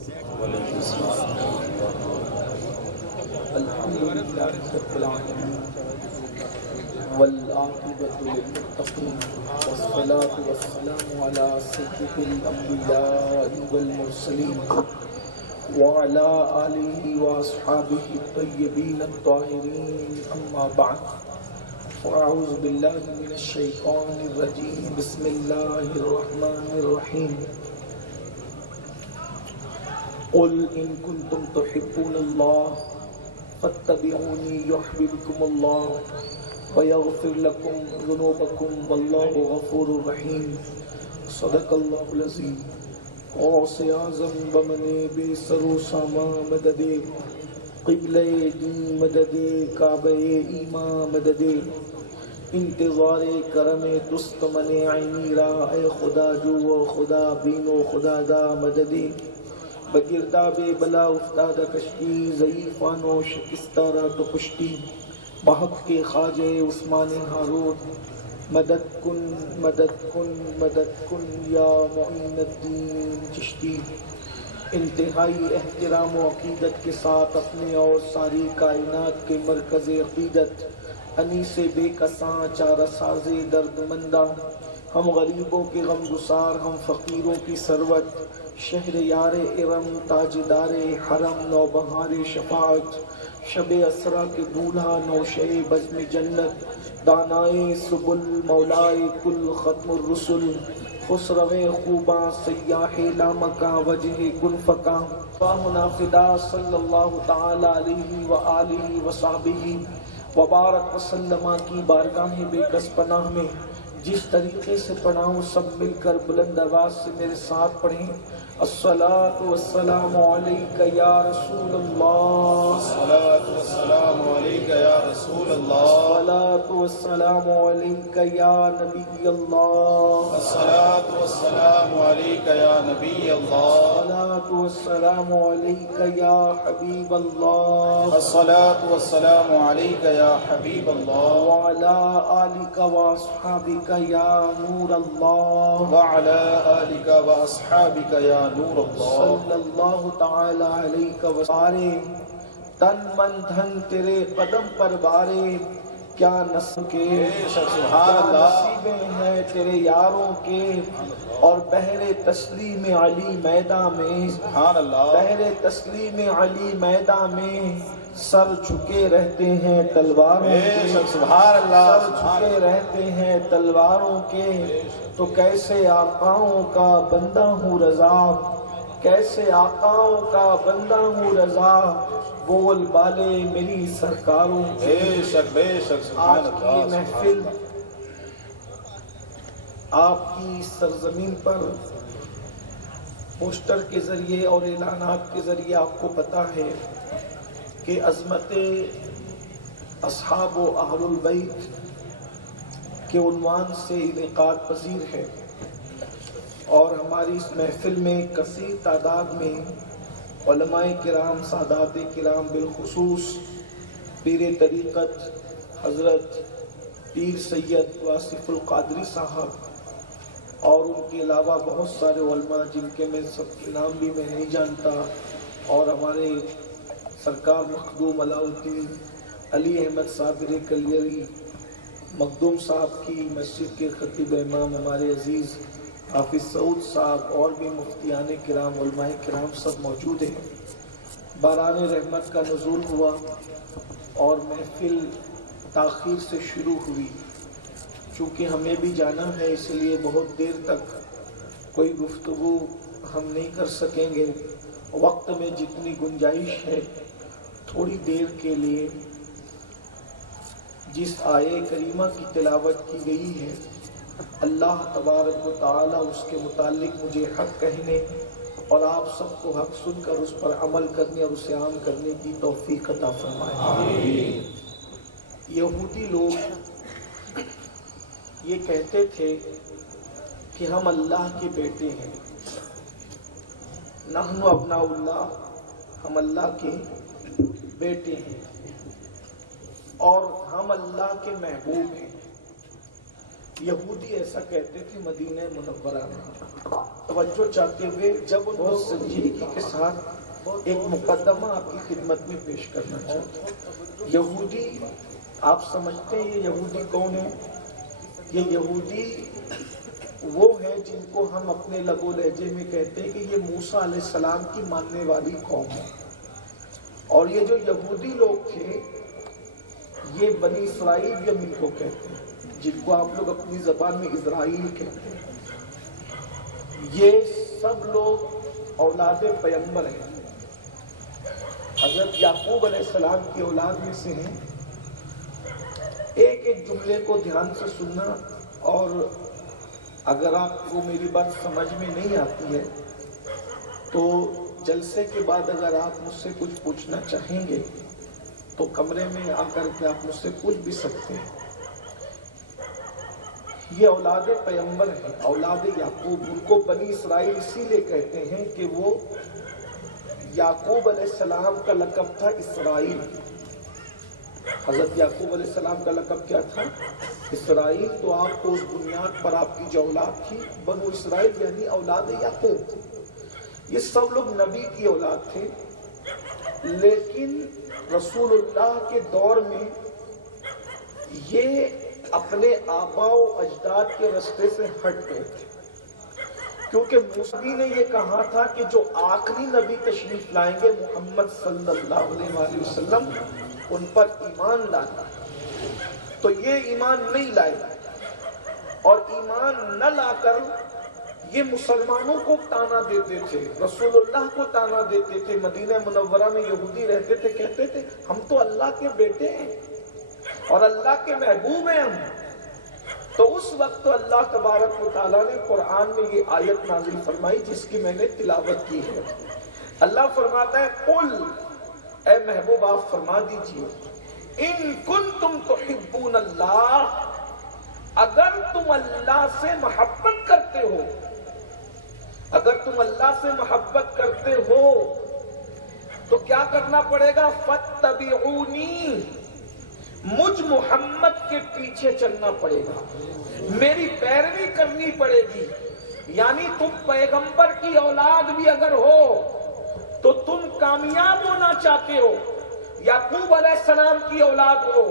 الحمد لله رب العالمين والعاقبة للمتقين والصلاة والسلام على سيد الأنبياء والمرسلين وعلى آله وأصحابه الطيبين الطاهرين أما بعد فأعوذ بالله من الشيطان الرجيم بسم الله الرحمن الرحيم قل إن كنتم تحبون الله فاتبعوني يحببكم الله ويغفر لكم ذنوبكم والله غفور رحيم صدق الله العظيم غوث اعظم بمنے بے سرو ساما مدد قبلہ دی مدد کعبہ ایمان مدد انتظار کرم دست من عینی را اے خدا جو و خدا بین و خدا دا مدد بگرداب بلا افتاد کشتی ضعیفان و شکستہ را تو کشتی بحق کے خواجہ عثمان ہارون مدد کن مدد کن مدد کن یا معین الدین چشتی انتہائی احترام و عقیدت کے ساتھ اپنے اور ساری کائنات کے مرکز عقیدت انیس بے کساں چارہ ساز درد مندہ ہم غریبوں کے غم گسار ہم فقیروں کی ثروت شہر یار ارم تاجدار حرم نوبہار شفاعت شب اسرا کے دولہا نوشے بزم جنت دانائے سبل مولائے کل ختم الرسل خسرو خوباں سیاح لامکاں وجہ گن فکاں واہنا فدا صلی اللہ تعالی علیہ وآلہ وصحبہ وبارک وسلم کی بارگاہ بے کس پناہ میں جس طریقے سے پڑھاؤں سب مل کر بلند آواز سے میرے ساتھ پڑھیں الصلاۃ والسلام علیک یا رسول اللہ الصلاۃ والسلام علیک یا رسول اللہ الصلاۃ والسلام علیک یا نبی اللہ الصلاۃ والسلام علیک یا نبی اللہ الصلاۃ والسلام علیک یا حبیب اللہ الصلاۃ والسلام علیک یا حبیب اللہ وعلی آلک واصحابک یا نور اللہ وعلی آلک واصحابک یا نور اللہ صلی اللہ تعالی علیہ وسلم تن من دھن تیرے قدم پر بارے کیا نصب کے سبحان اللہ نصیبیں ہیں تیرے یاروں کے اور بہر تسلیم علی میدان میں سبحان اللہ بہر تسلیم علی میدان میں سر جھکے رہتے ہیں تلواروں کے سبحان اللہ سر جھکے رہتے ہیں تلواروں کے تو کیسے آقاؤں کا بندہ ہوں رضا کیسے آقاؤں کا بندہ ہوں رضا بول بالے میری سرکاروں کے بے شک آج سبحان کی اللہ محفل آپ کی سرزمین پر پوسٹر کے ذریعے اور اعلانات کے ذریعے آپ کو پتا ہے کہ عظمت اصحاب و اہل البیت کے عنوان سے انعقاد پذیر ہے اور ہماری اس محفل میں کثیر تعداد میں علماء کرام سادات کرام بالخصوص پیر طریقت حضرت پیر سید واصف القادری صاحب اور ان کے علاوہ بہت سارے علماء جن کے میں سب کے نام بھی میں نہیں جانتا اور ہمارے سرکار مخدوم علاء الدین علی احمد صابر کلیری مخدوم صاحب کی مسجد کے خطیب امام ہمارے عزیز حافظ سعود صاحب اور بھی مفتیان کرام علماء کرام سب موجود ہیں باران رحمت کا نزول ہوا اور محفل تاخیر سے شروع ہوئی چونکہ ہمیں بھی جانا ہے اس لیے بہت دیر تک کوئی گفتگو ہم نہیں کر سکیں گے وقت میں جتنی گنجائش ہے تھوڑی دیر کے لیے جس آیے کریمہ کی تلاوت کی گئی ہے اللہ تبارک و تعالی اس کے متعلق مجھے حق کہنے اور آپ سب کو حق سن کر اس پر عمل کرنے اور اسے عام کرنے کی توفیق عطا فرمائے آمین۔ یہودی لوگ یہ کہتے تھے کہ ہم اللہ کے بیٹے ہیں، نحن ابناء اللہ، ہم اللہ کے بیٹے ہیں اور ہم اللہ کے محبوب ہیں۔ یہودی ایسا کہتے تھے مدینہ منورہ میں. توجہ چاہتے ہوئے جب بہت سنجیدگی کے ساتھ ایک مقدمہ آپ کی خدمت میں پیش کرنا چاہتے ہیں. یہودی آپ سمجھتے ہیں یہ یہودی کون ہے؟ یہ یہودی وہ ہے جن کو ہم اپنے لب و لہجے میں کہتے ہیں کہ یہ موسیٰ علیہ السلام کی ماننے والی قوم ہے. اور یہ جو یہودی لوگ تھے یہ بنی اسرائیل بھی ہم ان کو کہتے ہیں، جن کو آپ لوگ اپنی زبان میں اسرائیل کہتے ہیں. یہ سب لوگ اولاد پیغمبر ہیں. حضرت یعقوب علیہ السلام کی اولاد میں سے ہیں. ایک ایک جملے کو دھیان سے سننا، اور اگر آپ کو میری بات سمجھ میں نہیں آتی ہے تو جلسے کے بعد اگر آپ مجھ سے کچھ پوچھنا چاہیں گے تو کمرے میں آ کر کے آپ مجھ سے پوچھ بھی سکتے ہیں. یہ اولاد پیغمبر ہیں، اولاد یعقوب. ان کو بنی اسرائیل اسی لیے کہتے ہیں کہ وہ یعقوب علیہ السلام کا لقب تھا اسرائیل. حضرت یعقوب علیہ السلام کا لقب کیا تھا؟ اسرائیل. تو آپ کو اس بنیاد پر آپ کی جو اولاد تھی بنو اسرائیل یعنی اولاد یعقوب. یہ سب لوگ نبی کی اولاد تھے، لیکن رسول اللہ کے دور میں یہ اپنے آباء و اجداد کے راستے سے ہٹ گئے تھے، کیونکہ موسیٰ نے یہ کہا تھا کہ جو آخری نبی تشریف لائیں گے محمد صلی اللہ علیہ وآلہ وسلم، ان پر ایمان لانا. تو یہ ایمان نہیں لائے، اور ایمان نہ لا کر یہ مسلمانوں کو تانا دیتے تھے، رسول اللہ کو تانا دیتے تھے. مدینہ منورہ میں یہودی رہتے تھے، کہتے تھے ہم تو اللہ کے بیٹے ہیں اور اللہ کے محبوب ہیں ہم. تو اس وقت تو اللہ تبارک و تعالیٰ نے قرآن میں یہ آیت نازل فرمائی جس کی میں نے تلاوت کی ہے. اللہ فرماتا ہے قل، اے محبوب آپ فرما دیجئے، ان کنتم تحبون اللہ، اگر تم اللہ سے محبت کرتے ہو، اگر تم اللہ سے محبت کرتے ہو تو کیا کرنا پڑے گا؟ فاتبعونی، مجھ محمد کے پیچھے چلنا پڑے گا، میری پیروی کرنی پڑے گی. یعنی تم پیغمبر کی اولاد بھی اگر ہو تو تم کامیاب ہونا چاہتے ہو، یعقوب علیہ السلام کی اولاد ہو،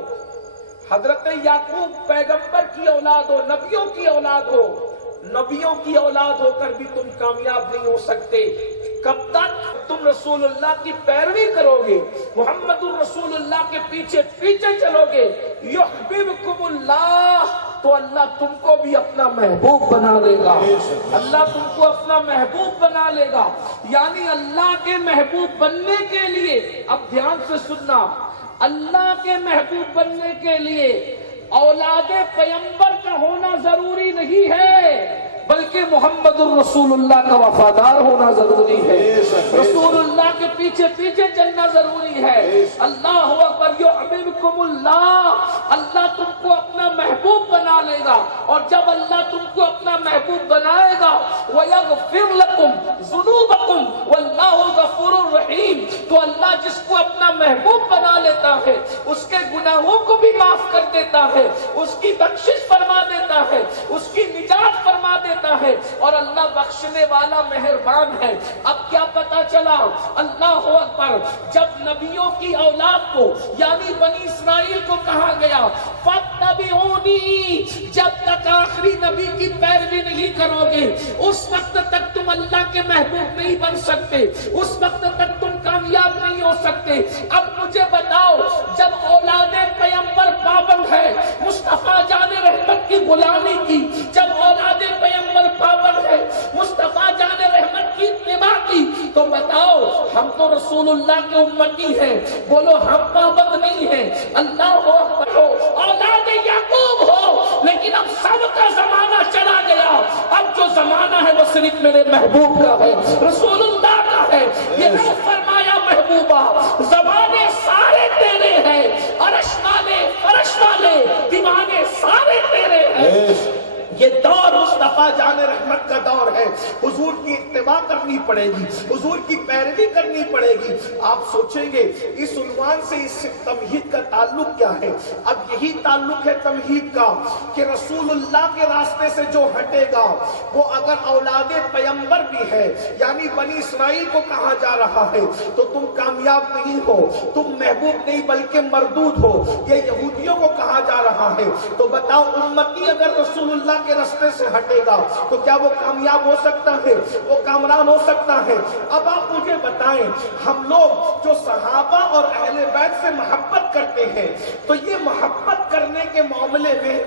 حضرت یعقوب پیغمبر کی اولاد ہو، نبیوں کی اولاد ہو، نبیوں کی اولاد ہو کر بھی تم کامیاب نہیں ہو سکتے. کب تک؟ تم رسول اللہ کی پیروی کرو گے، محمد الرسول اللہ کے پیچھے پیچھے چلو گے. یحببکم اللہ، تو اللہ تم کو بھی اپنا محبوب بنا لے گا. اللہ تم کو اپنا محبوب بنا لے گا. یعنی اللہ کے محبوب بننے کے لیے، اب دھیان سے سننا، اللہ کے محبوب بننے کے لیے اولاد پیغمبر کا ہونا ضروری نہیں ہے، بلکہ محمد الرسول اللہ کا وفادار ہونا ضروری ہے، رسول اللہ کے پیچھے پیچھے چلنا ضروری ہے. اللہ اکبر. یحببکم اللہ، اللہ تم کو اپنا محبوب بنا لے گا. اور جب اللہ تم کو اپنا محبوب بنائے گا وَيَغْفِرْ لَكُمْ ذُنُوبَكُمْ وَاللَّهُ غَفُورٌ رَحِيمٌ، تو اللہ جس کو اپنا محبوب بنا لیتا ہے اس کے گناہوں کو بھی معاف کر دیتا ہے، اس کی بخشش فرما دیتا ہے، اس کی نجات فرما دیتا ہے، اور اللہ بخشنے والا مہربان ہے. اب کیا پتا چلا؟ اللہ اکبر. جب نبیوں کی اولاد کو یعنی بنی اسرائیل کو کہا گیا فاتبعونی، جب تک آخری نبی کی پیروی نہیں کرو گے اس وقت تک تم اللہ کے محبوب نہیں بن سکتے، اس وقت تک تم کامیاب نہیں ہو سکتے. اب مجھے بتاؤ، جب اولاد پیغمبر پابند ہے مصطفیٰ جان رحمت کی غلامی کی، جب اولاد پیغمبر پابند ہے مصطفیٰ جان رحمت کی اتباع کی، تو بتاؤ ہم تو رسول اللہ کے امتی ہیں، بولو ہم پابند نہیں ہیں. اللہ اکبر. اولاد یعقوب ہو، لیکن اب سب کا زمانہ چلا گیا. اب جو زمانہ ہے وہ صرف میرے محبوب کا ہے، رسول اللہ کا ہے. یہ تو فرمایا محبوبہ زمانے سارے تیرے ہیں، عرش والے فرش والے دیوانے سارے تیرے ہیں. یہ دور مصطفیٰ جان رحمت کا دور ہے، حضور کی اتباع کرنے کرنی پڑے گی، حضور کی پیروی کرنی پڑے گی۔ آپ سوچیں گے اس عنوان سے اس سے تمہید کا تعلق کیا ہے؟ اب یہی تعلق ہے تمہید کا کہ رسول اللہ کے راستے سے جو ہٹے گا وہ اگر اولاد پیغمبر بھی ہے، یعنی بنی اسرائیل کو کہا جا رہا ہے تو تم کامیاب نہیں ہو، تم محبوب نہیں بلکہ مردود ہو، یہ یہودیوں کو کہا جا رہا ہے۔ تو بتاؤ امتی اگر رسول اللہ کے راستے سے ہٹے گا تو کیا وہ کامیاب ہو سکتا ہے؟ وہ کامران ہو سکتا ہے؟ اب آپ مجھے بتائیں، ہم لوگ جو صحابہ اور اہل بیت سے محبت کرتے ہیں تو یہ محبت کرنے کے معاملے میں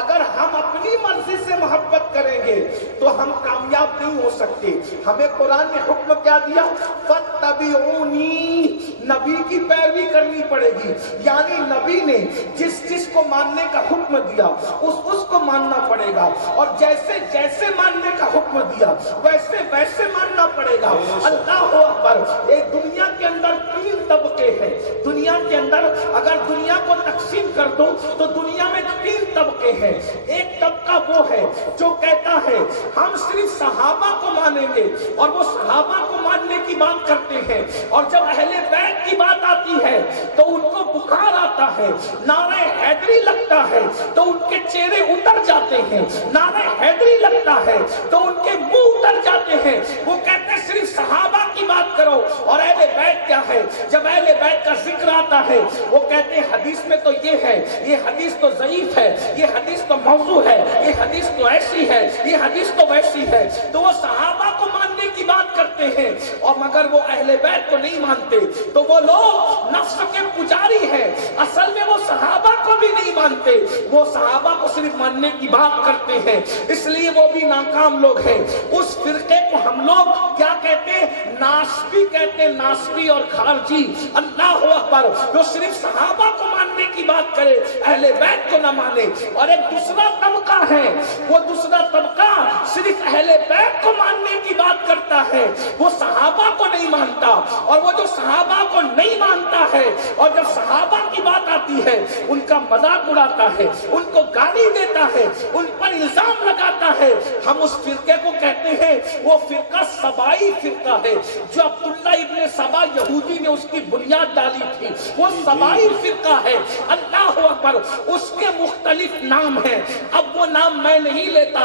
اگر ہم اپنی مرضی سے محبت کریں گے تو ہم کامیاب نہیں ہو سکتے۔ ہمیں قرآن نے حکم کیا دیا؟ فَاتَّبِعُونِی، نبی کی پیروی کرنی پڑے گی، یعنی نبی نے جس جس کو ماننے کا حکم دیا اس کو ماننا پڑے گا، اور جیسے جیسے ماننے کا حکم دیا ویسے ویسے ماننا پڑے گا۔ اللہ اکبر۔ ایک دنیا کے اندر 3 طبقے ہیں، دنیا کے اندر اگر دنیا کو تقسیم کر دو تو دنیا میں 3 طبقے ہیں۔ ایک طبقہ وہ ہے جو کہتا ہے ہم صرف صحابہ کو مانیں گے اور وہ صحابہ کو ماننے کی بات کرتے ہیں، اور جب اہل بیت کی بات آتی ہے تو ان کو بخار آتا ہے، نعرہ حیدری لگتا ہے تو ان کے چہرے اتر جاتے ہیں، نعرہ حیدری لگتا ہے تو ان کے منہ اتر جاتے ہیں۔ وہ کہتے ہیں صرف صحابہ کی بات کرو، اور اہل بیت کیا ہے؟ جب اہل بیت کا ذکر آتا ہے وہ کہتے ہیں حدیث میں تو یہ ہے، یہ حدیث تو ضعیف ہے، یہ حدیث تو موضوع ہے، یہ حدیث تو ایسی ہے، یہ حدیث تو ویسی ہے۔ تو وہ صحابہ کو ماننے کی بات کرتے ہیں، اور مگر وہ اہل بیت کو نہیں مانتے۔ تو وہ لوگ نفس کے پجاری ہیں، اصل میں وہ صحابہ کو بھی نہیں مانتے، وہ صحابہ کو صرف ماننے کی بات کرتے ہیں، اس لیے وہ بھی ناکام لوگ ہیں۔ اس فرقے کو ہم لوگ کیا کہتے ہیں؟ ناسبی کہتے ہیں، ناسبی اور خارجی۔ اللہ اکبر۔ جو صرف صحابہ کو ماننے کی بات کرے، اہل بیت کو نہ مانے۔ اور ایک دوسرا طبقہ ہے، وہ دوسرا طبقہ صرف اہل بیت کو ماننے کی بات کرتا ہے، وہ صحابہ کو نہیں مانتا۔ اور وہ جو صحابہ کو نہیں مانتا ہے اور جب صحابہ کی بات آتی ہے ان کا مذاق اڑاتا ہے، ان کو گالی دیتا ہے، ان پر الزام لگاتا ہے، ہم اس فرقے کو کہتے ہیں وہ فرقہ سبائی فرقہ ہے، جو عبداللہ ابن سبا یہودی نے اس کی بنیاد ڈالی تھی، وہ سبائی فرقہ ہے۔ اللہ اکبر۔ اس کے مختلف نام ہیں، اب وہ نام میں نہیں لیتا،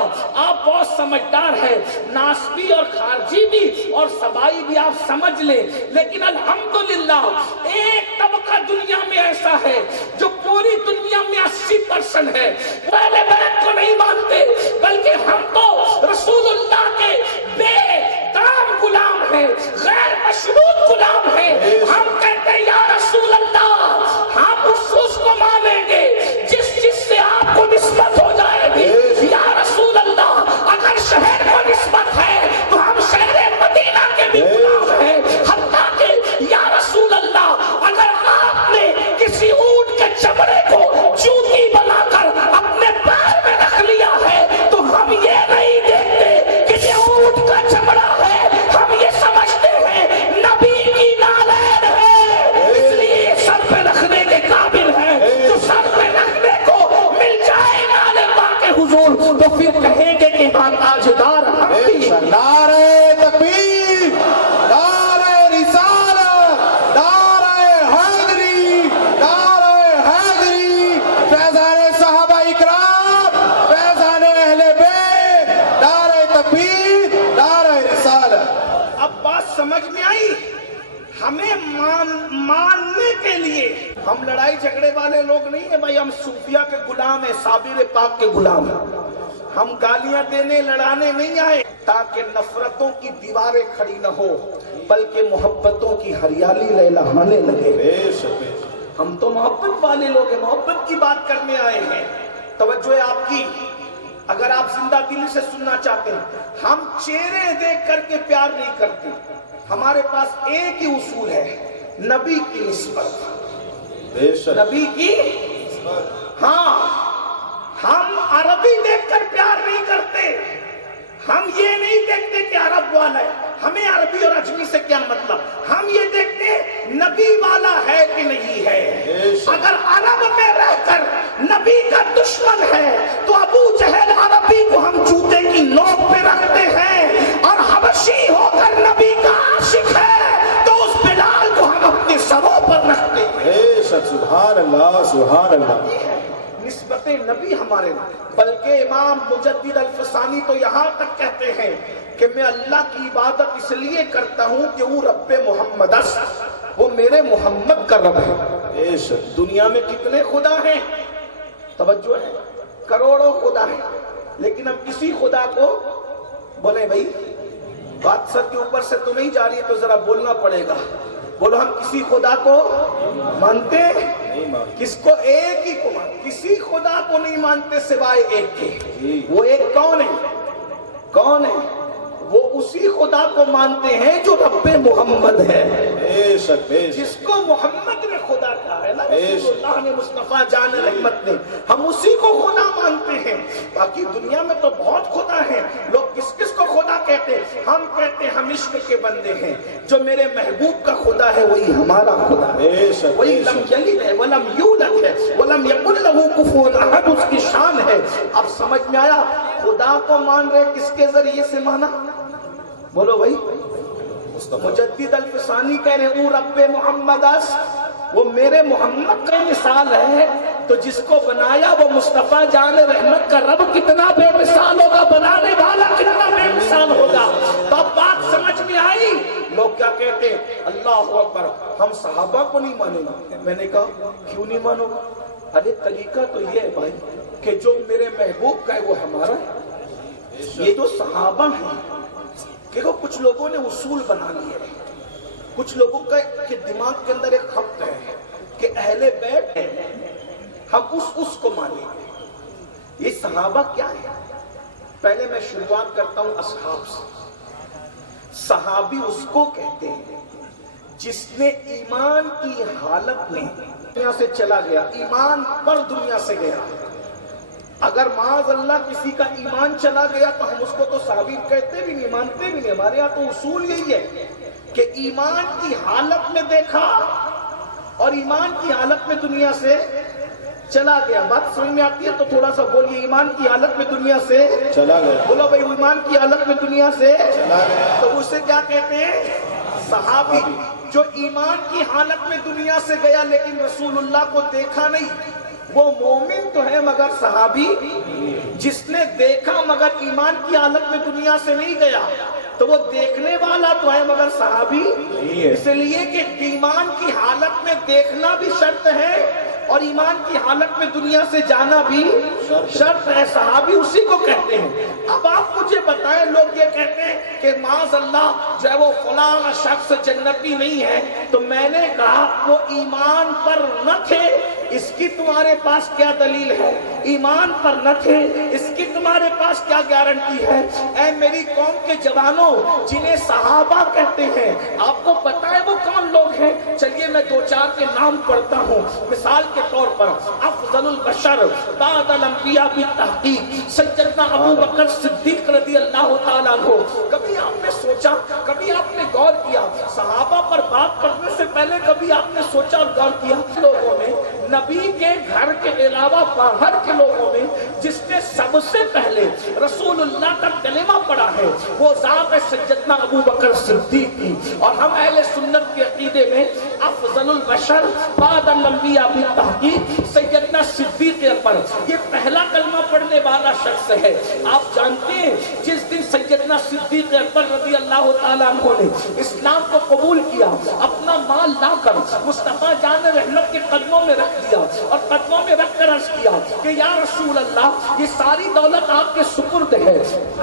آپ بہت سمجھدار ہیں، ناسبی اور خارجی بھی اور سبائی بھی آپ سمجھ لیں، لیکن الحمدللہ ایک طبقہ دنیا میں ایسا ہے جو پوری دنیا میں 80% ہے، وہ اہل بیت کو نہیں مانتے، بلکہ ہم تو رسول اللہ کے بے دام غلام ہیں، غیر مشروط غلام ہیں۔ ہم کہتے ہیں یا رسول اللہ، ہم اس کو مانیں گے جس جس سے آپ کو نسبت ہو جائے گی۔ یا رسول اللہ، اگر شہر کو نسبت ہے تو ہم شہر مدینہ کے بھی غلام ہیں، حتیٰ کہ یا رسول اللہ اگر آپ نے کسی اونٹ کے چمڑے کو جوتی بنا کر اپنے پیر میں رکھ لیا ہے تو ہم یہ نہیں دیکھتے کہ یہ اونٹ کا چمڑا ہے، ہم یہ سمجھتے ہیں نبی کی نالین ہے، اس لیے سر پہ رکھنے کے قابل ہے۔ جو سر پہ رکھنے کو مل جائے نالے پاک کے حضور تو پھر کہیں گے کہ ہاں تاجدار ہم بھی۔ نعرہ تکبیر، نعرہ رسالت، نعرہ حیدری، نعرہ حیدری، فیضان صحابہ اکرام، فیضان اہل بیت، نعرہ تکبیر، نعرہ رسالت۔ اب بات سمجھ میں آئی؟ ہمیں ماننے کے لیے ہم لڑائی جھگڑے والے لوگ نہیں ہیں بھائی، ہم صوفیہ کے غلام ہیں، صابر پاک کے غلام ہیں۔ ہم گالیاں دینے لڑانے نہیں آئے تاکہ نفرتوں کی دیواریں کھڑی نہ ہو بلکہ محبتوں کی ہریالی لہلہانے لگے۔ ہم تو محبت والے لوگ ہیں، محبت کی بات کرنے آئے ہیں۔ توجہ ہے آپ کی، اگر آپ زندہ دلی سے سننا چاہتے ہیں، ہم چہرے دیکھ کر کے پیار نہیں کرتے، ہمارے پاس ایک ہی اصول ہے، نبی کی نسبت، نبی کی۔ ہاں، ہم عربی دیکھ کر پیار نہیں کرتے، ہم یہ نہیں دیکھتے کہ عرب والا ہے، ہمیں عربی اور اجمی سے کیا مطلب، ہم یہ دیکھتے نبی والا ہے کہ نہیں ہے۔ اگر عرب میں رہ کر نبی کا دشمن ہے تو ابو جہل عربی کو ہم جوتے کی نوک پہ رکھتے ہیں، اور حبشی ہو کر سروں پر رکھتے ہیں۔ بے شک، سبحان اللہ سبحان اللہ۔ نسبت نبی ہمارے، بلکہ امام مجدد الفسانی تو یہاں تک کہتے ہیں کہ میں اللہ کی عبادت اس لیے کرتا ہوں کہ وہ رب محمد است، وہ میرے محمد کا رب ہے۔ بے شک، دنیا میں کتنے خدا ہیں؟ توجہ ہے، کروڑوں خدا ہیں، لیکن اب کسی خدا کو بولے بھائی بات سر کے اوپر سے تو نہیں جا رہی ہے تو ذرا بولنا پڑے گا، بولو ہم کسی خدا کو مانتے؟ کس کو؟ ایک ہی کو مانتے، کسی خدا کو نہیں مانتے سوائے ایک کے۔ وہ ایک کون ہے؟ کون ہے؟ وہ اسی خدا کو مانتے ہیں جو رب محمد ہے۔ بے شک، بے شک، جس کو محمد نے خدا کہا ہے نا، رسول اللہ نے، مصطفیٰ جان رحمت نے، ہم اسی کو خدا مانتے ہیں۔ باقی دنیا میں تو بہت خدا ہیں، لوگ کس کس کو خدا کہتے ہیں؟ ہم کہتے ہیں ہم عشق کے بندے ہیں، جو میرے محبوب کا خدا ہے وہی ہمارا خدا ہے، بے شک، وہی بے لم شک۔ یلد ہے ولم یولد ہے ولم یکن لہ کفوا احد، اس کی شان ہے۔ اب سمجھ میں آیا؟ خدا کو مان رہے کس کے ذریعے سے مانا؟ بولو بھائی، مجدد الفسانی کہہ رہے وہ رب محمد است، وہ میرے محمد کا مثال ہے، تو جس کو بنایا وہ مصطفیٰ جان رحمت کا رب کتنا بے مثال ہوگا، بنانے والا کتنا بے مثال ہوگا۔ تو اب بات سمجھ میں آئی؟ لوگ کیا کہتے ہیں؟ اللہ اکبر، ہم صحابہ کو نہیں مانیں گے۔ میں نے کہا کیوں نہیں مانو گا؟ ارے طریقہ تو یہ ہے بھائی کہ جو میرے محبوب کا ہے وہ ہمارا ہے۔ یہ جو صحابہ ہیں، دیکھو کچھ لوگوں نے اصول بنا لیے، کچھ لوگوں کا کہ دماغ کے اندر ایک خط ہے کہ اہل بیت ہے، ہم اس کو مانیں گے۔ یہ صحابہ کیا ہے؟ پہلے میں شروعات کرتا ہوں اصحاب سے۔ صحابی اس کو کہتے ہیں جس نے ایمان کی حالت میں دنیا سے چلا گیا، ایمان پر دنیا سے گیا۔ اگر معاذ اللہ کسی کا ایمان چلا گیا تو ہم اس کو تو صحابی کہتے بھی نہیں، مانتے بھی نہیں۔ ہمارے یہاں تو اصول یہی ہے کہ ایمان کی حالت میں دیکھا اور ایمان کی حالت میں دنیا سے چلا گیا۔ بات سمجھ میں آتی ہے تو تھوڑا سا بولیے، ایمان کی حالت میں دنیا سے چلا گیا۔ بولو بھائی، ایمان کی حالت میں دنیا سے چلا گیا۔ تو اسے کیا کہتے ہیں؟ صحابی۔ جو ایمان کی حالت میں دنیا سے گیا لیکن رسول اللہ کو دیکھا نہیں، وہ مومن تو ہے مگر صحابی۔ جس نے دیکھا مگر ایمان کی حالت میں دنیا سے نہیں گیا تو وہ دیکھنے والا تو ہے مگر صحابی۔ اس لیے کہ ایمان کی حالت میں دیکھنا بھی شرط ہے اور ایمان کی حالت میں دنیا سے جانا بھی شرط ہے۔ صحابی اسی کو کہتے ہیں۔ اب آپ مجھے بتائیں، لوگ یہ کہتے ہیں کہ معاذ اللہ جو ہے وہ فلاں شخص جنتی نہیں ہے، تو میں نے کہا وہ ایمان پر نہ تھے، اس کی تمہارے پاس کیا دلیل ہے؟ ایمان پر نہ تھے، اس کی تمہارے پاس کیا گارنٹی ہے؟ اے میری قوم کے جوانوں، جنہیں صحابہ کہتے ہیں، آپ کو پتا ہے وہ کون لوگ ہیں؟ چلیے میں دو چار کے نام پڑھتا ہوں۔ مثال کے طور پر افضل البشر بعد الانبیاء بالتحقیق سیدنا ابو بکر صدیق رضی اللہ تعالیٰ عنہ۔ کبھی آپ نے سوچا، کبھی آپ نے غور کیا، صحابہ پر بات کرنے سے پہلے کبھی آپ نے سوچا اور غور کیا؟ لوگوں میں، نبی کے گھر کے علاوہ باہر کے لوگوں میں جس نے سب سے پہلے رسول اللہ کا کلمہ پڑھا ہے وہ ذات سیدنا ابو بکر صدیق کی۔ اور ہم اہل سنت کے عقیدے میں افضل البشر بعد الانبیاء بالتحقیق سیدنا صدیق اکبر یہ پہلا کلمہ پڑھنے والا شخص ہے۔ آپ جانتے ہیں جس دن سیدنا صدیق اکبر رضی اللہ تعالیٰ عنہ نے اسلام کو قبول کیا، اپنا مال لا کر مصطفیٰ جان رحمت کے قدموں میں رکھ دیا اور قدموں میں رکھ کر عرض کیا کہ یا رسول اللہ، یہ ساری دولت آپ کے سپرد ہے،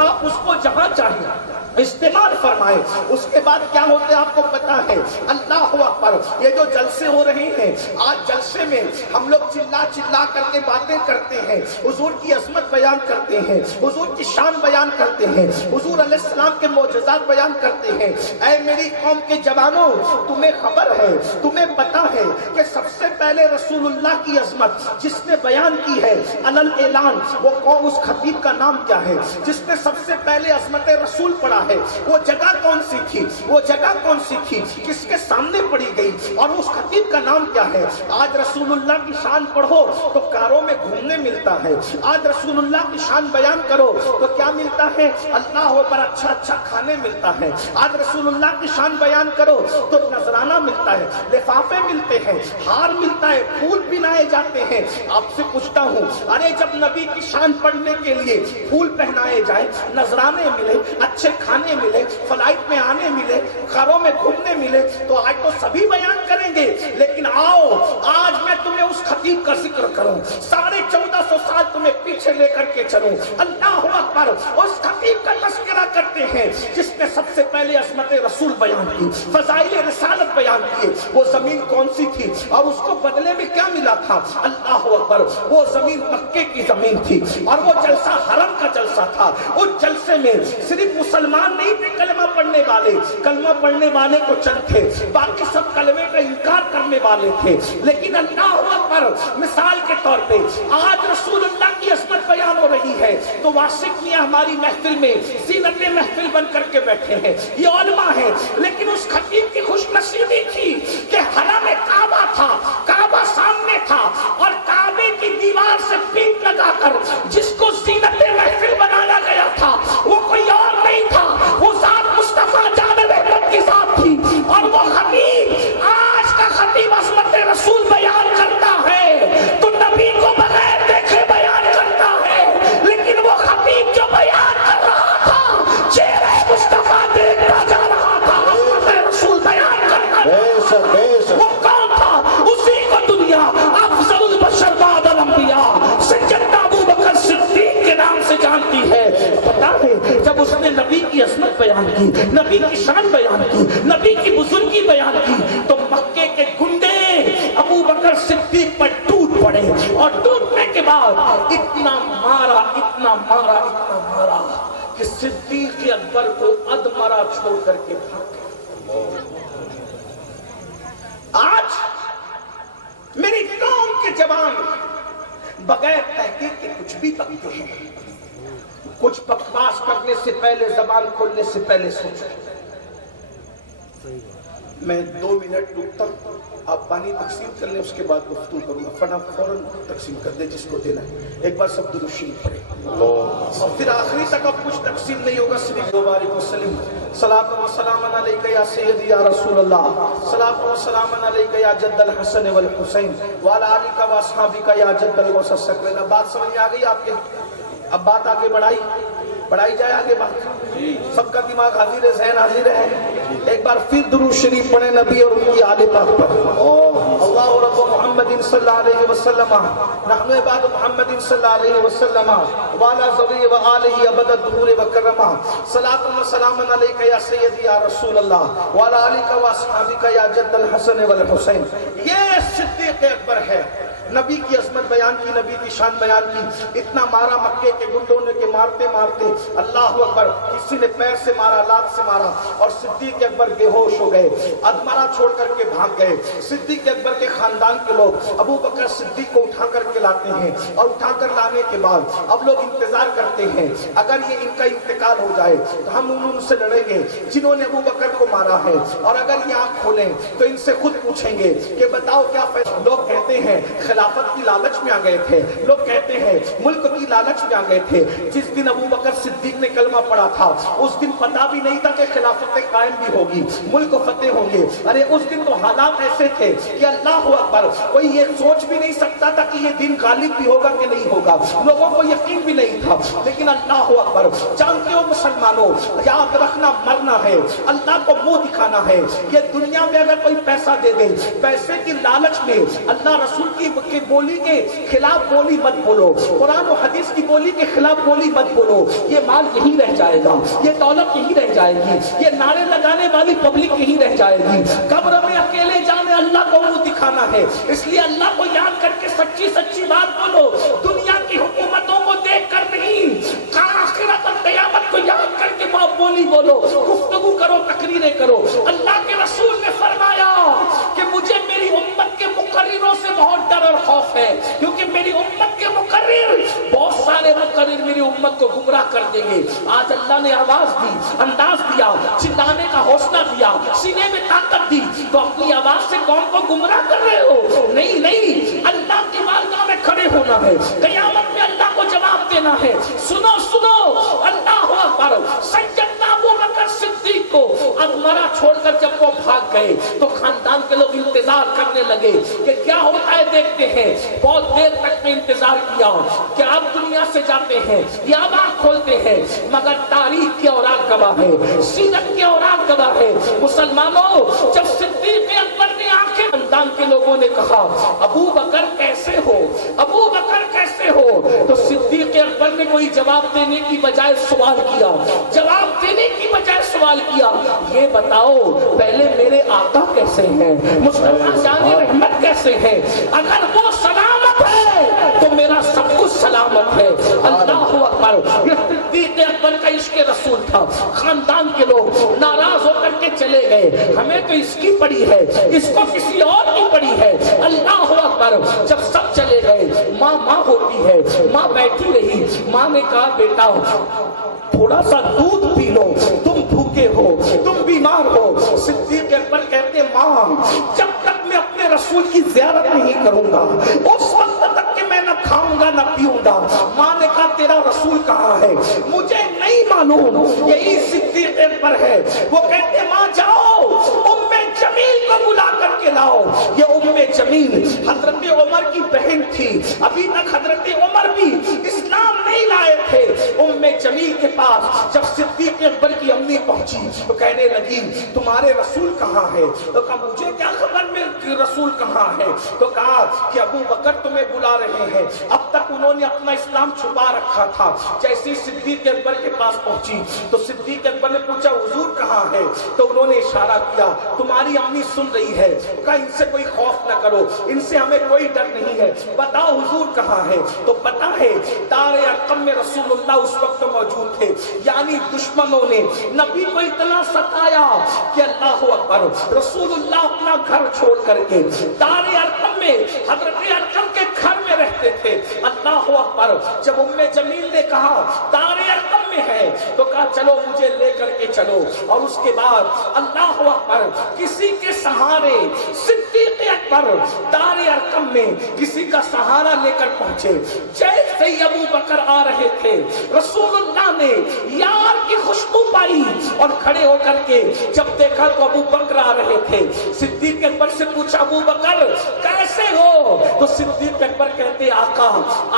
آپ اس کو جہاں چاہیے استعمال فرمائے۔ اس کے بعد کیا ہوتا ہے آپ کو پتا ہے؟ اللہ اکبر، یہ جو جلسے ہو رہے ہیں آج، جلسے میں ہم لوگ چلا چلا کر کے باتیں کرتے ہیں، حضور کی عظمت بیان کرتے ہیں، حضور کی شان بیان کرتے ہیں، حضور علیہ السلام کے معجزات بیان کرتے ہیں۔ اے میری قوم کے جوانوں، تمہیں خبر ہے، تمہیں پتا ہے کہ سب سے پہلے رسول اللہ کی عظمت جس نے بیان کی ہے علل اعلان، وہ قوم، اس خطیب کا نام کیا ہے جس نے سب سے پہلے عظمت رسول پڑھا ہے وہ جگہ کون سی تھی، وہ جگہ کون سی تھی، کس کے سامنے پڑھی گئی اور اس خطیب کا نام کیا ہے؟ آج رسول اللہ کی شان پڑھو تو کاروں میں گھومنے ملتا ہے، آج رسول اللہ کی شان بیان کرو تو کیا ملتا ہے؟ اللہ پر اچھا اچھا کھانے ملتا ہے، آج رسول اللہ کی شان بیان کرو تو نذرانہ ملتا ہے، لفافے ملتے ہیں، ہار ملتا ہے، پھول پہنائے جاتے ہیں۔ آپ سے پوچھتا ہوں، ارے جب نبی کی شان پڑھنے کے لیے پھول پہنائے جائے، نذرانے ملے، اچھے کھانے ملے، فلائٹ میں آنے ملے، گھروں میں گھومنے ملے، تو آج تو سبھی بیان کریں گے، لیکن آؤ آج میں تمہیں اس خطیب کا ذکر کروں، 1450 سال تمہیں پیچھے لے کر کے چلوں۔ اللہ اکبر، اس خطیب کا تذکرہ کرتے ہیں جس نے سب سے پہلے عظمت رسول بیان کی، فضائل رسالت بیان کیے۔ وہ زمین کون سی تھی اور اس کو بدلے میں کیا ملا تھا؟ اللہ اکبر، وہ زمین مکے کی زمین تھی اور وہ جلسہ حرم کا جلسہ تھا۔ اس جلسے میں صرف مسلمان نہیں تھے کلمہ پڑھنے والے، کلمہ پڑھنے والے کو چند تھے، باقی سب کلمے کا انکار کرنے والے تھے، لیکن اللہ اکبر، مثال کے طور پہ آج رسول اللہ کی عظمت بیان ہو رہی ہے تو واسق میاں ہماری محفل میں زینت محفل بن کر کے بیٹھے ہیں، یہ علماء ہیں، لیکن اس خطیب کی خوش نصیبی تھی کہ حرم کعبہ تھا، کعبہ سامنے تھا اور کعبے کی دیوار سے پیٹ لگا کر جس کو زینت محفل بنایا گیا تھا وہ کوئی اور نہیں تھا، وہ ذات مصطفیٰ جان رحمت کی ذات تھی۔ اور وہ خطیب، آج کا خطیب عظمت رسول بیان کرتا ہے تو نبی کو بغیر دیکھے بیان کرتا ہے، لیکن وہ خطیب جو بیان کر رہا تھا چہرہ مصطفیٰ دیکھتا جا رہا تھا، عظمت رسول بیان کرتا تھا۔ وہ کون تھا؟ اسی کو دنیا افضل البشر بعد الانبیاء سیدنا ابو بکر صدیق کے نام سے جانتی ہے۔ پتا ہے جب اس نے نبی کی عظمت بیان کی، نبی کی شان بیان کی، نبی کی بزرگی بیان کی، تو مکے کے گنڈے ابو بکر صدیق پر ٹوٹ پڑے اور ٹوٹنے کے بعد اتنا مارا اتنا مارا اتنا مارا کہ صدیق اکبر کو ادمرا چھوڑ کر کے بھاگ گئے۔ آج میری قوم کے جوان بغیر تحقیق کے کچھ بھی بکتے ہیں، کچھ بکواس کرنے سے پہلے، زبان کھولنے سے پہلے سوچیں۔ میں 2 منٹ رکتا ہوں، آپ پانی تقسیم کر لیں، اس کے بعد گفتگو کروں گا، فوراً تقسیم کر دیں جس کو دینا ہے۔ ایک بار سب درود شریف پڑھیں اور پھر آخری تک اب کچھ تقسیم نہیں ہوگا، صرف 2 بار وسلم صلاۃ و سلام علیک یا سیدی یا رسول اللہ، صلاۃ و سلام علیک یا جد الحسن والحسین وعلی آلک و اصحابک یا جد الغوث الثقلین۔ اب بات سمجھ میں آ گئی آپ کے؟ اب بات آگے بڑھائی جائے آگے بات، سب کا دماغ حاضر ہے، ذہن حاضر ہے۔ ایک بار پھر درود شریف پڑھیں نبی اور ان کی آل پاک پر۔ اللہ رب محمد صلی اللہ علیہ وسلم، نحن عباد محمد صلی اللہ علیہ وسلم وعلی ذوی و آلہ ابد الدہور وکرما، صلاۃ و سلام علیک یا سیدی یا رسول اللہ وعلی آلک و اصحابک یا جد الحسن والحسین۔ یہ صدیق اکبر ہے، نبی کی عظمت بیان کی، نبی کی شان بیان کی۔ اتنا مارا مکے کے گنڈوں نے کہ مارتے مارتے اللہ اکبر، کسی نے پیر سے مارا، لات سے مارا، اور صدیق اکبر بے ہوش ہو گئے، ادمرا چھوڑ کر کے بھاگ گئے۔ صدیق اکبر کے خاندان کے لوگ ابو بکر صدیق کو اٹھا کر کے لاتے ہیں اور اٹھا کر لانے کے بعد اب لوگ انتظار کرتے ہیں اگر یہ ان کا انتقال ہو جائے تو ہم ان سے لڑیں گے جنہوں نے ابو بکر کو مارا ہے، اور اگر یہ آنکھ کھولیں تو ان سے خود پوچھیں گے کہ بتاؤ کیا فیصلہ۔ لوگ کہتے ہیں خلافت کی لالچ میں آ گئے تھے، لوگ کہتے ہیں ملک کی لالچ میں آ گئے تھے۔ جس دن ابو بکر صدیق نے کلمہ پڑھا تھا اس دن پتہ بھی نہیں تھا کہ خلافت قائم بھی ہوگی، ملک فتح ہوں گے۔ ارے اس دن تو حالات ایسے تھے کہ اللہ اکبر، کوئی یہ سوچ بھی نہیں سکتا تھا کہ یہ دن غالب بھی ہوگا کہ نہیں ہوگا، لوگوں کو یقین بھی نہیں تھا۔ لیکن اللہ اکبر، جانتے ہو مسلمانوں، یاد رکھنا مرنا ہے، اللہ کو منہ دکھانا ہے۔ یہ دنیا میں اگر کوئی پیسہ دے دے، پیسے کی لالچ میں اللہ رسول کی بولی کے خلاف بولی مت بولو، قرآن و حدیث کی بولی کے خلاف بولی مت بولو، یہ مال یہی رہ جائے گا، یہ دولت یہی رہ جائے گی، یہ نعرے لگانے والی پبلک یہی رہ جائے گی۔ قبر میں اکیلے جانے اللہ کو منہ دکھانا ہے، اس لیے اللہ کو یاد کر کے سچی سچی بات بولو، دنیا کی حکومتوں کو دیکھ کر نہیں، آخرت اور قیامت کو یاد کر کے بولی بولو، گفتگو کرو، تقریریں کرو۔ اللہ کے رسول نے فرمایا کہ مجھے میری امت کے مقرروں سے بہت ڈر اور خوف ہے، کیونکہ میری امت کے مقرر، بہت سارے مقرر میری امت کو گمراہ گمراہ کر دیں گے. آج اللہ نے آواز دی, انداز دیا, چلانے کا حوصلہ دیا, سینے میں طاقت دی, تو اپنی آواز سے قوم کو گمراہ کر رہے ہو. نہیں نہیں, اللہ کی بارگاہ میں کھڑے ہونا ہے, قیامت میں اللہ کو جواب دینا ہے. سنو سنو, اللہ اکبر. سیدنا ابو بکر صدیق کو اغمرا چھوڑ کر جب وہ بھاگ گئے تو خاندان کے لوگ انتظار کرنے لگے کہ کیا ہوتا ہے دیکھتے ہیں. بہت دیر تک میں انتظار کیا کہ آپ دنیا سے جاتے ہیں یا اب آنکھ کھولتے ہیں, مگر تاریخ کے اوراق گواہ ہے, سیرت کے اوراق گواہ ہے. مسلمانوں, جب صدیق اکبر نے آنکھیں, خاندان کے لوگوں نے کہا ابو بکر کیسے ہو, ابو بکر کیسے ہو. تو صدیق اکبر نے کوئی جواب دینے کی بجائے سوال کیا, جواب دینے کی بجائے سوال کیا, یہ بتاؤ پہلے میرے آقا کیسے ہیں, مصطفیٰ جان رحمت کیسے ہیں. اگر وہ سلامت ہے تو میرا سب کچھ سلامت ہے. اللہ اکبر. یہ صدیق اکبر کا عشق رسول تھا. خاندان کے لوگ ناراض ہو کر کے چلے گئے, ہمیں تو اس کی پڑی ہے, اس کو کسی اور کی پڑی ہے. اللہ اکبر. جب سب چلے گئے, ماں ہوتی ہے, ماں بیٹھی رہی. ماں نے کہا بیٹا تھوڑا سا دودھ پی لو, تم بھوکے ہو, تم بیمار ہو. صدیق اکبر کہتے ماں جب تک میں اپنے رسول کی زیارت نہیں کروں گا اس وقت تک کہ میں نہ کھاؤں گا نہ پیوں گا. ماں نے کہا تیرا رسول کہاں ہے, مجھے نہیں معلوم. یہی صدیق اکبر ہے. وہ کہتے ماں جاؤ ام جمیل کو بلا کر کے لاؤ. یہ ام جمیل حضرت عمر کی بہن تھی. ابھی تک حضرت عمر بھی اسلام نہیں لائے تھے. ام جمیل کے پاس جب صدیق اکبر کی امی پہنچی تو کہنے لگی تمہارے رسول کہاں ہے. تو کہا مجھے کیا خبر میں رسول کہاں ہے. تو کہا کہ ابو بکر تمہیں بلا رہے ہیں. اب تک انہوں نے اپنا اسلام چھپا رکھا تھا. جیسے صدیق اکبر کے پاس پہنچی تو صدیق اکبر نے پوچھا حضور کہاں ہے. تو انہوں نے اشارہ کیا تمہاری امی سن رہی ہے. کہا ان سے کوئی خوف نہ کرو, ان سے ہمیں کوئی ڈر نہیں ہے, بتاؤ حضور کہاں ہے. تو پتہ ہے دار ارقم میں رسول اللہ اس وقت موجود تھے. یعنی دشمنوں نے نبی کو اتنا ستایا کہ اللہ اکبر. رسول اللہ اپنا گھر چھوڑ کر کے دار ارقم میں حضرت ارقم کے گھر میں رہتے تھے. اللہ اکبر. جب ام جمیل نے کہا دار ارقم میں ہے تو کہا چلو مجھے لے کر کے چلو. اور اس کے بعد اللہ اکبر کسی کے سہارے صدیق اکبر دار ارقم میں کسی کا سہارا لے کر پہنچے. جیسے ہی ابو بکر آ رہے تھے رسول اللہ نے یار کی خوشبو پائی اور کھڑے ہو کر کے جب دیکھا تو ابو بکر آ رہے تھے. صدیق اکبر سے پوچھا ابو بکر کیسے ہو. تو صدیق اکبر کہتے آقا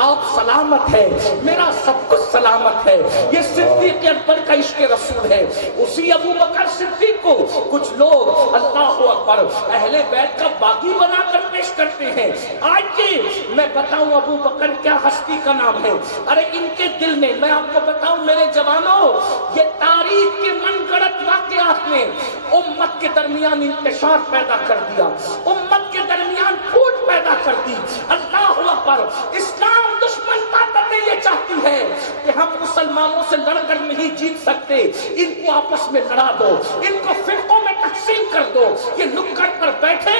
آپ سلامت ہے, میرا سب کچھ سلامت ہے. یہ صدیق اکبر کا عشق رسول ہے. اسی ابو بکر صدیق کو کچھ لوگ اللہ اکبر اہل بیت کا باغی بنا کر پیش کرتے ہیں. آج کی میں بتاؤں ابو بکر کیا ہستی کا نام ہے. ارے ان کے دل میں میں آپ کو بتاؤں میرے جوانوں, یہ تاریخ کے من گڑت واقعات نے امت کے درمیان انتشار پیدا کر دیا, امت کے درمیان پھوٹ پیدا کر دی. اللہ اکبر. اسلام دشمن طاقتیں یہ چاہتی ہے کہ ہم مسلمانوں سے لڑ کر نہیں جیت سکتے, ان کو آپس میں لڑا دو, ان کو فرقوں میں تقسیم کر دو. یہ نکڑ پر بیٹھے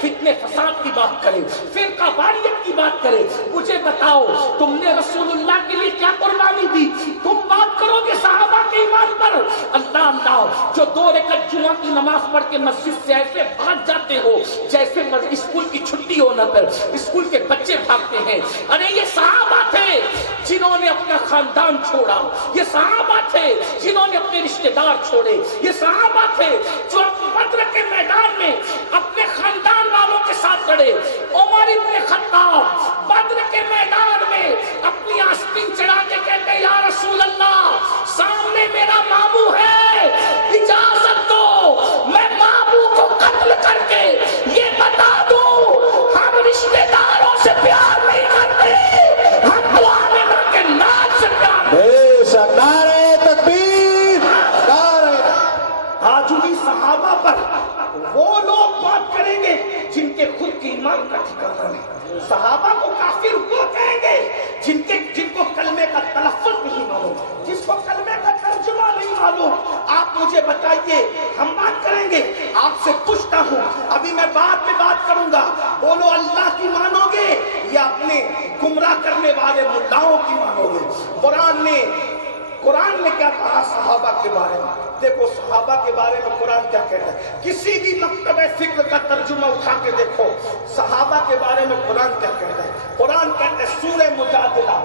فتنے فساد کی بات کرے, فرقہ واریت کی بات کرے. مجھے بتاؤ تم نے رسول اللہ کے لیے کیا قربانی دی. تم بات کرو گے صحابہ کے ایمان پر. اللہ اللہ جو 2 رکعت جمعہ کی نماز پڑھ کے مسجد سے ایسے بھاگ جاتے ہو جیسے اسکول کی چھٹی ہونا پر اسکول کے بچے بھاگتے ہیں. ارے یہ صحابہ تھے جنہوں نے اپنا خاندان چھوڑا, یہ صحابہ تھے جنہوں نے اپنے رشتہ دار چھوڑے, یہ صحابہ تھے جو بدر کے میدان میں اپنے خاندان والوں کے ساتھ لڑے. عمر ابن خطاب بدر کے میدان میں اپنی آستین چڑھا کے کہتے یا رسول اللہ سامنے میرا ماموں ہے, اجازت دو میں ماموں کو قتل کر کے یہ بتا دوں ہم رشتہ داروں سے پیار نہیں کرتے, ہم تو آمنہ کے نام سے پیار کرتے. نعرہ تکبیر, نعرہ. آج انہی صحابہ پر وہ لوگ بات کریں گے جن کے خود کی ایمان کا ٹھکانہ نہیں. صحابہ کو کافر وہ کہیں گے جن کو کلمے کا تلفظ نہیں معلوم, جس کو کلمے کا ترجمہ نہیں معلوم. آپ مجھے بتائیے, ہم بات کریں گے. آپ سے پوچھتا ہوں, ابھی میں بعد میں بات کروں گا, بولو اللہ کی مانو گے یا اپنے گمراہ کرنے والے ملاؤں کی مانو گے. قرآن نے قرآن نے کیا کہا صحابہ کے بارے میں؟ دیکھو صحابہ کے بارے میں قرآن کیا کہتا ہے، کسی بھی مکتبہ فکر کا ترجمہ اٹھا کے دیکھو صحابہ کے بارے میں قرآن کیا کہتا ہے۔ قرآن کہتا ہے سورہ مجادلہ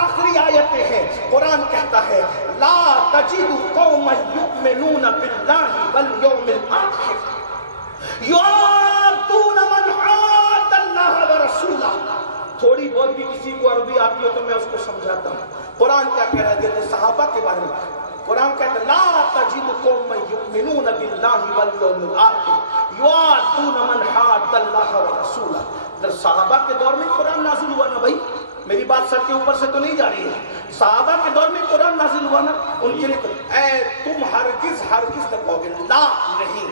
آخری آیتیں ہیں، قرآن کہتا ہے لا تجد قوما یؤمنون باللہ والیوم الآخر یوادون من حاد اللہ ورسولہ۔ تھوڑی بہت بھی کسی کو عربی آتی ہو تو میں اس کو سمجھاتا ہوں۔ قرآن کیا کہہ رہا ہے دیکھو صحابہ کے بارے میں، قرآن کہتا ہے لا تجد قوما یؤمنون باللہ والیوم الآخر یوادون من حاد اللہ ورسولہ۔ در صحابہ کے دور میں قرآن نازل ہوا نا بھائی، میری بات سر کے اوپر سے تو نہیں جا رہی ہے، صحابہ کے دور میں قرآن نازل ہوا نا، ان کے لیے اے تم ہرگز ہرگز نہ کہو گے لا نہیں،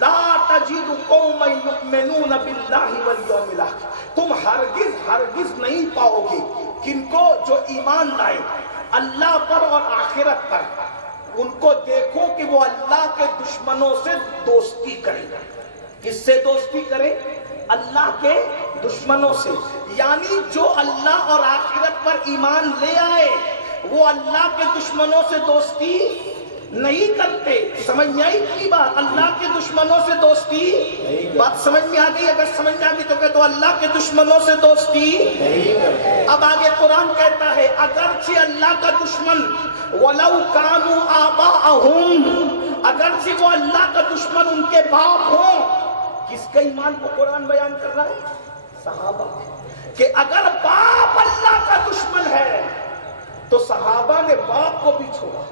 لا تجد قوما یؤمنون باللہ والیوم الاخر، تم ہرگز ہرگز نہیں پاؤ گے کن کو جو ایمان لائے اللہ پر اور آخرت پر، ان کو دیکھو کہ وہ اللہ کے دشمنوں سے دوستی کرے۔ کس سے دوستی کرے؟ اللہ کے دشمنوں سے، یعنی جو اللہ اور آخرت پر ایمان لے آئے وہ اللہ کے دشمنوں سے دوستی نہیں کرتے۔ سمجھ میں آئی کی بات؟ اللہ کے دشمنوں سے دوستی، بات سمجھ میں آ گئی؟ اگر سمجھ میں آ گئی تو کہ تو اللہ کے دشمنوں سے دوستی نہیں کرتے۔ اب آگے قرآن کہتا ہے اگرچہ اللہ کا دشمن وَلَوْ كَانُوا آبَاءَهُمْ، اگرچہ وہ اللہ کا دشمن ان کے باپ ہوں۔ کس کا ایمان کو قرآن بیان کر رہا ہے؟ صحابہ، کہ اگر باپ اللہ کا دشمن ہے تو صحابہ نے باپ کو بھی چھوڑا۔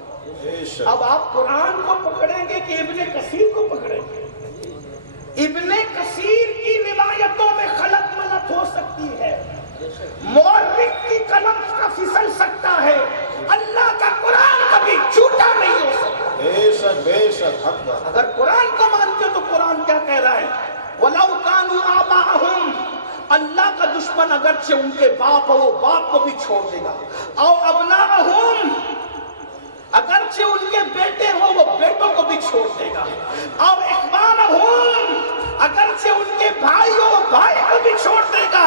اب آپ قرآن کو پکڑیں گے کہ ابن کثیر کو پکڑیں گے؟ ابن کثیر کی روایتوں میں غلط ملت ہو سکتی ہے، مورخ کی قلم کا پھسل سکتا ہے، اللہ کا قرآن کبھی جھوٹا نہیں ہو سکتا۔ بے شک بے شک حق بات۔ اگر قرآن کو مانتے تو قرآن کیا کہہ رہا ہے؟ وَلَوْ كَانُوا آبَاءَهُمْ، اللہ کا دشمن اگرچہ ان کے باپ ہو وہ باپ کو بھی چھوڑ دے گا، اور أَبْنَاءَهُمْ، اگرچہ ان کے بیٹے ہو وہ بیٹوں کو بھی چھوڑ دے گا، اور إِخْوَانَهُمْ، اگرچہ ان کے بھائی ہو وہ بھائی کو بھی چھوڑ دے گا،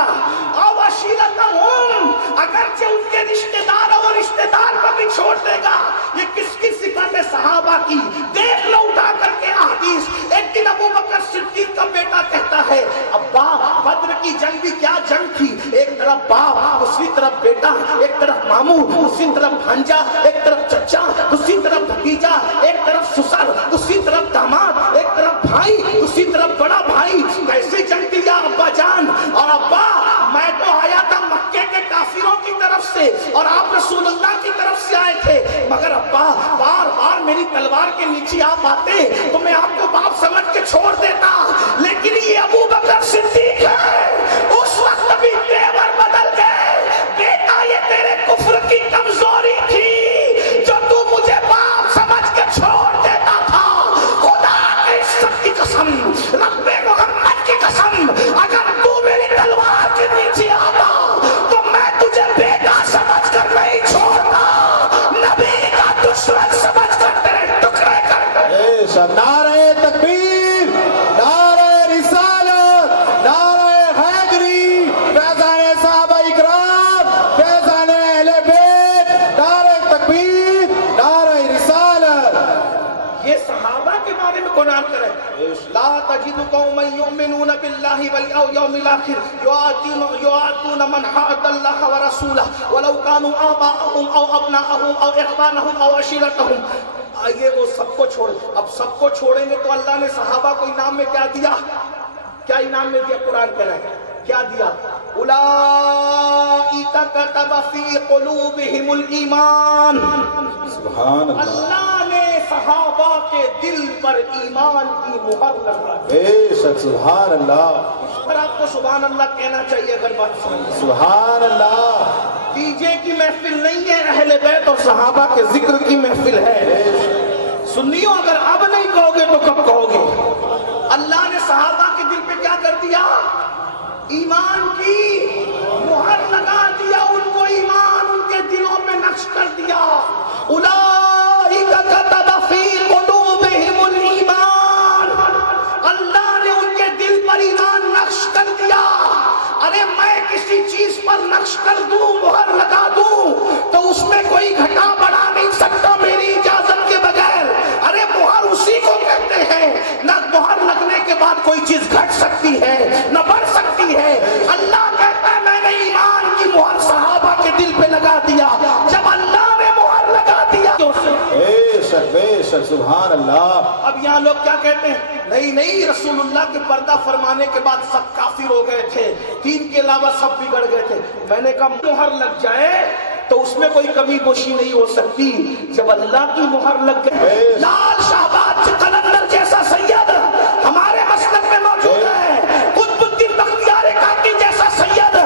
اور عشیرتہم، اگرچہ ان کے رشتہ دار ہو وہ رشتہ دار کو بھی چھوڑ دے گا۔ یہ کس کی صفت ہے؟ صحابہ کی۔ دیکھ لو اٹھا کر کے احادیث، ایک دن ابو بکر صدیق کا بیٹا کہتا ہے ابا بدر کی جنگ بھی کیا جنگ تھی، ایک طرف باپ دوسری طرف بیٹا، ایک طرف ماموں دوسری طرف بھانجا، ایک طرف چچا دوسری طرف بھتیجا، ایک طرف سسر دوسری طرف داماد، ایک طرف بھائی دوسری طرف بڑا بھائی، کیسے جنگ تھی یا ابا جان؟ اور ابا میں تو آیا تھا مکے کے کافروں کی طرف سے اور آپ رسول اللہ کی طرف سے آئے تھے، مگر ابا بار بار میری تلوار کے نیچے آپ آتے تو میں آپ کو باپ سمجھ کے چھوڑ دیتا، لیکن یہ ابو بکر صدیق ہے، اس وقت بھی تیور بدل گئے، بیٹا یہ تیرے کفر کی کمزوری تھی جو تو مجھے باپ سمجھ کے چھوڑ دیتا تھا، خدا کے عزت کی قسم، رب محمد کی قسم، اگر تو میری تلوار کے نیچے آتا تو میں تجھے بیٹا سمجھ کر نہیں چھوڑتا، نبی کا دشمن سمجھ کر تیرے ٹکڑے کر۔ نعرہ تکبیر، نعرہ رسالت، نعرہ حیدری، فیضان صحابہ اکرام، فیضان اہل بیت، نعرہ تکبیر، نعرہ رسالت۔ یہ صحابہ کے بارے میں قرآن کر رہے ہیں، لا تجد قوما یؤمنون باللہ والیوم الاخر یوادون من حاد اللہ ورسولہ ولو كانوا آباءهم او ابناءهم او اخوانهم او عشیرتهم۔ آئیے وہ سب کو چھوڑ، اب سب کو چھوڑیں گے تو اللہ نے صحابہ کو انعام میں کیا دیا؟ کیا انعام میں دیا؟ قرآن کہہ رہا ہے کیا دیا؟ اولئک کتب فی قلوبہم الایمان، سبحان اللہ، اللہ نے صحابہ کے دل پر ایمان کی مہر لگا دی۔ بے شک سبحان اللہ، اس پر آپ کو سبحان اللہ کہنا چاہیے اگر بات سمجھ۔ سبحان اللہ۔ ڈی جے کی محفل نہیں ہے، اہل بیت اور صحابہ کے ذکر کی محفل ہے۔ سنیو اگر اب نہیں کہو گے تو کب کہو گے؟ اللہ نے صحابہ کے دل پہ کیا کر دیا؟ ایمان کی مہر لگا دیا، ان کو ایمان ان کے دلوں میں نقش کر دیا۔ اولئک کتب فی قلوبہم الایمان، اللہ نے ان کے دل پر ایمان نقش کر دیا۔ ارے میں کسی ایسی چیز پر نقش کر دوں، مہر لگا دوں تو اس میں کوئی گھٹا بڑھا نہیں سکتا میری اجازت کے بغیر۔ ارے مہر اسی کو کہتے ہیں، نہ مہر لگنے کے بعد کوئی چیز گھٹ سکتی ہے نہ بڑھ سکتی ہے۔ اللہ کہتا ہے میں نے ایمان کی مہر صحابہ کے دل پہ لگا دیا، جب اللہ نے مہر لگا دیا تو بے شک سبحان اللہ۔ اب یہاں لوگ کیا کہتے ہیں، نہیں رسول اللہ کے پردہ فرمانے کے بعد سب کافر ہو گئے تھے، دین کے علاوہ سب بگڑ گئے تھے۔ میں نے کہا مہر لگ جائے تو اس میں کوئی کمی گوشی نہیں ہو سکتی، جب اللہ کی مہر لگ گئی۔ لال شہباز قلندر جیسا سید ہمارے مسلک میں موجود ہے، قطب الدین بختیار کاکی جیسا سید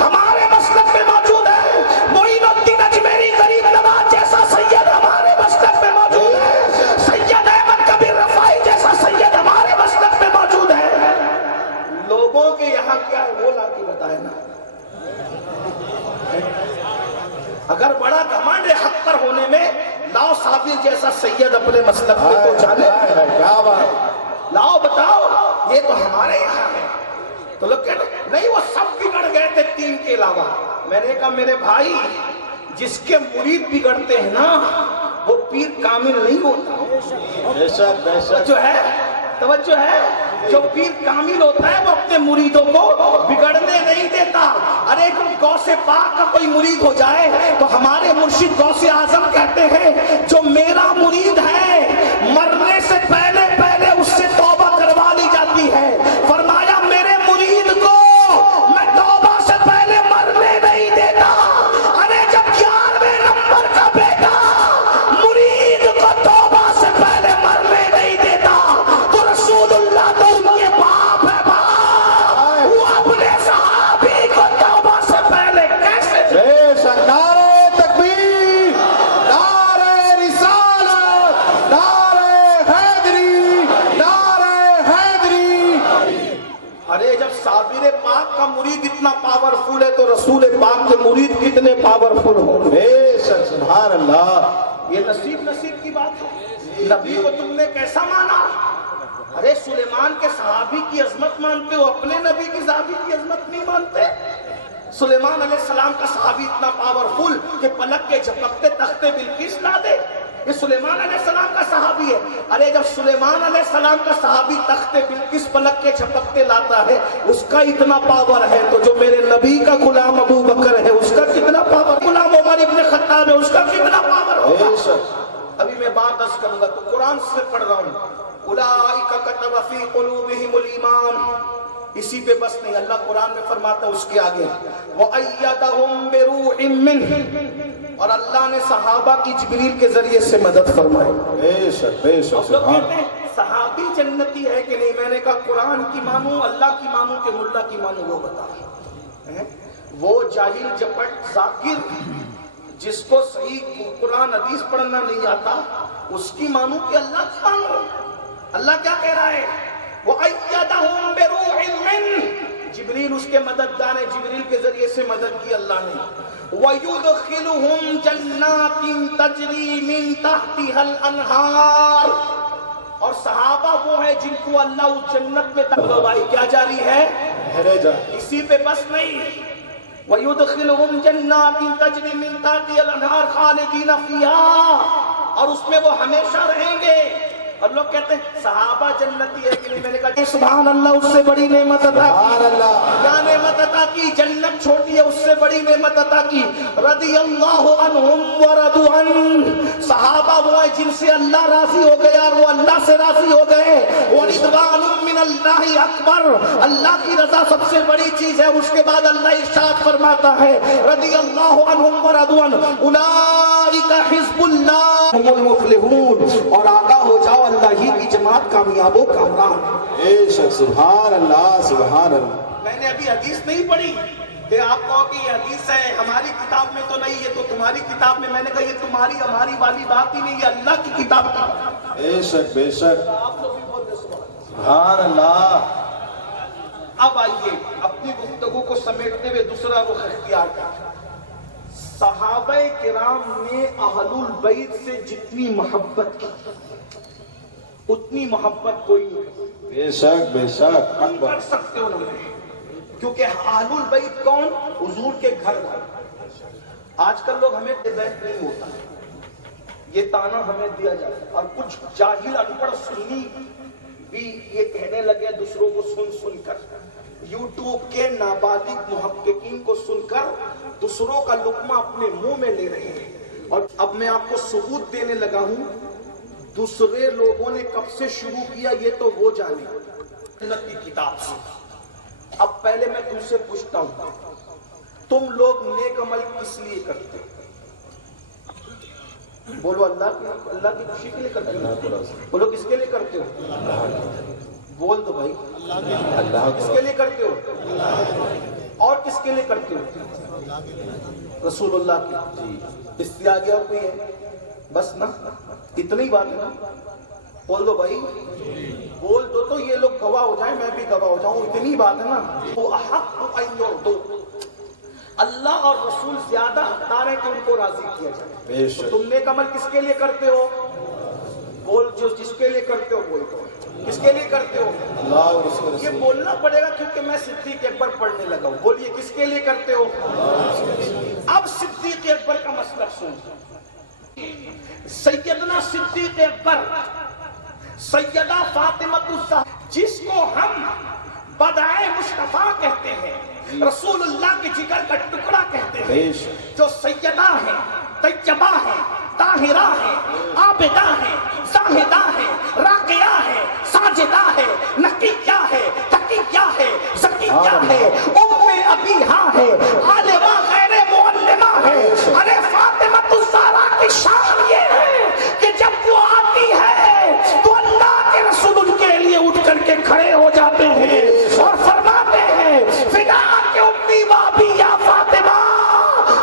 ہمارے مسلک میں موجود ہے، معین الدین اجمیری غریب نواز جیسا سید ہمارے مسلک میں موجود ہے، سید احمد کبیر رفاعی جیسا سید ہمارے مسلک میں موجود ہے۔ لوگوں کے یہاں کیا ہے وہ لا کے بتائے نا۔ اگر بڑا گھمنڈ ہے حق پر ہونے میں، لاؤ صابر جیسا سید اپنے مسلک میں تو چلے، کیا بات، لاؤ بتاؤ یہ تو ہمارے یہاں ہے۔ تو لوگ کہتے نہیں وہ سب بگڑ گئے تھے تین کے علاوہ۔ میں نے کہا میرے بھائی جس کے مرید بگڑتے ہیں نا وہ پیر کامل نہیں ہوتا۔ بے شک بے شک، توجہ ہے، جو پیر کامل ہوتا ہے وہ اپنے مریدوں کو بگڑنے نہیں دیتا۔ ارے غوث پاک کا کوئی مرید ہو جائے تو ہمارے مرشد غوث اعظم کہتے ہیں جو میرا مرید ہے مرنے سے پہلے اس سے توبہ کروا لی جاتی ہے۔ فرمایا میرے مرید کو میں توبہ سے پہلے مرنے نہیں دیتا۔ ارے جب 11ویں نمبر کا بیٹا مرید کو توبہ سے پہلے مرنے نہیں دیتا تو رسول اللہ تو ان کے باپ ہے باپ، وہ اپنے صحابی کو توبہ سے پہلے کیسے؟ بے شک، نعرہ تکبیر، نعرہ رسالت، نعرہ حیدری، نعرہ حیدری۔ ارے جب صابر پاک کا مرید اتنا پاورفل ہے تو رسول پاک کے مرید کتنے پاورفل ہوں گے؟ بے شک سبحان اللہ۔ یہ نصیب کی بات ہے۔ نبی کو تم نے کیسا مانا؟ ارے سلیمان کے صحابی کی عظمت مانتے ہو، اپنے نبی کی صحابی کی عظمت نہیں مانتے؟ سلیمان علیہ السلام کا صحابی اتنا پاورفل کہ پلک کے جھپکتے تختے بلقیس لا دے، یہ سلیمان علیہ السلام کا صحابی ہے۔ ارے جب سلیمان علیہ السلام کا صحابی تختے بلقیس پلک کے جھپکتے لاتا ہے اس کا اتنا پاور ہے تو جو میرے نبی کا غلام ابو بکر ہے اس کا کتنا پاور، غلام عمر ابن خطاب ہے اس کا کتنا پاور ہوگا؟ ابھی میں بات عرض کروں گا تو قرآن سے پڑھ رہا ہوں، اولئک کتب فی قلوبہم الایمان، اسی پہ بس نہیں، اللہ قرآن میں فرماتا ہے اس کے آگے وَأَيَّدَهُمْ بِرُوحٍ مِّنْهُ، اور اللہ نے صحابہ کی جبریل کے ذریعے سے مدد فرمائی۔ بے شک بے شک اب لوگ سبحان کہتے ہیں صحابی جنتی ہے کہ نہیں، میں نے کہا قرآن کی مانوں، اللہ کی مانوں کہ ملا کی مانوں، وہ بتا۔ وہ جاہل جپٹ ذاکر جس کو صحیح قرآن حدیث پڑھنا نہیں آتا اس کی مانوں کہ اللہ کی مانوں؟ اللہ کیا کہہ رہا ہے؟ وَأَيَّدَهُمْ بِرُوحٍ مِّنْهُ، جبریل اس کے مددگار ہیں، جبریل کے ذریعے سے مدد کی اللہ نے۔ وَيُدْخِلُهُمْ جَنَّاتٍ تَجْرِي مِن تَحْتِهَا الْأَنْهَارُ، اور صحابہ وہ ہیں جن کو اللہ اس جنت میں تکلو بھائی کیا جاری ہے؟ اسی پہ بس نہیں، وَيُدْخِلُهُمْ جَنَّاتٍ تَجْرِي مِن تَحْتِهَا الْأَنْهَارُ خَالِدِينَ فِيهَا، اور اس میں وہ ہمیشہ رہیں گے۔ اور لوگ کہتے ہیں صحابہ جنتی ہے کہ نہیں، میں نے کہا سبحان اللہ، اس سے بڑی نعمت عطا کی، کیا نعمت عطا کی؟ جنت چھوٹی ہے، اس سے بڑی نعمت عطا کی۔ رضی اللہ عنہم ورضوا عنہ، صحابہ وہ ہیں جن سے اللہ راضی ہو گیا اور وہ اللہ سے راضی ہو گئے۔ ورضوان من اللہ اکبر، اللہ کی رضا سب سے بڑی چیز ہے۔ اس کے بعد اللہ ارشاد فرماتا ہے رضی اللہ عنہم ورضوا عنہ اولئک حزب اللہ هم المفلحون، اور آگاہ ہو جاؤ اللہ ہی کی جماعت کامیاب و کامران۔ بے شک سبحان اللہ سبحان اللہ۔ میں نے ابھی حدیث نہیں پڑھی کہ آپ کہو کہ یہ حدیث ہے ہماری کتاب میں تو نہیں، یہ تو تمہاری کتاب میں۔ میں نے کہا یہ تمہاری ہماری والی بات ہی نہیں، یہ اللہ کی کتاب کی۔ بے شک بے شک آپ لوگ بھی بولتے سبحان اللہ۔ اب آئیے اپنی گفتگو کو سمیٹتے ہوئے دوسرا رخ اختیار کریں۔ صحابہ کرام نے اہل البیت سے جتنی محبت کی اتنی محبت کوئی نہیں بے شک بے شک تم کر سکتے ہو نا، کیونکہ اہل البیت کون؟ حضور کے گھر والے۔ آج کل لوگ ہمیں بیت نہیں ہوتا، یہ تانا ہمیں دیا جاتا ہے، اور کچھ جاہل ان پڑھ سنی بھی یہ کہنے لگے دوسروں کو سن کر، یوٹیوب کے نابالغ محققین کو سن کر دوسروں کا لقمہ اپنے منہ میں لے رہے ہیں۔ اور اب میں آپ کو ثبوت دینے لگا ہوں، دوسرے لوگوں نے کب سے شروع کیا یہ تو وہ جانے، اللہ کی کتاب سے۔ اب پہلے میں تم سے پوچھتا ہوں، تم لوگ نیک عمل کس لیے کرتے ہو؟ بولو اللہ کی خوشی کے لیے کرتے ہو؟ بولو کس کے لیے کرتے ہو؟ بول دو بھائی، کس کے لیے کرتے ہو؟ اور کس کے لیے کرتے ہو؟ رسول اللہ کی۔ اس سے آگے اور کوئی ہے؟ بس نا، اتنی بات ہے نا؟ بول دو بھائی، بول دو تو یہ لوگ گواہ ہو جائیں، میں بھی گواہ ہو جاؤں، اتنی بات ہے نا؟ وہ احق ان یرضوا، اللہ اور رسول زیادہ حقدار ہے کہ ان کو راضی کیا جائے۔ تم نیک عمل کس کے لیے کرتے ہو؟ بول، جو جس کے لیے کرتے ہو بول دو، کس کے لیے کرتے ہو؟ اللہ اور اس کے رسول۔ یہ بولنا پڑے گا کیونکہ میں صدیق اکبر پڑھنے لگا ہوں۔ بولیے کس کے لیے کرتے ہو؟ اب صدیق اکبر کا مسئلہ سن۔ سیدنا صدیق اکبر، سیدہ فاطمہ الزہرا، جس کو ہم بدائے مصطفیٰ کہتے ہیں، رسول اللہ کے جگر کا ٹکڑا کہتے ہیں، جو سیدہ ہے، طیبہ ہے، طاہرہ ہے، عابدہ ہے، زاہدہ ہے، راقیہ ہے، ساجدہ ہے، نقیہ ہے، تقیہ ہے، زکیہ ہے، ام ابیہا ہے، عالمہ غیر معلمہ ہے۔ ارے فاطمہ الزہرا کی شان یہ ہے کہ جب وہ آتی ہے تو اللہ کے رسول ان کے لیے اٹھ کر کے کھڑے ہو جاتے ہیں اور فرماتے ہیں، فدا کے امی بابی یا فاطمہ،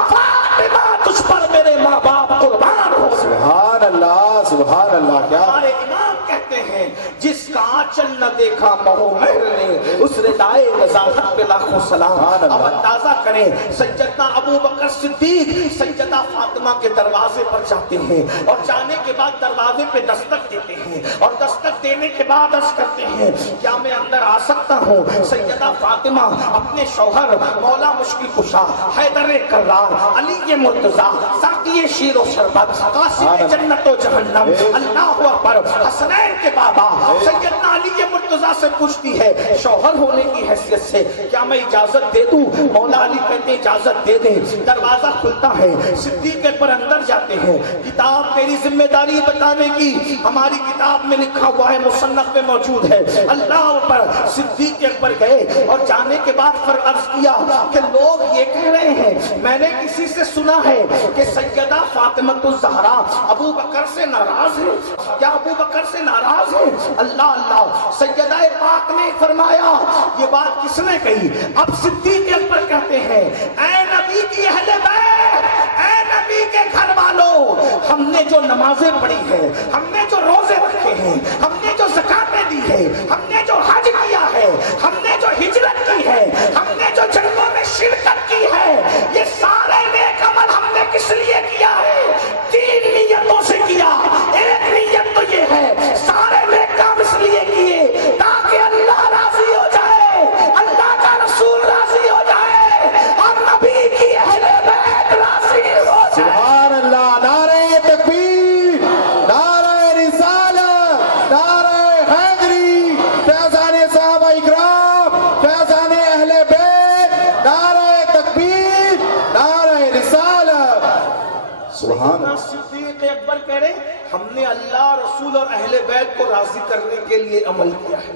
فاطمہ تجھ پر میرے ماں باپ قربان ہو۔ سبحان اللہ، سبحان اللہ۔ کیا ہمارے امام کہتے ہیں، جس کا آنچل نہ دیکھا مہو مہر نے، اس ردائے نزاکت پہ لاکھوں سلام۔ اب اندازہ کریں، سیدنا ابو بکر صدیق سیدہ فاطمہ کے دروازے پر جاتے ہیں، اور جانے کے بعد دروازے پہ دستک دیتے ہیں، اور دستک دینے کے بعد عرض کرتے ہیں، کیا میں اندر آ سکتا ہوں؟ سیدہ فاطمہ اپنے شوہر مولا مشکل کشا، حیدر کرار، علی مرتضیٰ، ساقی شیر و شربت، قاسم جنت و جہنم، اللہ اکبر، حسنین کے بابا سیدنا علی مرتضیٰ سے پوچھتی ہے، شوہر ہونے کی حیثیت سے کیا میں اجازت دے دوں؟ مولا علی کہتے ہیں اجازت دے دیں۔ دروازہ کھلتا ہے، صدیق اکبر اندر جاتے ہیں۔ کتاب تیری ذمہ داری بتانے کی، ہماری کتاب میں لکھا ہوا ہے، مصنف میں موجود ہے۔ اللہ پر صدیق اکبر گئے اور جانے کے بعد پر عرض کیا کہ لوگ یہ کہہ رہے ہیں، میں نے کسی سے سنا ہے کہ سیدہ فاطمہ الزہرا ابو بکر سے ناراض ہے، کیا ابو بکر سے ناراض ہے؟ اللہ اللہ، سیدہ پاک نے فرمایا یہ بات کس نے کہی؟ اب صدیق اکبر کہتے ہیں، اے نبی کی اہل بیت، اے نبی کے گھر والوں، ہم نے جو نمازیں پڑھی ہیں، ہم نے جو روزے رکھے ہیں، ہم نے جو زکاتیں دی ہے، ہم نے جو حج کیا ہے، ہم نے جو ہجرت کی ہے، ہم نے جو جنگوں میں شرکت کی ہے، یہ سارے نیک عمل ہم نے کس لیے کیا ہے؟ 3 نیتوں سے کیا۔ ایک نیت تو یہ ہے، سارے نیک کام اس لیے کیے تاکہ اللہ راضی ہو جائے، اللہ کا رسول راضی ہو جائے، اور نبی کی اہل بیت راضی ہو جائے۔ سبحان اللہ، نعرہ تکبیر، نعرہ رسالت، نعرہ حیدری، فیضان صحابہ اکرام، فیضان اہل بیت، نعرہ تکبیر، نعرہ رسالت۔ سبحان اللہ۔ صدیق اکبر کہہ رہے ہم نے اللہ، رسول اور اہل بیت کو راضی کرنے کے لیے عمل کیا ہے۔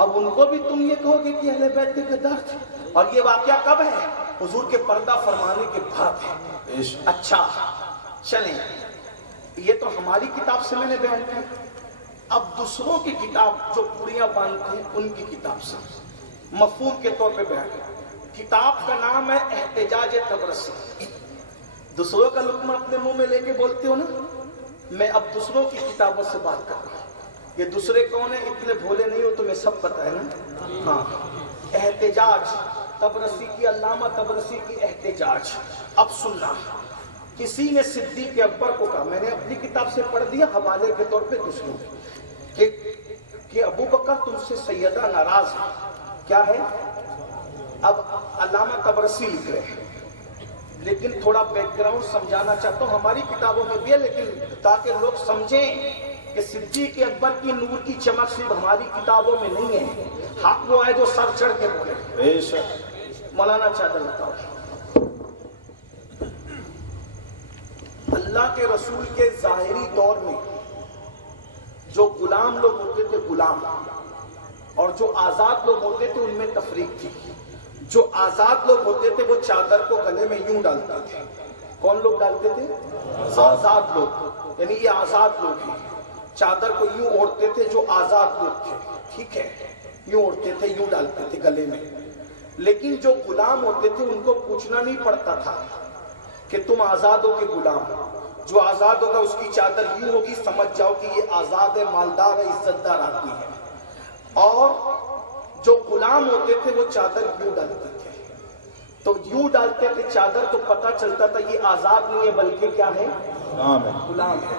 اب ان کو بھی تم یہ کہو گے کہ اہل بیت کے غدار تھے؟ اور یہ واقعہ کب ہے؟ حضور کے پردہ فرمانے کے بعد ہے۔ اچھا چلیں، یہ تو ہماری کتاب سے میں نے بیان کیا، اب دوسروں کی کتاب جو پوریاں باندھتے ہیں ان کی کتاب سے مفہوم کے طور پہ بیان کیا۔ کتاب کا نام ہے احتجاج طبرسی۔ دوسروں کا لقمہ اپنے منہ میں لے کے بولتے ہو نا، میں اب دوسروں کی کتابوں سے بات کر رہا ہوں۔ یہ دوسرے کون ہیں؟ اتنے بھولے نہیں ہو، تمہیں سب پتہ ہے نا۔ ہاں، احتجاج طبرسی کی، علامہ طبرسی کی احتجاج۔ اب سننا، کسی نے صدیق اکبر کو کہا، میں نے اپنی کتاب سے پڑھ دیا حوالے کے طور پہ دوسروں کہ ابو بکر تم سے سیدہ ناراض ہے، کیا ہے؟ اب علامہ طبرسی لکھ رہے ہیں، لیکن تھوڑا بیک گراؤنڈ سمجھانا چاہتا ہوں، ہماری کتابوں میں بھی ہے لیکن تاکہ لوگ سمجھیں کہ صدیق اکبر کی نور کی چمک صرف ہماری کتابوں میں نہیں ہے، حق وہ ہے جو سر چڑھ کے بولے۔ بے شک۔ مولانا چادر بتاؤ، اللہ کے رسول کے ظاہری دور میں جو غلام لوگ ہوتے تھے غلام، اور جو آزاد لوگ ہوتے تھے ان میں تفریق تھی۔ جو آزاد لوگ ہوتے تھے وہ چادر کو گلے میں یوں ڈالتے تھے۔ کون لوگ ڈالتے تھے؟ آزاد لوگ، یعنی یہ آزاد لوگ ہیں، چادر کو یوں اوڑھتے تھے جو آزاد لوگ تھے، ٹھیک ہے، یوں اوڑھتے تھے، یوں ڈالتے تھے گلے میں۔ لیکن جو غلام ہوتے تھے ان کو پوچھنا نہیں پڑتا تھا کہ تم آزاد ہو کہ غلام ہو۔ جو آزاد ہوگا اس کی چادر یوں ہوگی، سمجھ جاؤ کہ یہ آزاد ہے، مالدار ہے، عزت دار آدمی ہے۔ اور جو غلام ہوتے تھے وہ چادر یوں ڈالتے تھے، تو یوں ڈالتے تھے چادر تو پتہ چلتا تھا یہ آزاد نہیں ہے بلکہ کیا ہے؟ غلام ہے۔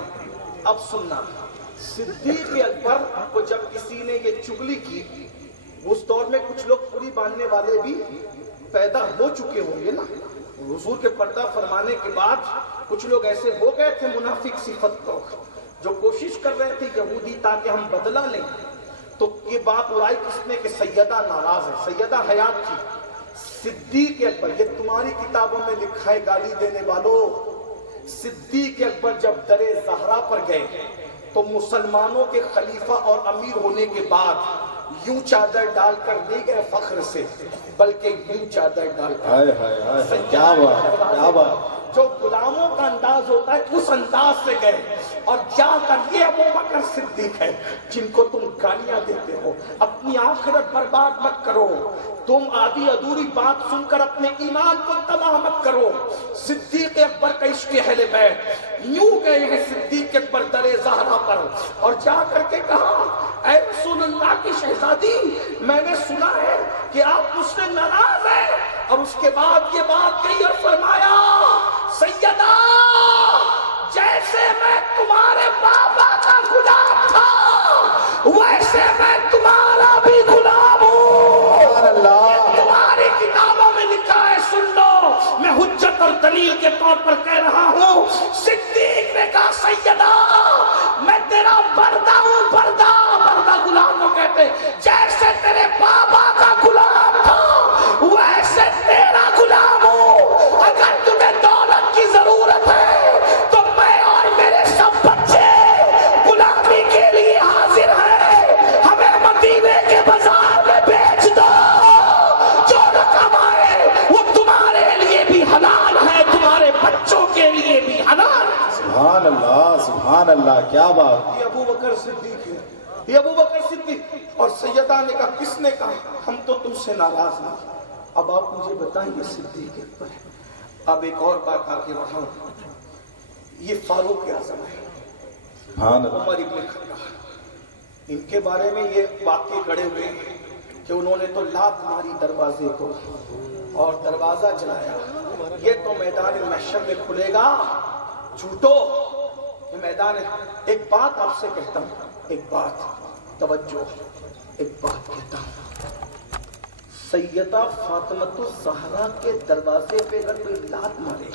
اب سننا، صدیق اکبر کو جب کسی نے یہ چغلی کی، اس دور میں کچھ لوگ پوری باندھنے والے بھی پیدا ہو چکے ہوں گے نا، حضور کے پردہ فرمانے کے بعد کچھ لوگ ایسے ہو گئے تھے منافق صفت کو، جو کوشش کر رہے تھے یہودی تاکہ ہم بدلہ لیں۔ تو یہ بات اڑائی کس نے کہ سیدہ ناراض ہے، سیدہ حیات تھی۔ صدیق اکبر، یہ تمہاری کتابوں میں لکھا ہے گالی دینے والوں، صدیق اکبر جب در زہرا پر گئے تو مسلمانوں کے خلیفہ اور امیر ہونے کے بعد یوں چادر ڈال کر نہیں گئے فخر سے، بلکہ یوں چادر ڈال کر، کیا بات، کیا بات، جو غلاموں کا انداز ہوتا ہے اس انداز سے گئے اور جا کر یہ ابو بکر صدیق ہے جن کو تم گالیاں دیتے ہو۔ اپنی آخرت برباد مت کرو، تم آدھی ادھوری بات سن کر اپنے ایمان کو تباہ مت کرو۔ صدیق اکبر کا عشق اہل بیت، یوں گئے ہیں صدیق اکبر در زہرا پر اور جا کر کے کہا اے رسول اللہ کی شہزادی، میں نے سنا ہے کہ آپ مجھ سے ناراض ہیں، اور اس کے بعد یہ بات کہی اور فرمایا سیدہ جیسے میں تمہارے بابا کا غلام تھا ویسے میں تمہارا بھی غلام ہوں۔ تمہاری کتابوں میں لکھا ہے، سن لو، میں حجت اور دلیل کے طور پر کہہ رہا ہوں۔ صدیق نے کہا سیدہ میں تیرا بردہ ہوں، بردہ غلام کو کہتے، جیسے تیرے بابا کا غلام تھا ویسے تیرا غلام ہوں۔ اگر تمہیں دولت کی ضرورت ہے تو میں اور میرے سب بچے غلامی کے لیے حاضر ہیں، ہمیں مدینے کے بازار میں بیچ دو، جو رقم آئے وہ تمہارے لیے بھی حلال ہے، تمہارے بچوں کے لیے بھی حلال ہے۔ سبحان اللہ، سبحان اللہ، کیا بات۔ یہ ابو بکر صدیق ہے، یہ ابو بکر صدیق۔ اور سیدہ نے کہا، کس نے کہا؟ ہم تو تم سے ناراض نہیں۔ اب آپ مجھے بتائیں یہ صدیق اکبر ہے۔ اب ایک اور بات آگے بڑھاؤں، یہ فاروق اعظم ہے، سبحان اللہ، عمر ابن خطاب، ان کے بارے میں یہ واقعے گڑے ہوئے ہیں کہ انہوں نے تو لات ماری دروازے کو اور دروازہ جلایا، یہ تو میدان محشر میں کھلے گا، جھوٹو یہ میدان ہے۔ ایک بات آپ سے کہتا ہوں، ایک بات توجہ، ایک بات کہتا ہوں، سیدہ فاطمۃ الزہرا کے دروازے پہ اگر کوئی لات مارے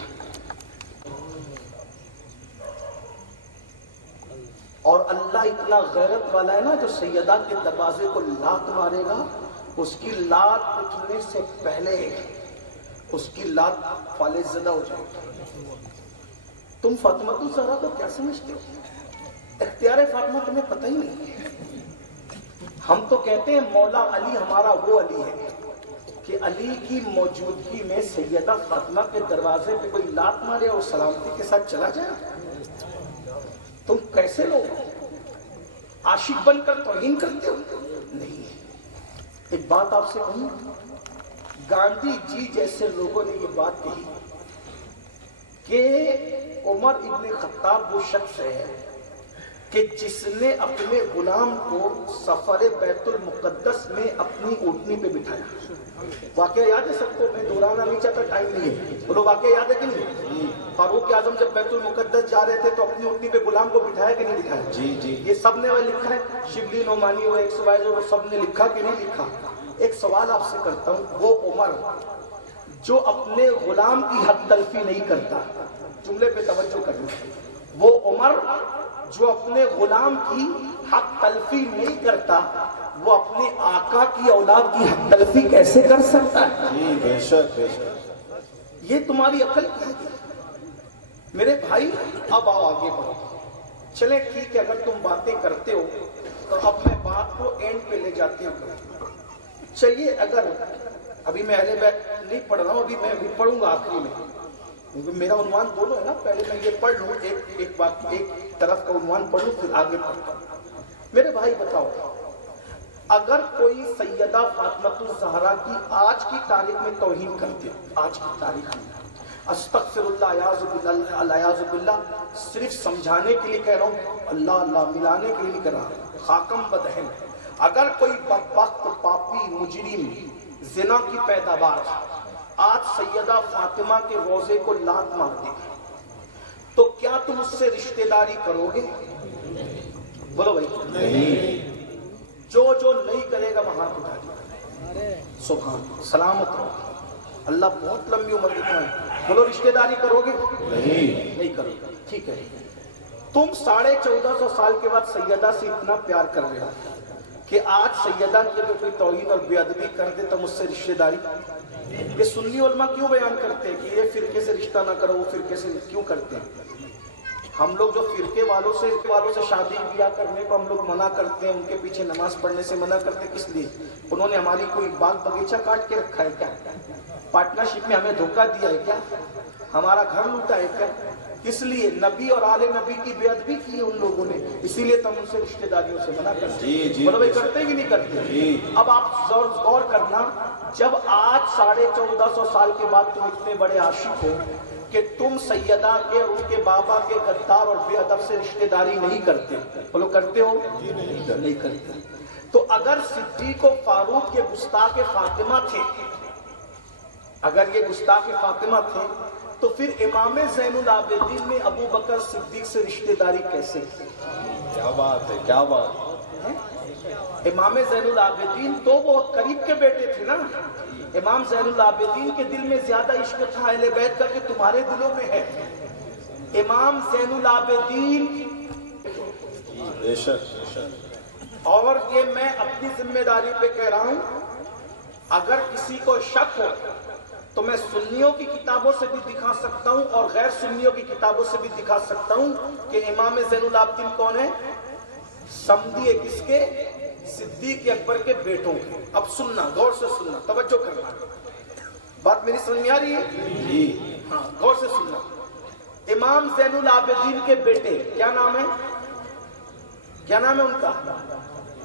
اور اللہ اتنا غیرت والا ہے نا جو سیدہ کے دروازے کو لات مارے گا، اس کی لات اٹھنے سے پہلے اس کی لات فالج زدہ ہو جائے گی۔ تم فاطمۃ الزہرا کو کیا سمجھتے ہو؟ اختیار فاطمہ تمہیں پتہ ہی نہیں ہے۔ ہم تو کہتے ہیں مولا علی ہمارا وہ علی ہے کہ علی کی موجودگی میں سیدہ فاطمہ کے دروازے پہ کوئی لات مارے اور سلامتی کے ساتھ چلا جائے۔ تم کیسے لوگ عاشق بن کر توہین کرتے ہو؟ نہیں۔ ایک بات آپ سے کہوں، گاندھی جی جیسے لوگوں نے یہ بات کہی کہ عمر ابن خطاب وہ شخص ہے کہ جس نے اپنے غلام کو سفر بیت المقدس میں اپنی اونٹنی پہ بٹھایا۔ واقعہ یاد ہے سب کو؟ میں دہرانا نہیں چاہتا، ٹائم نہیں ہے، بولو واقعہ یاد ہے کہ نہیں؟ فاروق اعظم جب بیت المقدس جا رہے تھے تو اپنی اونٹنی پہ غلام کو بٹھایا کہ نہیں بٹھایا؟ جی جی، یہ سب نے وہ لکھا ہے، شبلی نعمانی ہو، ایکس وائز ہو، سب نے لکھا کہ نہیں لکھا؟ ایک سوال آپ سے کرتا ہوں، وہ عمر جو اپنے غلام کی حق تلفی نہیں کرتا، جملے پہ توجہ کرنا، وہ عمر جو اپنے غلام کی حق تلفی نہیں کرتا، وہ اپنے آقا کی اولاد کی حق تلفی کیسے کر سکتا ہے؟ جی بے شک بے شک. یہ تمہاری عقل کیا ہے؟ میرے بھائی اب آؤ آگے بڑھو. چلیں ٹھیک ہے، اگر تم باتیں کرتے ہو تو اب میں بات کو اینڈ پہ لے جاتی ہوں. چلیے اگر ابھی میں اہل بیت نہیں پڑھ رہا ہوں، ابھی میں پڑھوں گا آخری میں، کیونکہ میرا عنوان دونوں ہے نا، پہلے میں یہ پڑھ لوں، ایک طرف کا عنوان پڑھوں پھر آگے پڑھتا ہوں. میرے بھائی بتاؤ، اگر کوئی سیدہ فاطمۃ الزہرا کی آج کی تاریخ میں توہین کرتے ہو، آج کی تاریخ میں، استغفر اللہ الیاذ باللہ، صرف سمجھانے کے لیے کہہ رہا ہوں، اللہ اللہ ملانے کے لیے نہیں کر رہا ہوں، خاکم بدہن، اگر کوئی بدبخت پاپی مجرم زنا کی پیداوار آج سیدہ فاطمہ کے روزے کو لات مار دے تو کیا تم اس سے رشتہ داری کرو گے؟ بولو بھائی. نہیں. جو نہیں کرے گا وہاں اٹھا دیا. سبحان سلامت رہو، اللہ بہت لمبی عمر دیتا ہے. بولو رشتہ داری کرو گے؟ نہیں کرو گے. ٹھیک ہے، تم 1450 سال کے بعد سیدہ سے اتنا پیار کر رہے ہو کہ آج سیدہ کے جو کوئی توہین اور بے ادبی کر دے تم اس سے رشتہ داری. یہ سنی علماء کیوں بیان کرتے ہیں کہ یہ فرقے سے رشتہ نہ کرو، وہ فرقے سے کیوں کرتے ہیں؟ ہم لوگ جو فرقے والوں سے شادی بیاہ کرنے کو ہم لوگ منع کرتے ہیں، ان کے پیچھے نماز پڑھنے سے منع کرتے ہیں، کس لیے؟ انہوں نے ہماری کوئی باغ باغیچہ کاٹ کے رکھا ہے کیا؟ پارٹنرشپ میں ہمیں دھوکہ دیا ہے کیا؟ ہمارا گھر لوٹا ہے کیا؟ اس لیے نبی اور آل نبی کی بے ادبی کی ان لوگوں نے، اسی لیے تم ان سے رشتہ داریوں سے منع کرتے ہیں. بولو بھائی کرتے کہ نہیں کرتے؟ اب آپ غور کرنا، جب آج 1450 سال کے بعد تم اتنے بڑے عاشق ہو کہ تم سیدہ کے اور ان کے بابا کے غدار اور بے ادب سے رشتہ داری نہیں کرتے، بولو کرتے ہو؟ نہیں کرتے. تو اگر صدیق و فاروق کے گستاخ فاطمہ تھے، اگر یہ گستاخ فاطمہ تھے، تو پھر امام زین العابدین نے ابو بکر صدیق سے رشتہ داری کیسے کی؟ کیا بات ہے، کیا بات ہے. امام زین العابدین تو وہ قریب کے بیٹے تھے نا. امام زین العابدین کے دل میں زیادہ عشق تھا اہل بیت کا کہ تمہارے دلوں میں ہے. امام زین العابدین، بے شک. اور یہ میں اپنی ذمہ داری پہ کہہ رہا ہوں، اگر کسی کو شک ہو تو میں سنیوں کی کتابوں سے بھی دکھا سکتا ہوں اور غیر سنیوں کی کتابوں سے بھی دکھا سکتا ہوں کہ امام زین العابدین کون ہے؟ سمدھی ہے کس کے؟ صدیق اکبر کے بیٹوں کے. اب سننا، غور سے سننا، توجہ کرنا، بات میری سمجھ میں آ رہی ہے؟ جی ہاں، غور سے سننا. امام زین العابدین کے بیٹے کیا نام ہے؟ کیا نام ہے ان کا؟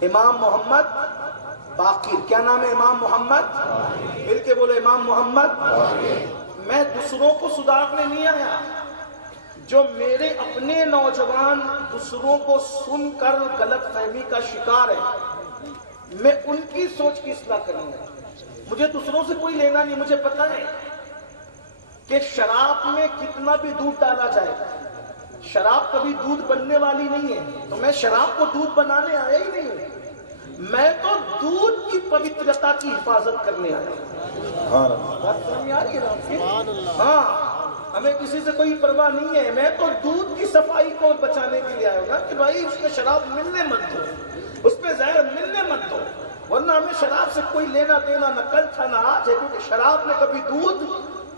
امام محمد باقر. کیا نام ہے؟ امام محمد. مل کے بولو امام محمد. میں دوسروں کو سدھارنے نہیں آیا، جو میرے اپنے نوجوان دوسروں کو سن کر غلط فہمی کا شکار ہے، میں ان کی سوچ کی اصلاح کروں گا. مجھے دوسروں سے کوئی لینا نہیں. مجھے پتا ہے کہ شراب میں کتنا بھی دودھ ڈالا جائے، شراب کبھی دودھ بننے والی نہیں ہے، تو میں شراب کو دودھ بنانے آیا ہی نہیں ہوں. میں تو دودھ کی پوترتا کی حفاظت کرنے آیا ہوں. ہاں، ہمیں کسی سے کوئی پرواہ نہیں ہے. میں تو دودھ کی صفائی کو بچانے کے لیے آیا ہوں نا، کہ بھائی اس میں شراب ملنے مت دو، اس میں زہر ملنے مت دو، ورنہ ہمیں شراب سے کوئی لینا دینا نہ کل تھا نہ آج ہے. کیونکہ شراب نے کبھی دودھ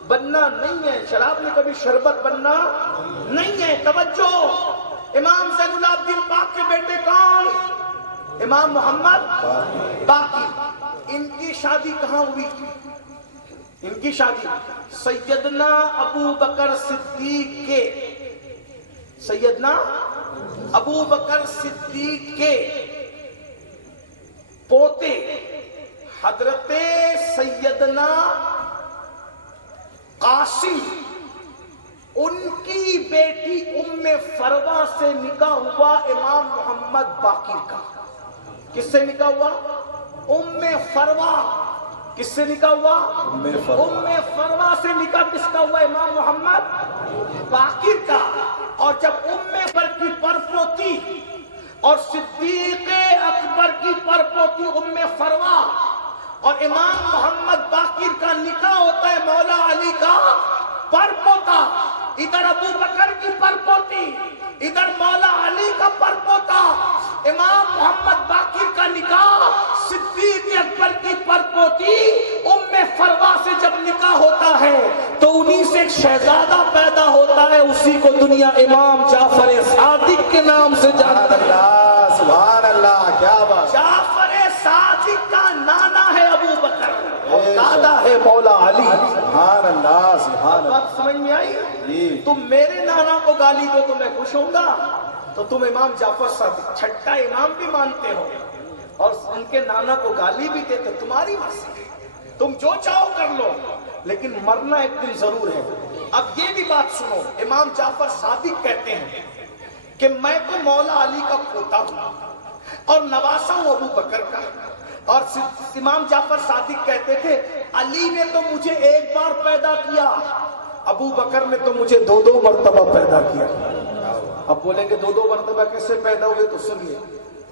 بننا نہیں ہے، شراب نے کبھی شربت بننا نہیں ہے. توجہ، امام زین العابدین پاک کے بیٹے کون؟ امام محمد باقر. ان کی شادی کہاں ہوئی؟ ان کی شادی سیدنا ابو بکر صدیق کے، سیدنا ابو بکر صدیق کے پوتے حضرت سیدنا قاسم، ان کی بیٹی ام فروا سے نکاح ہوا امام محمد باقر کا. کس سے نکاح ہوا؟ ام فروا. کس سے نکاح ہوا؟ ام فروا سے نکاح کس کا ہوا؟ امام محمد باقر کا. اور جب ام پر کی پرپوتی اور صدیق اکبر کی پرپوتی ام فروا اور امام محمد باقر کا نکاح ہوتا ہے مولا علی کا پرپوتا، ادھر ابو بکر کی پرپوتی، ادھر مولا علی کا پرپوتا۔ امام محمد باقر کا نکاح صدیق اکبر کی پرپوتی ام فروا سے جب نکاح ہوتا ہے تو انہی سے ایک شہزادہ پیدا ہوتا ہے، اسی کو دنیا امام جعفر صادق کے نام سے جانتا ہے۔ سبحان اللہ، کیا بات! جعفر صادق کا نانا ہے ابو بکر اور دادا ہے مولا علی۔ سبحان اللہ، سبحان اللہ۔ بات سمجھ میں آئی؟ جی۔ تم میرے نانا کو گالی دو تو میں خوش ہوں گا، تو تم امام جعفر صادق چھٹا امام بھی مانتے ہو اور ان کے نانا کو گالی بھی دیتے، تمہاری مرضی ہے، تم جو چاہو کر لو، لیکن مرنا ایک دن ضرور ہے۔ اب یہ بھی بات سنو، امام جعفر صادق کہتے ہیں کہ میں تو مولا علی کا پوتا ہوں اور نواسا ہوں ابو بکر کا، اور امام جعفر صادق کہتے تھے علی نے تو مجھے ایک بار پیدا کیا، ابو بکر نے تو مجھے 2 مرتبہ پیدا کیا۔ اب بولیں کہ 2 مرتبہ کیسے پیدا ہوئے؟ تو سنیے،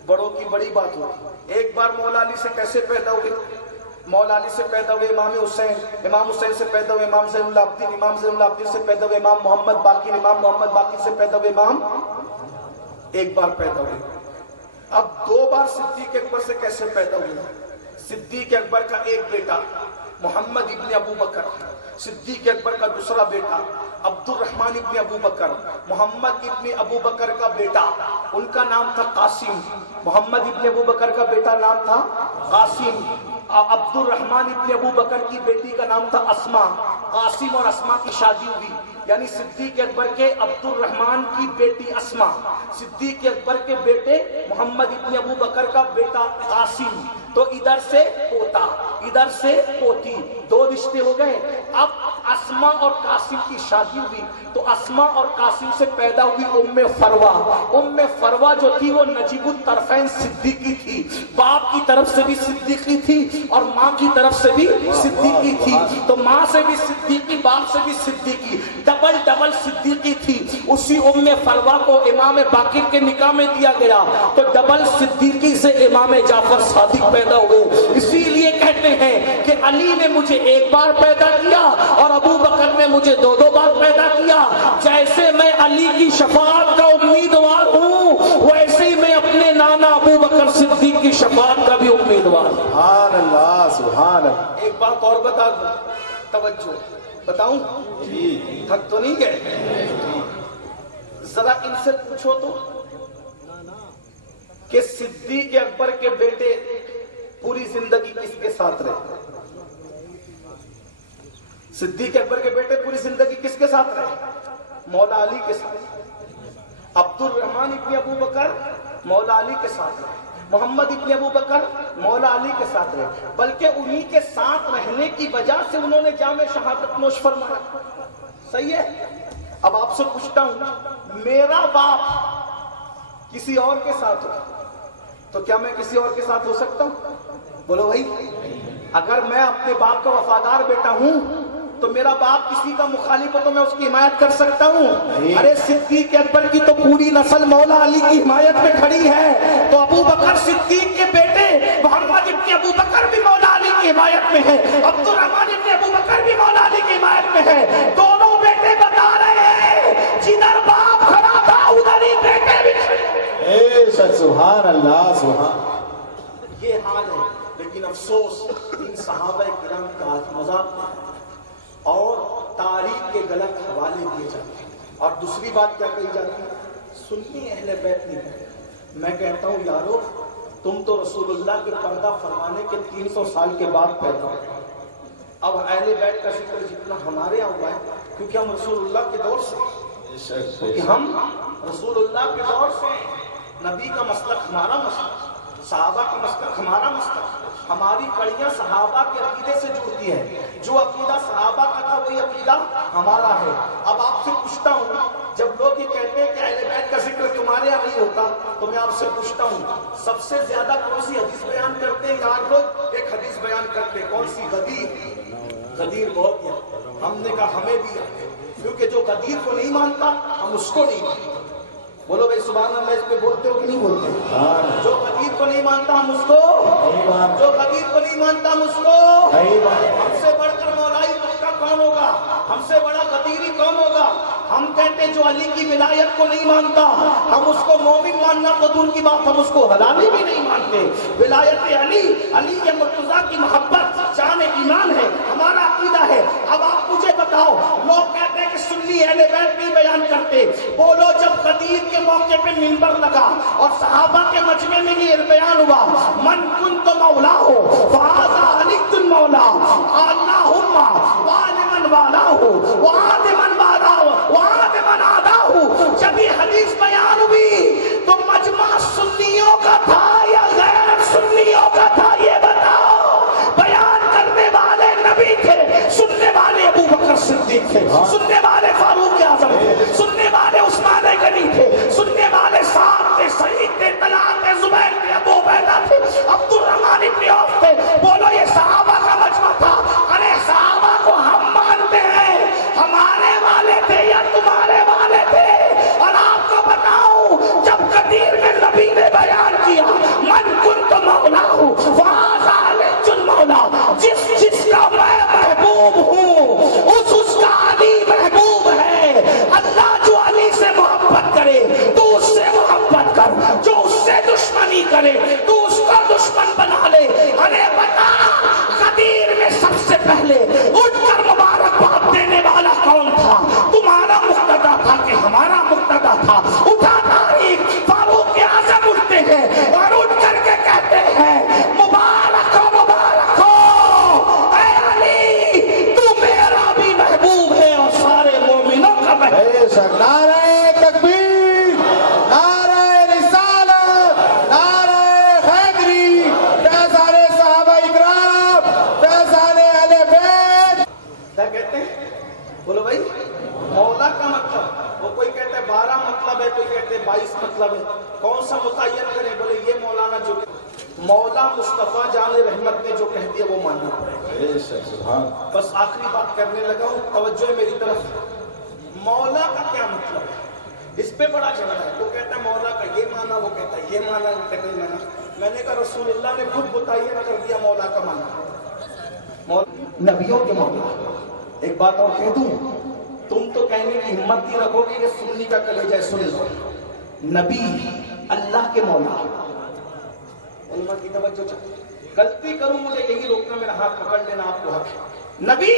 بڑوں کی بڑی بات ہوتی۔ ایک بار مولا علی سے کیسے پیدا ہوئے؟ مولا علی سے پیدا ہوئے امام حسین، امام حسین سے پیدا ہوئے امام زین العابدین، امام زین العابدین سے پیدا ہوئے امام محمد باقر، امام محمد باقر سے پیدا ہوئے امام، ایک بار پیدا ہوئے۔ اب 2 بار صدیق اکبر سے کیسے پیدا ہوئے؟ صدیق اکبر کا ایک بیٹا محمد ابن ابو بکر، صدیق اکبر کا دوسرا بیٹا عبد الرحمن ابن ابو بکر، محمد ابن ابو بکر کا بیٹا ان کا نام تھا قاسم، محمد ابن ابو بکر کا بیٹا نام تھا قاسم، عبد الرحمن ابن ابو بکر کی بیٹی کا نام تھا اسما۔ قاسم اور اسما کی شادی ہوئی، یعنی صدیق اکبر کے عبد الرحمن کی بیٹی اسما، صدیق اکبر کے بیٹے محمد ابن ابو بکر کا بیٹا قاسم، تو ادھر سے پوتا ادھر سے پوتی، 2 رشتے ہو گئے۔ اب اسما اور قاسم کی شادی ہوئی تو اسما اور قاسم سے پیدا ہوئی ام فروا۔ ام فروا جو تھی وہ نجیب الطرفین صدیقی تھی، باپ کی طرف سے بھی صدیقی تھی اور ماں کی طرف سے بھی صدیقی تھی، تو ماں سے بھی صدیقی، باپ سے بھی صدیقی، ڈبل صدیقی تھی۔ اسی ام فروا کو امام باقر کے نکاح میں دیا گیا تو ڈبل صدیقی سے امام جعفر صادق پیدا ہوئے۔ اسی لیے کہتے ہیں کہ علی نے مجھے ایک بار پیدا کیا اور ابو بکر نے مجھے 2 بار پیدا کیا۔ جیسے میں علی کی شفاعت کا امیدوار ہوں ویسے ہی میں اپنے نانا ابو بکر صدیق کی شفاعت کا بھی امیدوار ہوں۔ سبحان اللہ، سبحان اللہ۔ ایک بات اور بتا دوں، توجہ بتاؤں؟ جی، تھک تو نہیں گئے؟ ذرا ان سے پوچھو تو کہ صدیق اکبر کے بیٹے پوری زندگی کس کے ساتھ رہے؟ صدیق اکبر کے بیٹے پوری زندگی کس کے ساتھ رہے؟ مولا علی کے ساتھ۔ عبد الرحمن ابن ابو بکر مولا علی کے ساتھ رہے، محمد ابن ابو بکر مولا علی کے ساتھ رہے، بلکہ انہی کے ساتھ رہنے کی وجہ سے انہوں نے جام شہادت نوش فرمایا۔ صحیح ہے؟ اب آپ سے پوچھتا ہوں، میرا باپ کسی اور کے ساتھ ہو تو کیا میں کسی اور کے ساتھ ہو سکتا ہوں؟ بولو بھائی، اگر میں اپنے باپ کا وفادار بیٹا ہوں تو میرا باپ کسی کا مخالف ہو تو میں اس کی حمایت کر سکتا ہوں؟ ارے صدیق اکبر کی تو پوری نسل مولا علی کی حمایت میں کھڑی ہے، تو ابو بکر صدیق کے بیٹے محمد ابن ابو بکر بھی مولا علی کی حمایت میں ہے، عبد الرحمن ابن ابو بکر بھی مولا علی کی حمایت میں ہے۔ دونوں بیٹے بتا رہے ہیں جدھر باپ کھڑا تھا ادھر ہی بیٹے بھی کھڑے۔ اے سبحان اللہ، سبحان۔ یہ حال ہے، لیکن افسوس ان صحابہ کرام کا مذاق اور تاریخ کے غلط حوالے دیے جاتے ہیں۔ اور دوسری بات کیا کہی جاتی ہے؟ سنی اہل بیت نہیں۔ میں کہتا ہوں یارو، تم تو رسول اللہ کے پردہ فرمانے کے 300 سال کے بعد پیدا ہوئے۔ اب اہل بیت کا ذکر جتنا ہمارے یہاں ہوا ہے کیونکہ ہم رسول اللہ کے دور سے، کیونکہ ہم رسول اللہ کے دور سے، نبی کا مسلک ہمارا مسلک، صحابہ کا مسلک ہمارا مسلک، ہماری کڑیاں صحابہ کے عقیدے سے جڑتی ہے، جو عقیدہ صحابہ کا تھا وہی عقیدہ ہمارا ہے۔ اب آپ سے پوچھتا ہوں، جب لوگ یہ کہتے ہیں کہ اہل بیت کا ذکر تمہارے یہاں نہیں ہوتا تو میں آپ سے پوچھتا ہوں سب سے زیادہ کون سی حدیث بیان کرتے ہیں یار لوگ؟ ایک حدیث بیان کرتے ہیں، کون سی؟ غدیر بہت ہے۔ ہم نے کہا ہمیں بھی ہے، کیونکہ جو غدیر کو نہیں مانتا ہم اس کو نہیں مانتے۔ بولو بھائی سبحان اللہ، اس پہ بولتے ہو کہ نہیں بولتے؟ جو قدیر کو نہیں مانتا ہم اس کو، جو قدیر کو نہیں مانتا ہم اس کو، ہم سے بڑھ کر مولائی طبقہ کون ہوگا؟ ہم سے بڑا قدیری کون ہوگا؟ ہم کہتے جو علی کی ولایت کو نہیں مانتا ہم اس کو مومن ماننا تو دور کی بات، ہم اس کو حلالی بھی نہیں مانتے۔ ولایت علی، علی کے مرتضیٰ کی محبت جان ایمان ہے، ہمارا عقیدہ ہے۔ اب آپ مجھے بتاؤ، لوگ کہتے ہیں کہ سنی اہل بیت نہیں بیان کرتے، بولو جب قدیر کے موقع پہ منبر لگا اور صحابہ کے مجمع میں یہ بیان ہوا، من کنت مولا ہو فہذا علی مولا اللہم والمن والا ہو وعادمن والا ہو وعادمن آدھا ہو، جب یہ حدیث بیان ہوئی تو مجمع سنیوں کا تھا یا غیر سنیوں کا تھا؟ یہ بتاؤ۔ بیان کرنے والے نبی تھے، سننے والے ابو بکر صدیق تھے، سننے والے فاروق اعظم تھے، سننے والے عثمان غنی تھے، سننے والے سعد تھے، سعید تھے، طلحہ تھے، زبیر تھے، ابو عبیدہ تھے، عبد الرحمن بن عوف تھے۔ بولو یہ صحابہ کا مجمع تھا۔ ارے صحابہ کو ہم مانتے ہیں، ہمارے والے تھے یا تمہارے والے تھے؟ اور آپ کو بتاؤں، جب قدیر میں نبی نے بیان کیا من کنت مولا ہوں فہذا علی مولا، جس کا میں محبوب ہوں اس کا علی محبوب ہے۔ اللہ جو علی سے محبت کرے تو اس سے محبت کر، جو اس سے دشمنی کرے تو اس کا دشمن بنا لے۔ ارے بتا، قدیر میں سب سے پہلے اٹھ کر مبارکباد دینے والا کون تھا؟ تمہارا مقتدا تھا کہ ہمارا مقتدا تھا؟ اٹھا تاریخ، فاروق اعظم اٹھتے ہیں اور اٹھ کر کے کہتے ہیں مبارک ہو مبارک ہو اے علی، تو میرا بھی محبوب ہے اور سارے مومنوں کا محبوب ہے۔ نعرہ تکبیر، نعرہ رسالت، نعرہ حیدری، فیضان صحابہ اکرام، فیضان اہل بیت۔ کیا کہتے ہیں؟ بولو بھائی، مولا کا مطلب، وہ کوئی کہتے ہیں 12 مطلب ہے، کوئی کہتے ہیں 22 مطلب ہے، کون سا متعین کریں؟ بولے یہ مولانا جو مولا مصطفیٰ جان رحمت نے جو کہہ دیا وہ ماننا پڑے گا۔ بس آخری بات کرنے لگا ہوں، توجہ ہے میری طرف۔ مولا کا کیا مطلب ہے؟ اس پہ بڑا جھگڑا ہے۔ وہ کہتا ہے مولا کا یہ مانا، وہ کہتا ہے یہ مانا، وہ کہتا ہے یہ مانا۔ میں نے کہا رسول اللہ نے خود متعین کر دیا مولا کا مانا، نبیوں کے مولا۔ ایک بات اور کہہ دوں، تم تو کہنے کی ہمت نہیں رکھو گے کہ سنی کا کلیجہ ہے، سن لو، نبی اللہ کے مولا۔ علماء کی توجہ چاہیے، غلطی کروں مجھے یہی روکنا، میرا ہاتھ پکڑ لینا آپ کو حق ہے۔ نبی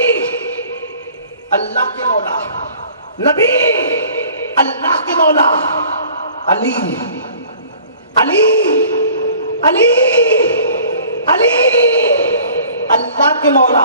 اللہ کے مولا، نبی اللہ کے مولا، علی علی علی علی اللہ کے مولا۔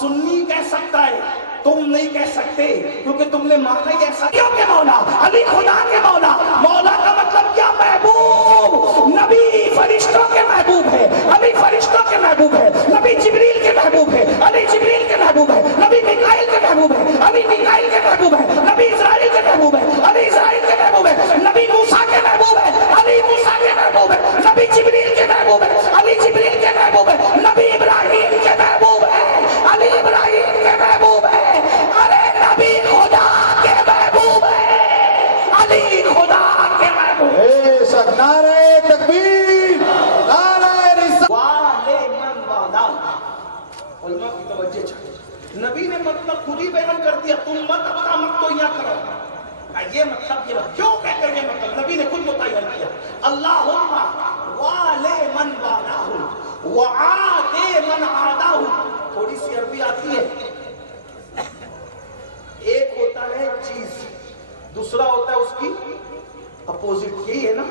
سنی کہہ سکتا ہے، تم نہیں کہہ سکتے کیونکہ تم نے مانا ہی ایسا۔ کے مولا، علی خدا کے مولا۔ مولا کا مطلب کیا؟ محبوب۔ نبی فرشتوں کے محبوب ہے، علی فرشتوں کے محبوب ہے۔ نبی جبریل کے محبوب ہے، علی جبریل کے محبوب ہے۔ نبی میکائیل کے محبوب ہے، علی میکائیل کے محبوب ہے۔ نبی اسرائیل کے محبوب ہے، علی اسرائیل کے محبوب ہے۔ نبی موسیٰ کے محبوب ہے، علی موسیٰ کے محبوب ہے۔ نبی جبریل کے محبوب ہے، علی جبریل کے محبوب ہے۔ نبی ابراہیم کے محبوب ہے، علی ابراہیم کے محبوب ہے۔ ارے نبی خدا کے محبوب ہے، علی خدا کے محبوب ہے۔ نعرہ تکبیر، نعرہ رسالت۔ والے من والا۔ علماء کی توجہ چاہیے، نبی نے مطلب خود ہی بیان کر دیا، تم مت اپنا مت تو یہاں کرو، یہ مطلب یہ کیوں کہتے ہیں؟ یہ مطلب نبی نے خود متعین کیا، اللہم والے من والا وعادے من عادہ۔ تھوڑی سی عربی آتی ہے، ایک ہوتا ہے چیز، دوسرا ہوتا ہے اس کی اپوزٹ۔ یہی ہے نا،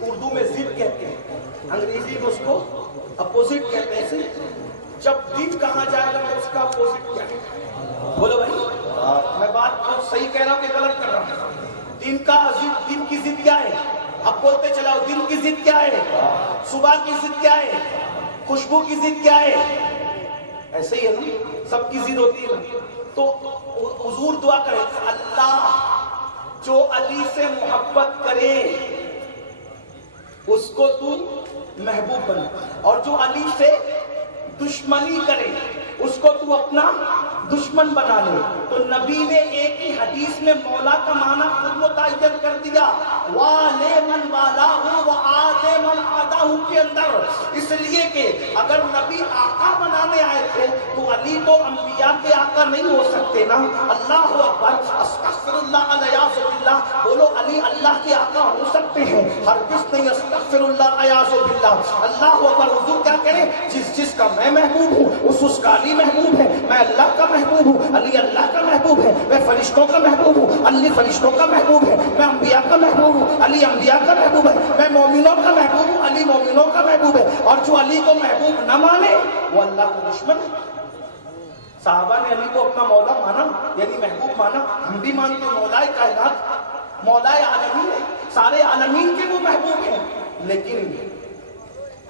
اردو میں ضد کہتے ہیں، انگریزی میں اس کو اپوزٹ کہتے ہیں۔ جب دن کہا جائے گا تو اس کا اپوزٹ کیا ہے؟ بولو بھائی، میں بات کو صحیح کہہ رہا ہوں کہ غلط کر رہا ہوں؟ دن کا ضد، دن کی ضد کیا ہے؟ اب بولتے چلاؤ، دن کی ضد کیا ہے؟ صبح کی ضد کیا ہے؟ خوشبو کی ضد کیا ہے؟ ایسے ہی ہے نا، سب کی ضد ہوتی ہے نا۔ تو حضور دعا کرے، اللہ جو علی سے محبت کرے اس کو تو محبوب بنا، اور جو علی سے دشمنی کرے اس کو تو اپنا دشمن بنا لے. تو نبی نے ایک ہی حدیث میں مولا کا معنی خود متعین کر دیا, والے من والاہ وعادے من عاداہ کے اندر, اس لیے کہ اگر نبی آقا بنانے آئے تھے تو علی تو انبیاء کے آقا نہیں ہو سکتے نا. اللہ اکبر, استغفر اللہ الیاذ باللہ, بولو علی اللہ کے آقا ہو سکتے ہیں, ہرگز نہیں. استغفر اللہ الیاذ باللہ. اللہ اکبر. حضور کیا کہہ رہے ہیں, جس کا میں محبوب ہوں اس کا علی محبوب ہے. میں اللہ کا محبوب ہوں, علی اللہ کا محبوب ہے. میں فرشتوں کا محبوب ہوں, علی فرشتوں کا محبوب ہے. میں انبیاء کا محبوب ہوں, علی انبیاء کا محبوب ہے. میں مومنوں کا محبوب ہوں, علی مومنوں کا محبوب ہے. اور جو علی کو محبوب نہ مانے وہ اللہ کا دشمن ہے. صحابہ نے علی کو اپنا مولا مانا, یعنی محبوب مانا. ہم بھی مانتے ہیں مولا کائنات, مولا عالمین ہے, سارے عالمین کے وہ محبوب ہیں. لیکن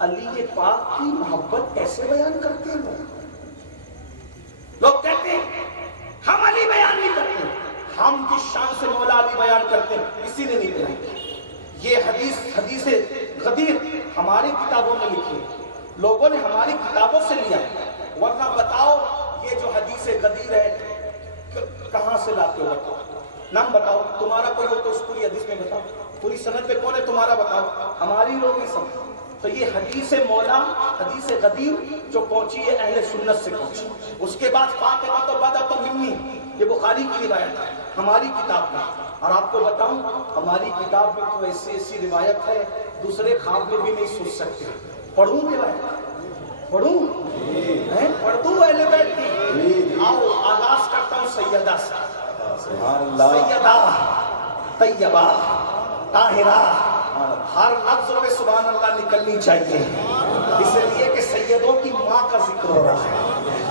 علی پاک کی محبت کیسے بیان کرتے ہیں لوگ کہتے ہیں ہم علی بیان نہیں کرتے, ہم جس شان سے مولا علی بیان کرتے ہیں کسی نے نہیں بیان. یہ حدیث غدیر ہماری کتابوں میں لکھی, لوگوں نے ہماری کتابوں سے لیا. ورنہ بتاؤ یہ جو حدیث غدیر ہے کہاں سے لاتے ہو, بتاؤ نام بتاؤ. تمہارا کوئی ہو تو اس پوری حدیث میں بتاؤ, پوری سند پہ کون ہے تمہارا بتاؤ. ہماری لوگ ہی سب. تو یہ حدیث مولا, حدیث غدیر جو پہنچی ہے اہل سنت سے پہنچی. اس کے بعد فاطمہ تو بدأت منی, یہ بخاری کی روایت ہے ہماری کتاب میں. اور آپ کو بتاؤں ہماری کتاب میں تو ایسی روایت ہے دوسرے خواب میں بھی نہیں سوچ سکتے. پڑھوں روایت, پڑھوں پڑھ دوں اہل بیت کی. آؤ آغاز کرتا ہوں سیدہ سے. سیدہ طیبہ طاہرہ, ہر لفظ پہ سبحان اللہ نکلنی چاہیے, اس لیے کہ سیدوں کی ماں کا ذکر ہو رہا ہے,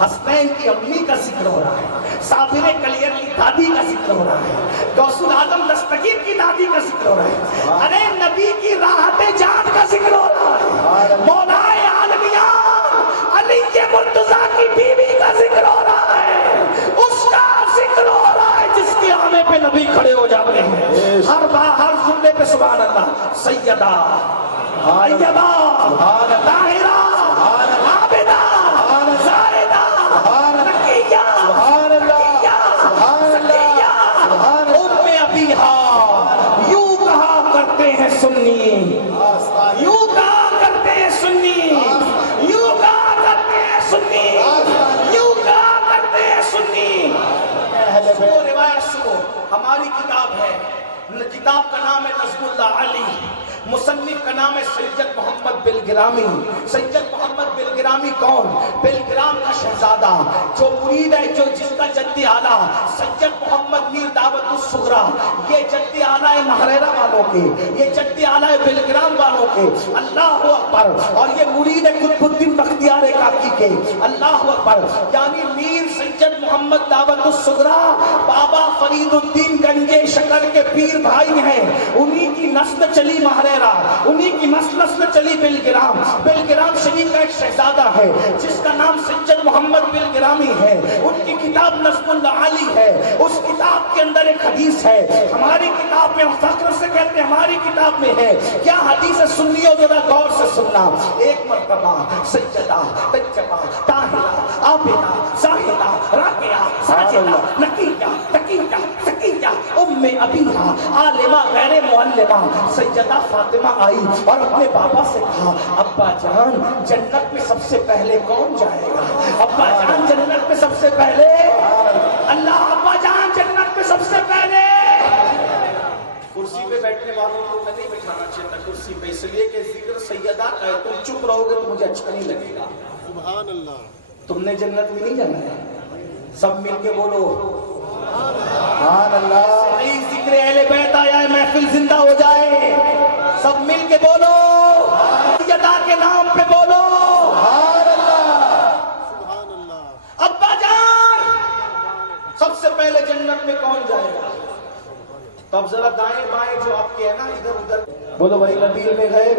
حسنین کی امی کا ذکر ہو رہا ہے, صابر کلیر کی دادی کا ذکر ہو رہا ہے, غوث العظم دستگیر کی دادی کا ذکر ہو رہا ہے, ارے نبی کی راحت جان کا ذکر ہو رہا ہے, مولا عالمیہ علی مرتضیٰ کی بیوی کا ذکر ہو رہا ہے, اس کا ذکر ہو رہا ہے جس کے آنے پہ نبی کھڑے ہو جاتے ہیں ہر جملے پہ سبحان اللہ. سیدہ طیبہ طاہرہ عابدہ زاہدہ تقیہ سقیہ ام ابیہا. یوں کہا کرتے ہیں سنی, یوں کہا کرتے ہیں سنی, یوں کہا کرتے ہیں سنی, یوں کہا کرتے ہیں سنی. سنو روایت سنو, ہماری کتاب ہے, کتاب کا نام ہے نظم اللہ علی, مصنف کا نام ہے سید محمد بلگرامی. سید محمد بلگرامی کون؟ بلگرام کا شہزادہ جو مرید ہے, جو جس کا جد اعلیٰ سید محمد میر دعوت الصغریٰ, یہ جد اعلیٰ ہے محریرہ والوں کے, یہ جد اعلیٰ ہے بلگرام والوں کے. اللہ اکبر. اور یہ مرید ہے قطب الدین بختیار کاکی کے. اللہ اکبر. یعنی میر سید محمد دعوت الصغریٰ بابا فرید الدین گنجے شکر کے پیر بھائی ہیں, انہی کی نسل چلی محریرہ, انہی کی نسل چلی بلگرام. بلگرام شریف کا ایک شہزادہ ہے جس کا نام سید محمد بلگرامی ہے. ان کی کتاب نظم اللہ علی ہے. اس کتاب کے اندر ایک حدیث ہے, ہماری کتاب میں, ہم فخر سے کہتے ہیں ہماری کتاب میں ہے. کیا حدیث ہے سنی ہو, ذرا غور سے سننا. ایک مرتبہ سیدہ طیبہ طاہرہ عابدہ زاہدہ راکعہ ساجدہ نقیہ تقیہ سقیہ ام ابیہا عالمہ غیر معلمہ سیدہ فاطمہ آئی اور اپنے بابا سے کہا, ابا جان جنت میں سب سے پہلے کون جائے گا؟ ابا جان جنت میں سب سے پہلے اللہ, ابا جان جنت میں سب سے پہلے. کرسی پہ بیٹھنے والوں کو میں نہیں بٹھانا چاہتا کرسی پہ, اس لیے کہ ذکر سیدہ کا ہے. تم چپ رہو گے تو مجھے اچھا نہیں لگے گا. سبحان اللہ. تم نے جنت میں نہیں جانا ہے, سب مل کے بولو سبحان اللہ. صحیح ذکر اہل بیت آیا ہے, محفل زندہ ہو جائے. سب مل کے بولو سیدہ کے نام پہ بولو سبحان اللہ. سبحان اللہ. ابا جان سب سے پہلے جنت میں کون جائے گا؟ تو اب ذرا دائیں بائیں جو آپ کے ہیں نا ادھر ادھر بولو بھائی نبیل میں گئے,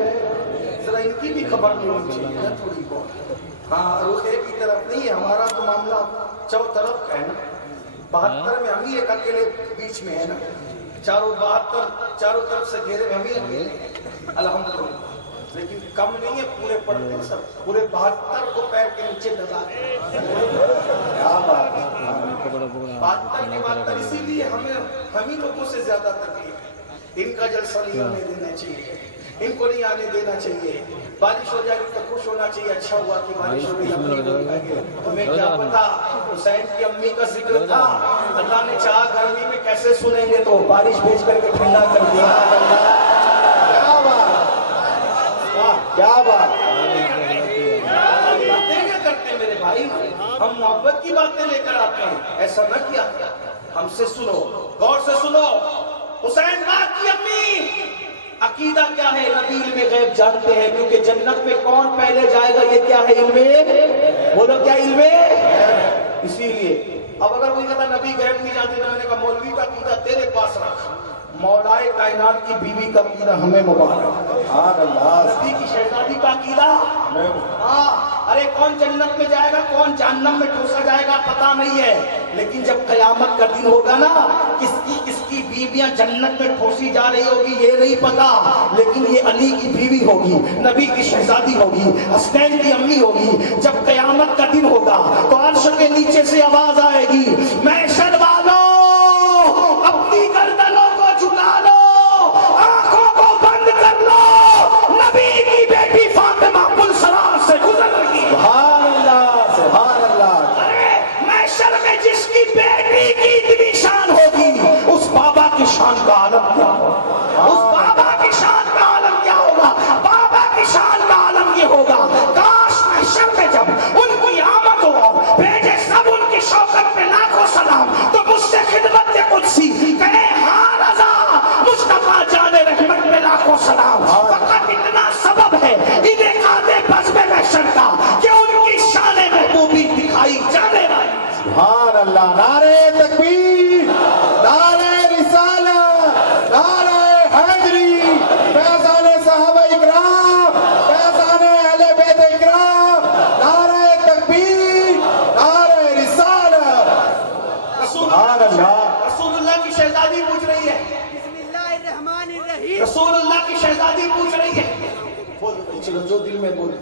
ذرا ان کی بھی خبر نہیں ہونی چاہیے نا تھوڑی بہت. ہاں روح ایک کی طرف نہیں ہے, ہمارا تو معاملہ چو طرف کا ہے نا. 72 میں ہم ہی ایک اکیلے بیچ میں ہے نا, چاروں 72 چاروں طرف سے گھیرے میں ہم ہی اکیلے الحمدللہ. لیکن کم نہیں ہے، پورے پڑھتے ہیں سب، پورے 72 کو پیر کے نیچے دباتے ہیں۔ کیا بات ہے 72 کے 72 اسی لیے ہم ہی لوگوں سے زیادہ تکلیف ہے۔ ان کا جلسہ نہیں ہونے دینا چاہیے، ان کو نہیں آنے دینا چاہیے۔ بارش ہو جائے تو خوش ہونا چاہیے، اچھا ہوا کہ بارش ہو گئی، ہمیں کیا پتا حسین کی امی کا ذکر تھا، اللہ نے چاہا گرمی میں کیسے سنیں گے تو بارش بھیج کر کے ٹھنڈا کر دیا۔ کیا بات کیا بات باتیں کیا کرتے ہیں میرے بھائی، ہم محبت کی باتیں لے کر آتے ہیں، ایسا نہ کیا، ہم سے سنو، غور سے سنو۔ حسین پاک کی امی عقیدہ کیا ہے؟ نبی علم غیب جانتے ہیں، کیونکہ جنت میں کون پہلے جائے گا یہ کیا ہے؟ علم، بولو کیا علم ہے؟ اسی لیے اب اگر کوئی کہتا نبی غیب نہیں جانتے تو میں نے کہا مولوی کا عقیدہ تیرے پاس رکھ، مولائے کائنات کی بیوی کا عقیدہ ہمیں مبارک، سبحان اللہ نبی کی شہزادی کا عقیدہ، ارے کون جنت میں جائے گا کون جہنم میں ٹھوسا جائے گا پتا نہیں ہے، لیکن جب قیامت کا دن ہوگا نا کس کی بیویاں جنت میں ٹھوسی جا رہی ہوگی یہ نہیں پتا، لیکن یہ علی کی بیوی ہوگی، نبی کی شہزادی ہوگی، حسین کی امی ہوگی۔ جب قیامت کا دن ہوگا تو عرش کے نیچے سے آواز آئے گی، محشر والوں اپنی گردنوں کو جھکا لو، آنکھوں کو بند کر لو، نبی کی بیٹی فاطمہ پلسرار سے گزر رہی ہے۔ سبحان اللہ سبحان اللہ۔ ارے محشر میں جس کی بیٹی کی اتنی شان ہوگی اس بابا کی شان کا عالم کیا ہوگا، اس بابا کی شان کا عالم کیا ہوگا، بابا کی شان کا عالم یہ ہوگا کاش محشر میں جب ان کی آمد ہو بھیجے سب ان کی شوکت پہ لاکھوں سلام تو مجھ سے خدمت قدسی کہے ہاں رضا مصطفیٰ جان رحمت میں لاکھوں سلام۔ فقط اتنا سبب ہے انہیں آدھے بزم محشر کا کہ ان کی شان محبوبی دکھائی جانے والی۔ سبحان اللہ، نعرہ تکبیر، نعرہ رسالت، نعرہ حیدری، فیضان صحابہ اکرام، فیضان اہل بیت اکرام، نعرہ تکبیر، نعرہ رسالت۔ سبحان اللہ۔ رسول اللہ کی شہزادی پوچھ رہی ہے، بسم اللہ الرحمن الرحیم، رسول اللہ کی شہزادی پوچھ رہی ہے، بولو چلو جو دل میں بولو۔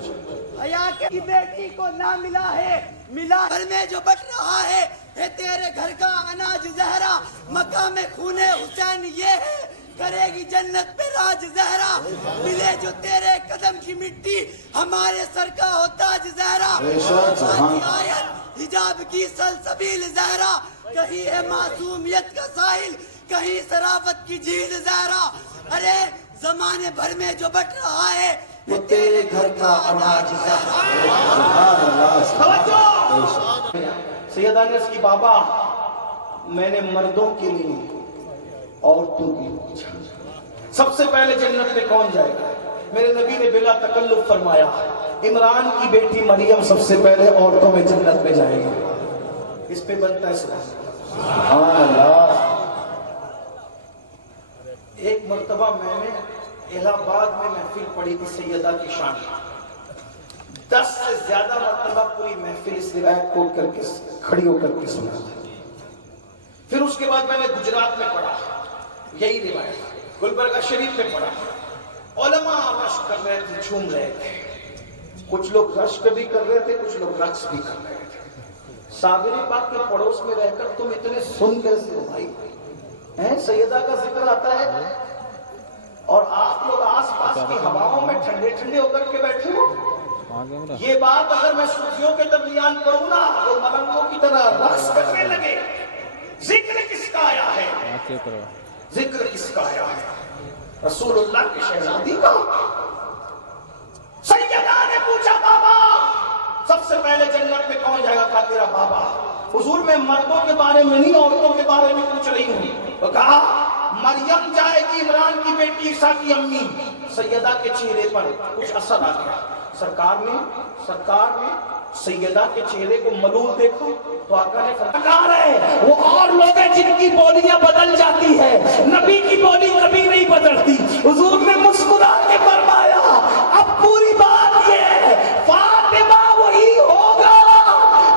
حیا کی بیٹی کو نہ ملا ہے، ملا گھر میں جو بٹ رہا ہے تیرے گھر کا اناج زہرا، مقام خون حسین یہ ہے کرے گی جنت پہ راج زہرا، ملے جو تیرے قدم کی مٹی ہمارے سر کا ہو تاج زہرا، آیت حجاب کی سلسبیل زہرا، کہیں ہے معصومیت کا ساحل کہیں شرافت کی جھیل زہرا، ارے زمانے بھر میں جو بٹ رہا ہے وہ تیرے گھر کا اناج زہرا۔ سیدہ نے اس کی بابا میں نے مردوں کے لیے عورتوں کی پوچھا سب سے پہلے جنت میں کون جائے گا؟ میرے نبی نے بلا تکلف فرمایا عمران کی بیٹی مریم سب سے پہلے عورتوں میں جنت میں جائے گی۔ اس پہ بنتا ہے سبحان اللہ۔ ایک مرتبہ میں نے الہ آباد میں محفل پڑھی تھی سیدہ کی شان، 10 سے زیادہ مرتبہ پوری محفل اس روایت کو کر کے کھڑی ہو کر کے سنا تھا۔ پھر اس کے بعد میں نے گجرات میں پڑھا یہی روایت، گلبرگہ شریف میں پڑھا، علماء رشک کر رہے تھے، جھوم رہے تھے، کچھ لوگ رشک بھی کر رہے تھے کچھ لوگ رقص بھی کر رہے تھے۔ صابری پاک کے پڑوس میں رہ کر تم اتنے سن کیسے ہو بھائی؟ سیدہ کا ذکر آتا ہے اور آپ لوگ آس پاس کی ہواؤں میں ٹھنڈے ٹھنڈے ہو کر کے بیٹھے ہو۔ یہ بات اگر میں صوفیوں کے درمیان کروں نا وہ ملنگوں کی طرح رقص کرنے لگے۔ ذکر کس کا آیا ہے؟ ذکر کس کا آیا ہے؟ رسول اللہ کی شہزادی کا۔ سیدہ نے پوچھا بابا سب سے پہلے جنت میں کون جائے گا؟ کہا تیرا بابا۔ حضور میں مردوں کے بارے میں نہیں عورتوں کے بارے میں پوچھ رہی ہوں۔ وہ کہا مریم جائے گی، عمران کی بیٹی عیسیٰ کی امی۔ سیدہ کے چہرے پر کچھ اثر آ گیا۔ سرکار نے سیدہ کے چہرے کو ملول دیکھو تو آقا نے فرمایا وہ اور لوگ ہیں جن کی بولیاں بدل جاتی ہے، نبی کی بولی کبھی نہیں بدلتی۔ حضور نے مسکرا کے فرمایا اب پوری بات یہ ہے فاطمہ وہی ہوگا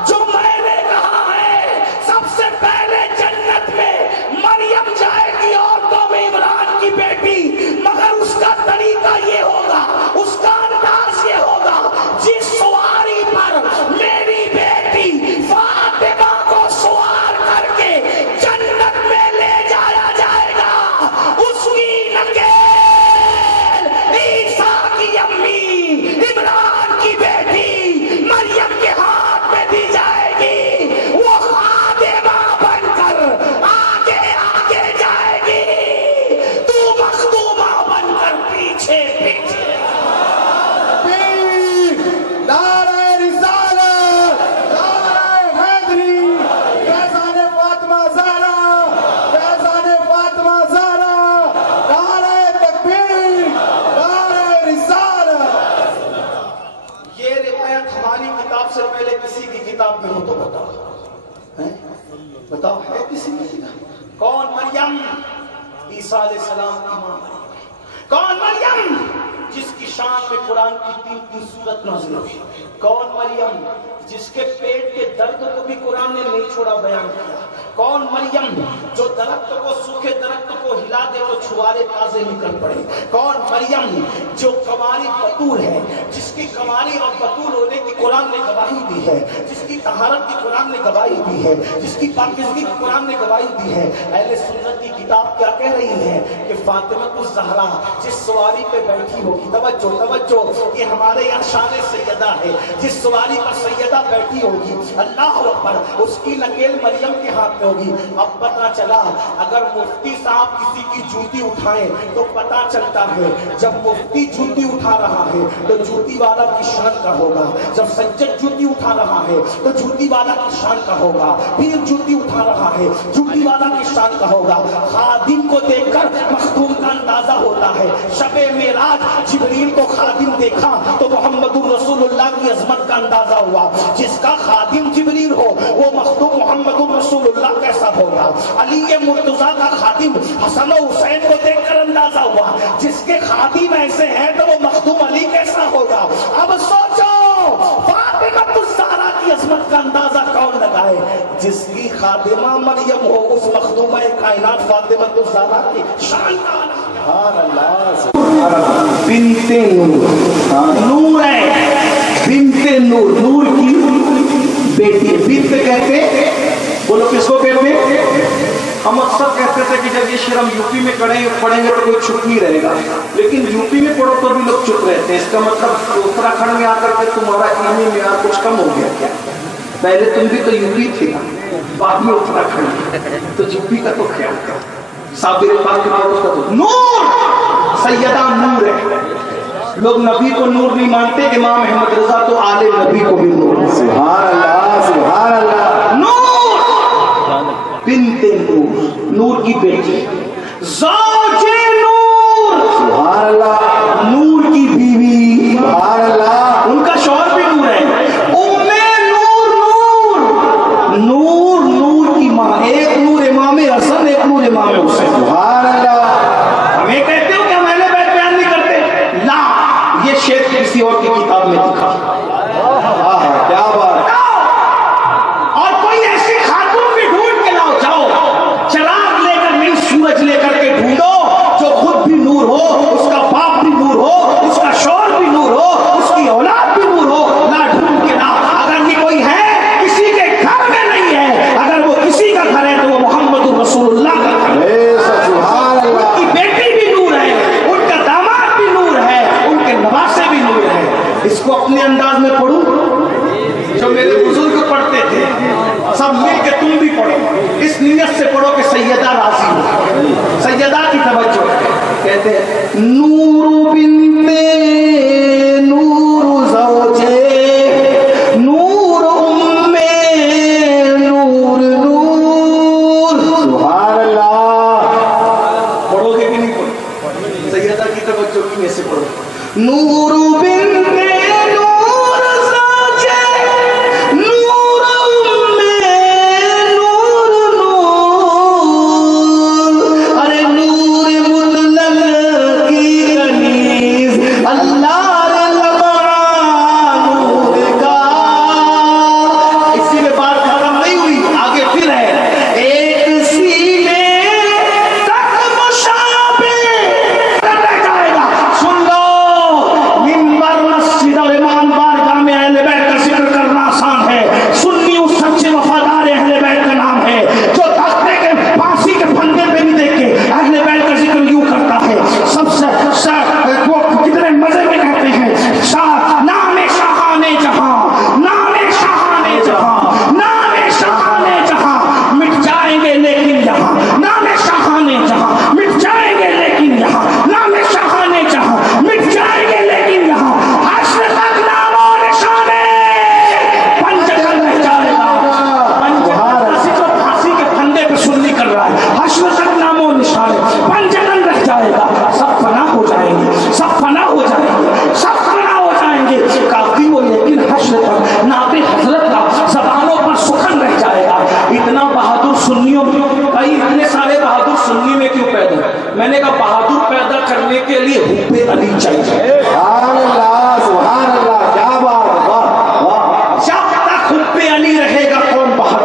جو میں نے کہا ہے، سب سے پہلے جنت میں مریم جائے گی عورتوں میں عمران کی بیٹی، مگر اس کا طریقہ یہ ہوگا، اس کا کتاب میں ہو تو بتاؤ، بتاؤ ہے کسی کی کتاب؟ کون مریم؟ عیسیٰ علیہ السلام کی ماں مریم۔ کون مریم جس کی شان میں قرآن کی 3 سورت نازل ہوئی؟ کون مریم جس کے پیٹ کے درد کو بھی قرآن نے نہیں چھوڑا بیان کیا؟ کون مریم جو درخت کو، سوکھے درخت کو ہلا دے تو چھوارے تازے نکل پڑے؟ کون مریم جو کنواری بطول ہے، جس کی کنواری اور بطول ہونے کی قرآن نے گواہی دی ہے، جس کی طہارت کی قرآن نے گواہی دی ہے، جس کی پاکیزگی کی قرآن نے گواہی دی ہے؟ اہل سنت کی کتاب کیا کہہ رہی ہے کہ فاطمہ الزہرا جس سواری پہ بیٹھی ہوگی، توجہ توجہ، یہ ہمارے یہاں شان سیدہ ہے، جس سواری پر سیدہ بیٹھی ہوگی، اللہ اکبر، اس کی نکیل مریم کے ہاتھ میں ہوگی۔ اب پتہ چلا اگر مفتی صاحب کسی کی جوتی اٹھائیں تو پتہ چلتا ہے جب مفتی جوتی اٹھا رہا ہے تو جوتی والا کی شان کا ہوگا، جب سجد جوتی اٹھا رہا ہے تو جوتی والا کی شان کا ہوگا، پھر جوتی اٹھا رہا ہے جوتی والا کی شان کا ہوگا۔ خادم کو دیکھ کر مخدوم کا اندازہ ہوتا ہے۔ شب معراج جبریل کو خادم دیکھا تو محمد رسول اللہ کی عظمت کا اندازہ ہوا۔ جس کا خادم جبریل ہو وہ مخدوم محمد رسول اللہ کیسا ہوگا؟ علی مرتضیٰ کا خادم حسن و حسین کو دیکھ کر اندازہ ہوا، جس کے خادم ایسے ہیں تو وہ مخدوم علی کیسا ہوگا؟ اب سوچو فاطمہ الزہرا کی عظمت کا اندازہ کون لگائے؟ جس کی خادمہ مریم ہو، اس مخدومہ کائنات فاطمہ الزہرا کی شان کا سبحان اللہ، بنت نور، نور ہے، بنت نور، نور کی بیٹی۔ بنت کہتے، بولو کس کو کہتے؟ ہم اکثر کہتے تھے کہ جب یہ شعر ہم یوپی میں پڑھیں گے تو کوئی چپ نہیں رہے گا، لیکن یوپی میں پڑھو تو بھی لوگ چپ رہتے ہیں۔ اس کا مطلب اتراکھنڈ میں آ کر کے تمہارا علمی معیار کچھ کم ہو گیا کیا؟ پہلے تم بھی تو یوپی تھے، بعد میں اتراکھنڈ، تو یوپی کا تو خیال تھا۔ صابر پاک کی بات کا تو نور، سیدہ نور ہے۔ لوگ نبی کو نور نہیں مانتے، امام احمد رضا تو آل نبی کو بھی نور ہے۔ سبحان اللہ، سبحان اللہ، نور بنت نور، نور کی بیٹی، زوج نور، سبحان اللہ، نور کی بیوی، سبحان اللہ، ان کا شوہر بھی نور ہے، ام نور، نور نور، نور کی ماں، ایک نور امام حسن، ایک نور امام حسین۔ سبحان اللہ، ہمیں کہتے ہو کہ ہم اہل بیت بیان نہیں کرتے؟ لا، یہ شیخ کسی اور کی کتاب میں لکھا۔ کیا بات، اور کوئی ایسی خاتون بھی ڈھونڈ کے لاؤ، جاؤ چراغ لے کر نہیں، سورج لے کر کے ڈھونڈو جو خود بھی نور ہو، اس کا باپ بھی نور ہو، اس کا شوہر بھی نور ہو، اس کی اولاد بھی نور ہو، لا ڈھونڈ کے لا۔ اگر یہ کوئی ہے کسی کے گھر میں نہیں ہے، اگر وہ کسی کا گھر ہے تو وہ محمد رسول اللہ کا گھر ہے۔ سبحان ان اللہ، کی بیٹی بھی نور ہے، ان کا داماد بھی نور ہے، ان کے نواسے بھی نور ہے۔ اس کو اپنے انداز میں پڑھوں جو میرے بزرگ پڑھتے تھے، سب مل کے تم بھی پڑھو، اس نیت سے پڑھو کہ سیدہ راضی ہو۔ سیدہ کی توجہ، کہتے ہیں نور بنت نور زوجے، نور ام نور، نور، سبحان اللہ، پڑھو گے کہ نہیں پڑھو؟ سیدہ کی توجہ کی میں سے پڑھو، نور بنت نور زوجے، نور ام نور، نور، ارے نور مطلق کی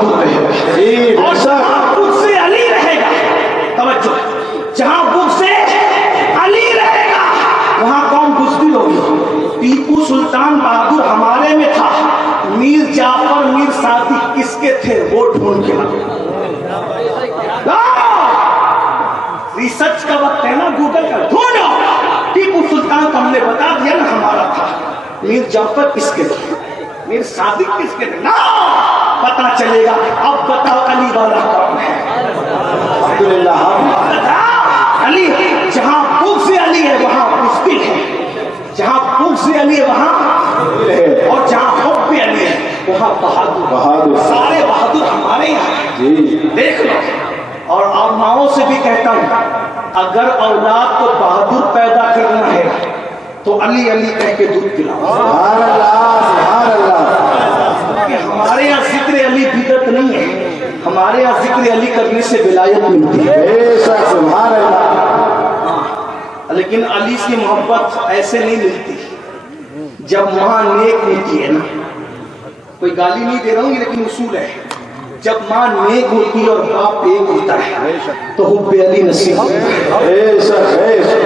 بہادر رہے گا اور جہاں بغض سے علی رہے گا، توجہ، جہاں بغض سے علی رہے گا وہاں قوم بزدل ہوگی۔ ٹیپو سلطان بہادر ہمارے میں تھا، میر جعفر میر صادق کس کے تھے وہ ڈھونڈ کے ریسرچ کا وقت ہے نا، گوگل کا ڈھونڈو، ٹیپو سلطان کا ہم نے بتا دیا نا ہمارا تھا، میر جعفر کس کے تھے، میر صادق کس کے تھے، نا پتا چلے گا۔ اب بتاؤ علی والا کون ہے؟ علی، جہاں بغض علی ہے وہاں بزدل ہے، جہاں بغض علی ہے وہاں، اور جہاں حب علی ہے وہاں بہادر۔ سارے بہادر ہمارے یہاں ہیں، دیکھ لو۔ اور ماؤں سے بھی کہتا ہوں، اگر اولاد کو بہادر پیدا کرنا ہے تو علی علی کہہ کے دودھ پلاؤ۔ سبحان اللہ سبحان اللہ۔ کہ ہمارے یہاں ذکر علی بدعت نہیں ہے، ہمارے یہاں ذکر علی کرنے سے ولایت ملتی ہے۔ بے شک سبحان اللہ۔ لیکن علی سے محبت ایسے نہیں ملتی جب ماں نیک ہوتی ہے نا، کوئی گالی نہیں دے رہا ہوں لیکن اصول ہے، جب ماں نیک ہوتی ہے اور باپ ایک ہوتا ہے تو حب علی نصیب ہوتا ہے۔ بے شک بے شک۔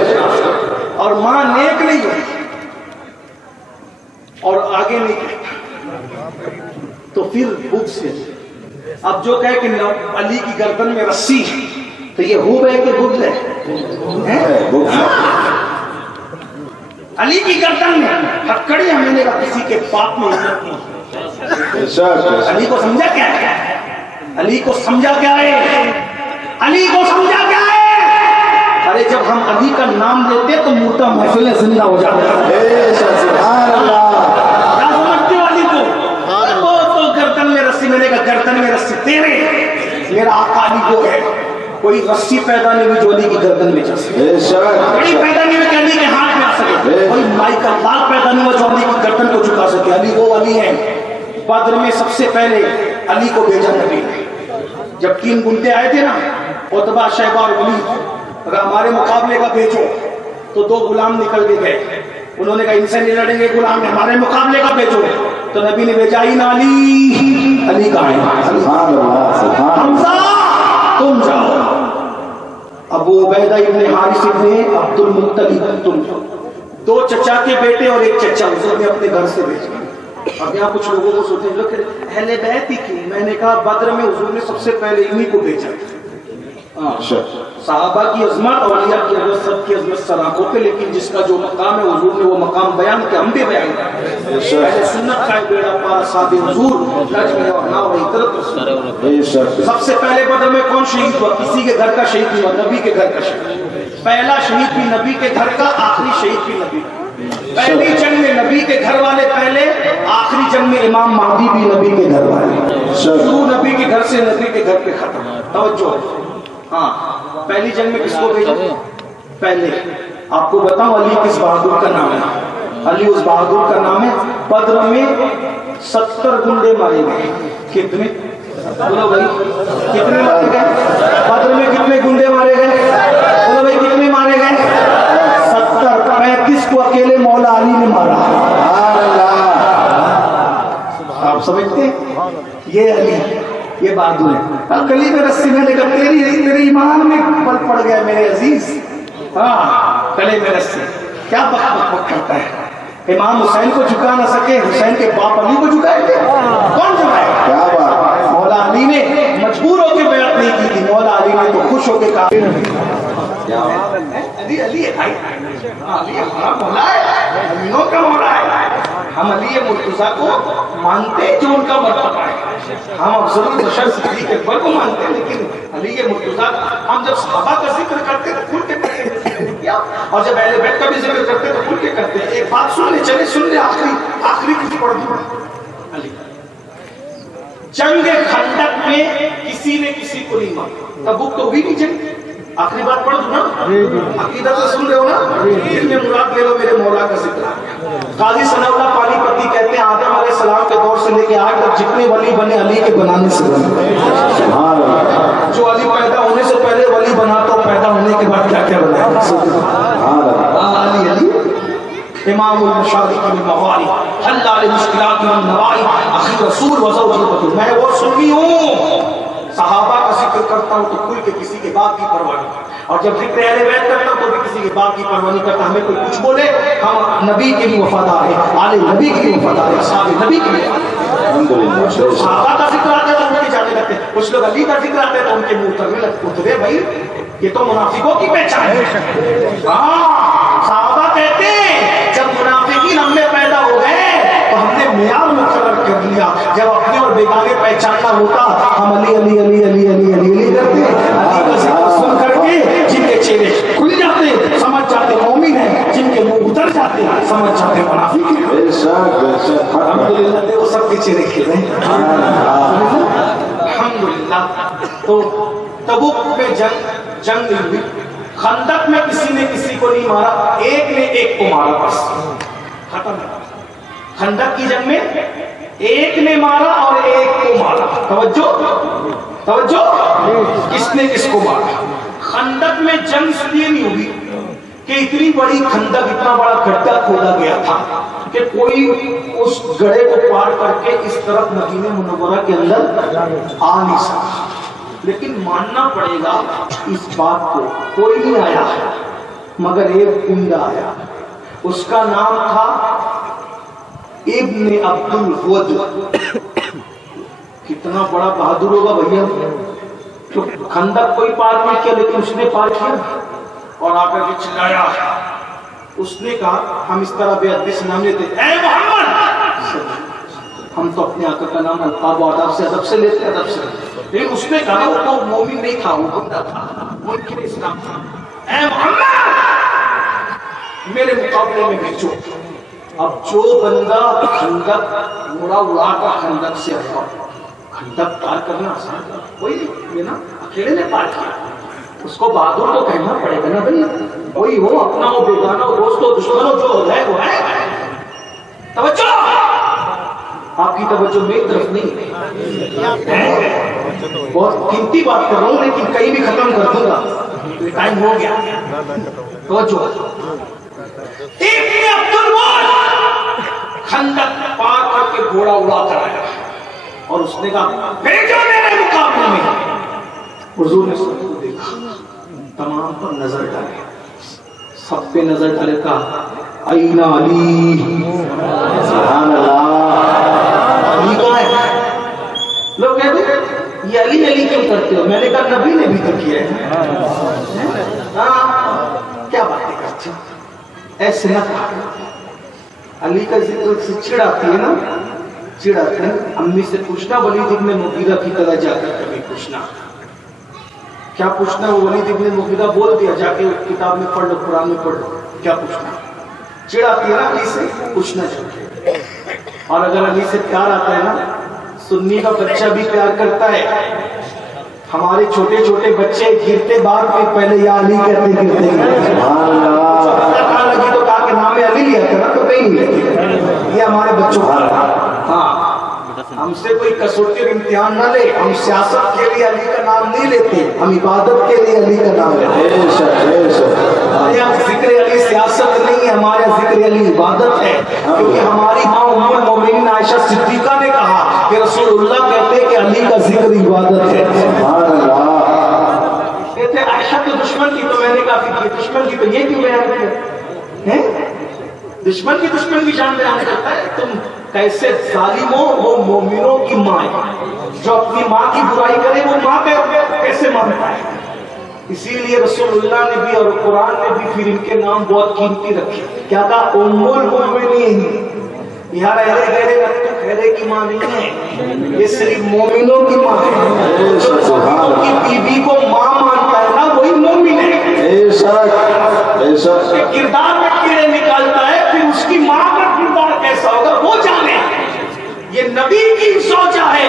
اور ماں نیک نہیں ہوتی اور آگے نہیں کہتا تو پھر بغض سے۔ اب جو کہے کہ علی کی گردن میں رسی ہے تو یہ حب ہے کہ بغض ہے؟ علی کی گردن میں ہتکڑی ہے، میں نے کہا کسی کے باپ میں عزت نہیں۔ بے شک بے شک۔ علی کو سمجھا کیا ہے؟ علی کو سمجھا کیا ہے؟ علی کو سمجھا کیا ہے؟ ارے جب ہم علی کا نام لیتے تو مردہ محفلیں زندہ ہو جاتے ہیں۔ بے شک سبحان اللہ۔ کیا سمجھتے ہو علی کو؟ تو گردن میں رسی، میں نے کہا گردن میں رسی تیرے، میرا آقا علی وہ ہے، کوئی رسی پیدا نہیں ہوئی جو علی کی گردن میں جا سکے، بے شک بڑی پیدا نہیں ہوئی کہ علی کے ہاتھ میں آ سکے، کوئی مائی کا لال پیدا نہیں ہوا جو علی کی گردن کو جھکا سکے۔ علی وہ علی ہے۔ بدر میں سب سے پہلے علی کو بھیجا نبی نے، جب 3 گنڈے آئے تھے نا، عتبہ شیبہ اور ولید، اگر ہمارے مقابلے کا بھیجو تو 2 غلام نکل کے گئے، انہوں نے کہا ان سے نہیں لڑیں گے غلام، ہمارے مقابلے کا بھیجو، تو نبی نے بھیجا ان علی، علی کا ہے، سبحان اللہ سبحان حمزہ تم جاؤ، ابو عبیدہ ابن حارث ابن عبد المطلب، تم جاؤ۔ 2 چچا کے بیٹے اور 1 چچا حضور نے اپنے گھر سے بھیجا۔ اب یہاں کچھ لوگوں کو سوچیں جو کہ اہل بیت ہی کی، میں نے کہا بدر میں حضور نے سب سے پہلے انہی کو بھیجا۔ صحابہ کی عظمت، اولیاء کی عظمت، سب کی عظمت سراخوں پہ، لیکن جس کا جو مقام ہے حضور نے وہ مقام بیان کیا، ہم بھی بیان کریں۔ اہل سنت کا بیڑا پارا صاحب حضور لج میں اور نہ وہی طرف۔ بے شک۔ سب سے پہلے بدر میں کون شہید ہوا؟ کسی کے گھر کا شہید نہیں ہوا، نبی کے گھر کا شہید۔ پہلا شہید بھی نبی کے گھر کا، آخری شہید بھی نبی کا۔ پہلی جنگ میں نبی کے گھر والے پہلے، آخری جنگ میں امام مہدی بھی نبی کے گھر والے، شروع نبی کے گھر سے نبی کے گھر پہ ختم۔ توجہ، ہاں پہلی جنگ میں کس کو بھیجا؟ پہلے آپ کو بتاؤں علی کس بہادر کا نام ہے؟ علی اس بہادر کا نام ہے۔ بدر میں 70 گنڈے مارے گئے، کتنے؟ بولو بھائی کتنے مارے گئے؟ بدر میں کتنے گنڈے مارے گئے؟ بولو بھائی کتنے مارے گئے؟ 70۔ 35 کو اکیلے مولا علی نے مارا۔ آپ سمجھتے ہیں؟ یہ علی، یہ بہادر ہے۔ گلی میں رسی میں نے کہا تیرے ایمان میں پل پڑ گیا میرے عزیز، ہاں گلے میں رسی، کیا بک بک بک کرتا ہے؟ امام حسین کو جھکا نہ سکے، حسین کے باپ علی کو جھکائے تھے، کون جھکائے؟ کیا بات۔ مولا علی نے مجبور ہو کے بیعت نہیں کی تھی، مولا علی نے تو خوش ہو کے کہا علی علی ہے بھائی، علی ہمارا مولا ہے، امینوں کا مولا ہے، ہم علی مرتضیٰ کو مانتے جو ان کا مرتبہ ہے، ہم افضل البشر صدیق اکبر کو مانتے ہیں، لیکن علی مرتضیٰ ہم جب صحابہ کا ذکر کرتے تو کھل کے کرتے ہیں، اور جب اہل بیت کا بھی ذکر کرتے تو کھل کے کرتے ہیں۔ ایک بات سن لے، چلے سن لے، آخری کسی پڑھ دوں علی۔ جنگ خندق میں کسی نے کسی کو نہیں مارا، تبوک تو ہوئی نہیں جنگ، آخری بات پڑھ دوں نا، عقیدت سے سن رہے ہو نا، اس میں مراد لے لو میرے مولا کا ذکر۔ قاضی ثناء اللہ پانی پتی کہتے ہیں آدم علیہ السلام کے دور سے لے کے آج تک جتنے ولی بنے علی کے بنانے سے بنے۔ سبحان اللہ۔ جو علی پیدا ہونے سے پہلے ولی بنا تو پیدا ہونے کے بعد کیا کیا بنا؟ سبحان اللہ۔ علی علی امام المشارق والمغارب حل للمشکلات والنوائب اخی رسول وزوجی بطول. میں وہ سنی ہوں صحابہ کا ذکر کرتا ہوں تو کل کے کسی کے بات کی پرواہ نہیں، اور جب ذکر اہل بیت کرتا ہوں تو بھی کسی کے بات کی پرواہ نہیں کرتا. ہمیں کوئی کچھ بولے ہم نبی کے لیے وفادار ہیں، آل نبی کے لیے وفادار ہیں، اصحاب نبی کے لیے. صحابہ کا ذکر آتا ہے تو ان کے جانے لگتے ہیں، کچھ لوگ علی کا ذکر آتا ہے تو ان کے منہ اترنے لگتے. اترے بھائی یہ تو منافقوں کی پہچان ہے. ہاں صحابہ کہتے ہیں جب منافقین ہم میں پیدا ہو گئے تو ہم نے معیار مقرر کر لیا، جب اپنے اور بیگانے پہچاننا ہوتا ہم علی علی علی علی علی علی علی کرتے. علی کا ذکر سن کر کے جن کے چہرے کھل جاتے سمجھ جاتے مومن ہیں، جن کے منہ اتر جاتے سمجھ جاتے منافق ہیں. الحمدللہ وہ سب کے چہرے کھل رہے ہیں الحمدللہ. تو تبوک میں جنگ ہوئی، خندق میں کسی نے کسی کو نہیں مارا، ایک نے ایک کو مارا، بس ختم. خندق کی جنگ میں ایک نے مارا اور ایک کو مارا. توجہ توجہ، کس نے کس کو مارا. خندق میں جنگ اس لیے نہیں ہوئی کہ اتنی بڑی خندق، اتنا بڑا گڈھا کھودا گیا تھا کہ کوئی اس گڑھے کو پار کر کے اس طرف مدینہ منورہ کے اندر آ نہیں سکتا. لیکن ماننا پڑے گا اس بات کو، کوئی نہیں آیا مگر ایک گنڈا آیا، اس کا نام تھا ابن عبد الود. کتنا بڑا بہادر ہوگا بھیا، تو خندق کوئی پار نہیں کیا لیکن اس نے پار کیا اور آ کر کے چلایا. اس نے کہا ہم اس طرح بے ادبی سے نام لیتے اے محمد، ہم تو اپنے آقا کا نام القاب و آداب سے ادب سے لیتے ادب سے، لیکن اس نے کہا وہ تو مومن نہیں تھا، وہ بندہ تھا، منکر اسلام تھا. اے محمد میرے مقابلے میں بھیجو. اب جو بندہ خندق اڑا کر خندق سے آیا، خندق پار کرنا آسان کوئی نہیں، یہ نا اکیلے نے پار کیا. اس کو بہادر تو کہنا پڑے گا نا بھائی، کوئی ہو اپنا ہو بیگانہ ہو دوست ہو دشمن ہو، جو ہے وہ ہے. توجہ، آپ کی توجہ میری طرف نہیں ہے، بہت قیمتی بات کر رہا ہوں لیکن کہیں بھی ختم کر دوں گا، ٹائم ہو گیا. توجہ، ابن عبد الود خندق پار کر کے گھوڑا اڑا کر آیا اور اس نے کہا بھیجو میرے مقابلے میں. حضور نے سب کو دیکھا، تمام پر نظر ڈالے، سب پہ نظر ڈالے، کہا این علی. سبحان اللہ. علی کہاں ہے؟ لوگ کہتے ہیں یہ علی علی کیوں کرتے ہو؟ میں نے کہا نبی نے بھی تو کیا ہے. کیا باتیں کرتے ہو؟ ایسے نہ کہا. علی کا ذکر سے چڑ آتی ہے نا، چڑ آتی ہے. امی سے پوچھنا ولید ابن مغیرہ کی طرح جا کر کبھی پوچھنا. کیا پوچھنا؟ وہ ولید ابن مغیرہ بول دیا، جا کے کتاب میں پڑھ لو، قرآن میں پڑھ لو. کیا پوچھنا؟ چڑ آتی ہے نا علی سے، پوچھنا چاہیے. اور اگر علی سے پیار آتا ہے نا، سنی کا بچہ بھی پیار کرتا ہے. ہمارے چھوٹے چھوٹے بچے گرتے بار پہ پہلے یا علی کہتے گرتے لگی تو کہا کہ نام علی لیا کرا تو کہیں نہیں لگی. یہ ہمارے بچوں کا. ہاں ہم سے کوئی کسوٹی اور امتحان نہ لے. ہم سیاست کے لیے علی کا نام نہیں لیتے، ہم عبادت کے لیے علی کا نام لیتے. ذکر علی سیاست نہیں ہے، ہمارا ذکر علی عبادت ہے. کیونکہ ہماری ماں ام المومنین عائشہ صدیقہ نے کہا کہ رسول اللہ کہتے ہیں کہ علی کا ذکر عبادت ہے. کہتے عائشہ تو دشمن کی، تو میں نے کہا کہ دشمن کی تو یہ کیوں بیان کرتے ہیں؟ دشمن کی جان بیان کرتا ہے. تم کیسے ظالم ہو؟ وہ مومنوں کی ماں ہے، جو اپنی ماں کی برائی کرے وہ ماں کیسے مانتا ہے؟ اسی لیے رسول اللہ نے بھی اور قرآن نے بھی پھر ان کے نام بہت قیمتی رکھے. کیا کہا؟ ام المؤمنین. یہاں رہے خیرے کی ماں نہیں ہے، یہ صرف مومنوں کی ماں ہے. جو مومنوں کی بیوی کو ماں مانتا ہے نا، وہی مومن ہے. کردار میں کیڑے نکالتا ہے، پھر اس کی ماں کا کردار کیسا ہوگا وہ جانے. یہ نبی کی زوجہ ہے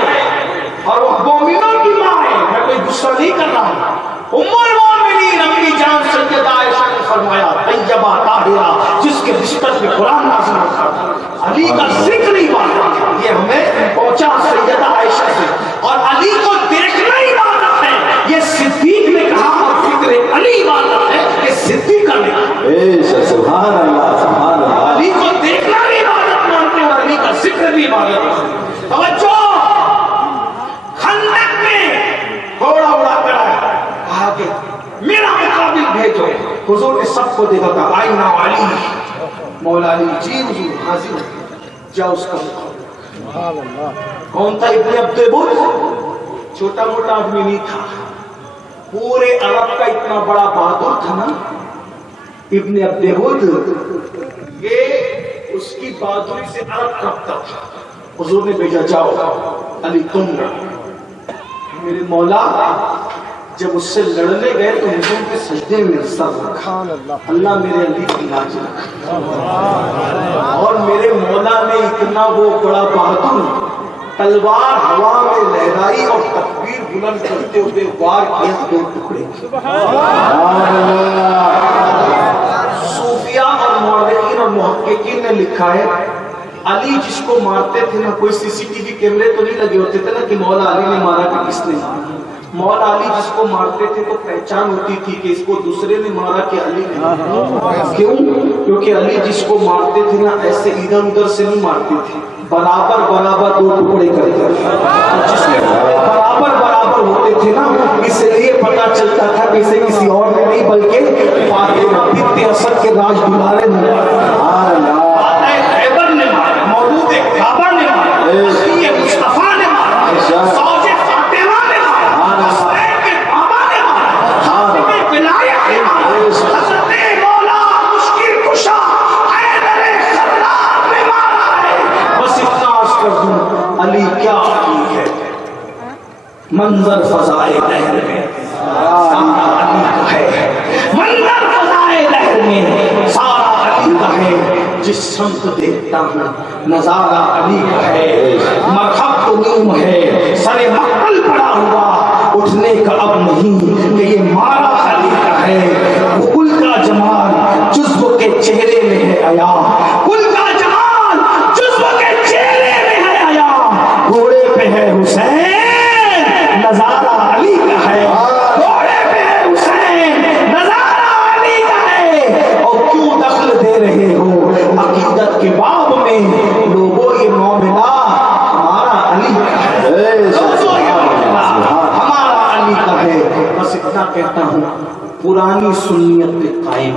اور وہ مومنوں کی ماں ہے. میں کوئی غصہ نہیں کر رہا ہوں. ام المؤمنین اپنی جان سیدہ عائشہ نے فرمایا طیبہ طاہرہ، جس کے بستر پہ قرآن نازل ہوتا. علی کا ذکر ہی عبادت. یہ ہمیں پہنچا سیدہ عائشہ سے. اور علی کو دیکھنا ہی عبادت ہے. یہ صدیق نے کہا اور ذکر علی عبادت ہے. یہ صدیق نے کہا. سبحان اللہ، سبحان اللہ. علی حضور نے سب کو دیکھا تھا، آئینہ علی، مولا علی، جی حضور حاضر ہو، جاؤ اس کا مقابلہ۔ کون تھا؟ ابن عبد بد، چھوٹا موٹا آدمی نہیں تھا، پورے عرب کا اتنا بڑا بہادر تھا نا ابن عبد بد، یہ اس کی بہادری سے عرب کانپتا تھا۔ حضور نے بھیجا، جاؤ علی تم لڑو۔ میرے مولا جب اس سے لڑنے گئے تو حضور کے سجدے میں سر رکھا، اللہ میرے علی کی لاج رکھا، اور میرے مولا نے اتنا وہ بڑا بہادر تلوار ہوا میں لہرائی اور تکبیر بلند کرتے ہوئے وار کیا، دو ٹکڑے کیے۔ صوفیہ اور مورخین اور محققین نے لکھا ہے علی جس کو مارتے تھے نا، کوئی سی سی ٹی وی کیمرے تو نہیں لگے ہوتے تھے نا کہ مولا علی نے مارا کہ کس نے مارا۔ مولا علی جس کو مارتے تھے تو پہچان ہوتی تھی کہ اس کو دوسرے نے مارا کہ علی نے مارا۔ کیوں؟ کیونکہ علی جس کو مارتے تھے نا ایسے ادھر ادھر سے نہیں مارتے تھے، برابر برابر دو ٹکڑے کر کے، جس میں برابر برابر ہوتے تھے نا، اس لیے پتا چلتا تھا کہ اسے کسی اور نے نہیں بلکہ فاطمہ بنت اسد کے راج دلارے نے مارا، خیبر نے مارا، مولود کعبہ نے مارا، علی مصطفیٰ نے مارا، زوج فاطمہ نے مارا، حسین کے بابا نے مارا، خاتم ولایت نے مارا، حضرت مولا مشکل کشا حیدر خراب نے مارا ہے۔ بس اتنا عرض کر دوں، علی کیا کی ہے منظر فضائے دہر میں سارا علی کا ہے، منظر فضائے دہر میں سارا علی کا ہے، جس سمت دیکھتا ہوں نظارہ علی کا ہے، مرحب تو نیم ہے سر مقبل پڑا ہوا، اٹھنے کا اب نہیں کہ یہ مارا علی کا ہے، وہ کل کا جمال جزو کے چہرے میں ہے آیا، کل کا جمال جزو کے چہرے میں ہے آیا، گھوڑے پہ ہے حسین نظارہ علی کا ہے، گھوڑے پہ ہے حسین نظارہ علی کا ہے، اور کیوں دخل دے رہے ہو عقیدت کے باب میں، لوگوں یہ معاملہ ہمارا علی کا ہے، لوگوں یہ معاملہ ہمارا علی کا ہے۔ بس اتنا کہتا ہوں، پرانی سنیت پہ قائم،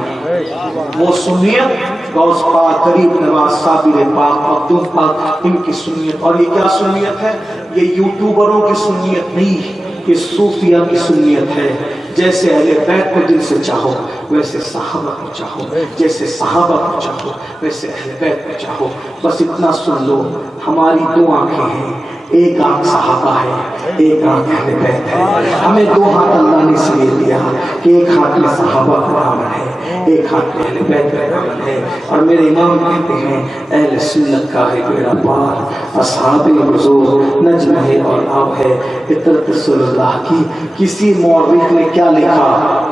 وہ سنیت غوث پاک، غریب نواز، صابر پاک، عبدال پاک، ان کی سنیت۔ اور یہ کیا سنیت ہے؟ یہ یوٹیوبروں کی سنیت نہیں، یہ صوفیہ کی سنیت ہے۔ جیسے اہل بیت کو دل سے چاہو ویسے صحابہ کو چاہو، جیسے صحابہ کو چاہو ویسے اہل بیت کو چاہو۔ بس اتنا سن لو، ہماری دو آنکھیں ہیں، ایک آنکھ صحابہ ہے، ایک آنکھ اہل بیت ہے۔ ہمیں دو ہاتھ اللہ نے اس لیے دیا کہ ایک ہاتھ میں صحابہ کا دامن ہے، ایک ہاتھ میں اہل بیت کا دامن ہے۔ اور میرے امام کہتے ہیں اہل سنت کا ہے بیڑا پار، اصحاب حضور نجم ہے اور آب ہے، فطرت رسول اللہ کی۔ کسی مورخ نے کیا لکھا؟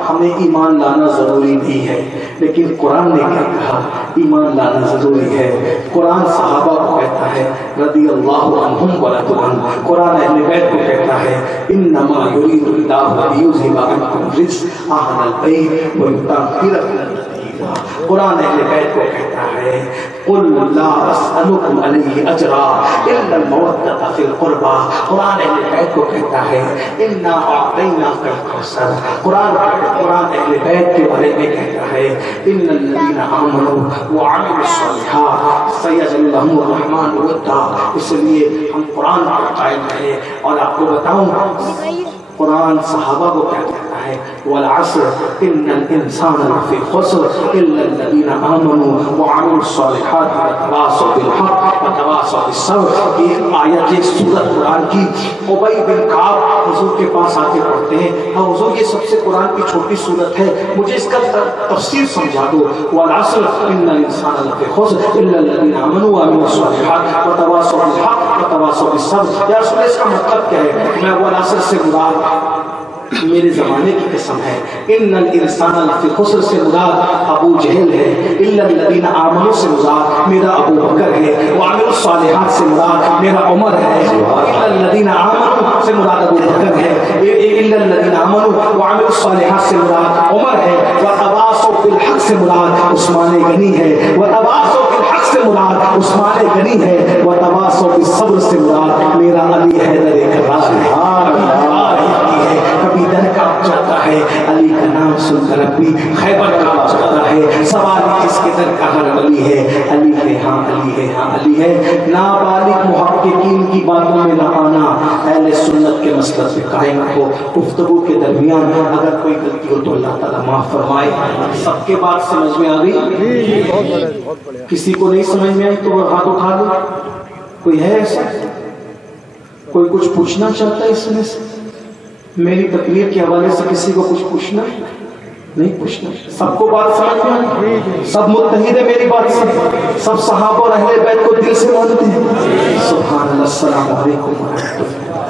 ہمیں ایمان لانا ضروری نہیں ہے، لیکن قرآن نے کیا کہا؟ ایمان لانا ضروری ہے۔ قرآن صحابہ کو کہتا ہے رضی اللہ عنہم ورضوا عنہ، قرآن اہل بیت کو کہتا ہے انما یرید اللہ لیذھب عنکم الرجس اہل البیت ویطہرکم تطہیرا۔ قرآن اہل بیت کو کہتا ہے قل لا اسألکم علیہ اجرا الا المودۃ فی القربى۔ قرآن اہل بیت کو کہتا ہے انا اعطیناک الکوثر۔ قرآن اہل بیت کے بارے میں کہتا ہے ان الذین آمنوا وعملوا الصالحات سیجعل لهم الرحمن ودا۔ اس لیے ہم قرآن پر قائم رہے۔ اور آپ کو بتاؤں قرآن صحابہ کو کیا کہتا ہے والعصر ان الانسان لفی خسر الا الذین آمنوا وعملوا الصالحات وتواصوا بالحق وتواصوا بالصبر۔ یہ آیت یہ سورۃ قرآن کی ابی بن کعب حضور کے پاس آ کے پڑھتے ہیں ہاں حضور یہ سب سے قرآن کی چھوٹی سورت ہے، مجھے اس کا تفسیر سمجھا دو۔ والعصر ان الانسان لفی خسر الا الذین آمنوا وعملوا الصالحات وتواصوا بالحق وتواصوا بالصبر۔ یا رسول اللہ اس کا مطلب کیا ہے؟ میں والعصر سے مراد میرے زمانے کی قسم ہے، ان الانسان لفی خسر سے مراد ابو جہل ہے، الا الذین آمنوا سے مراد میرا ابو بکر ہے، وعملوا الصالحات سے مراد میرا عمر ہے، الا الذین آمنوا سے مراد ابو بکر ہے، الا الذین آمنوا وعملوا الصالحات سے مراد عمر ہے، وتواصوا بالحق سے مراد عثمان غنی ہے، وتواصوا بالحق سے مراد عثمان غنی ہے، وتواصوا بالصبر سے مراد میرا علی حیدر کرار ہے۔ کبھی در کا جاتا ہے علی کا نام سن کر اپنی خیبر کا والی ہے. نابالغ محققین کی باتوں میں نہ آنا، اہل سنت کے مسلک پہ قائم رہو. گفتگو کے درمیان اگر کوئی غلطی ہو تو اللہ تعالیٰ معاف فرمائے. سب کے بات سمجھ میں آ گئی؟ کسی کو نہیں سمجھ میں آئی تو وہ ہاتھ اٹھا دو. کوئی ہے ایسا؟ کوئی کچھ پوچھنا چاہتا ہے اس میں سے؟ میری تقریر کے حوالے سے کسی کو کچھ پوچھنا؟ نہیں پوچھنا. سب کو بات سمجھ میں آئی؟ سب متحد ہے میری بات سے؟ سب صحابہ اور اہل بیت کو دل سے مانتے ہیں؟ سبحان اللہ. السلام علیکم ورحمۃ اللہ.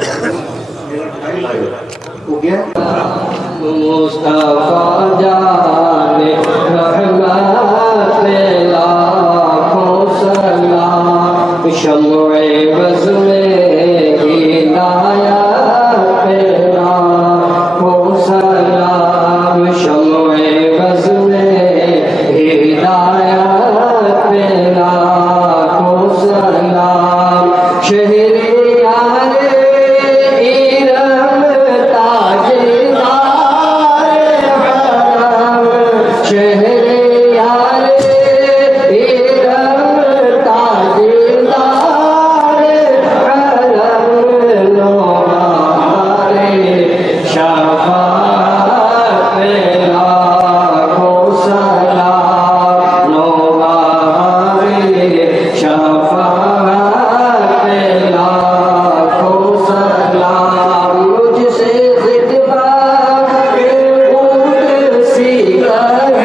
ہو گیا؟ مصطفیٰ جان رحمت لاکھوں سلام، شمع بز میں ہدایت پہ لاکھوں سلام، شمع بز میں ہدایت پہ لاکھوں سلام. شہریار ایرم تاجدار حرم، شہریار ایرم تاجدار حرم، نوبہار شفاعت پہ لاکھوں سلام، نوبہار شفاعت پہ لاکھوں سلام. مجھ سے خطبہ قدسی کہے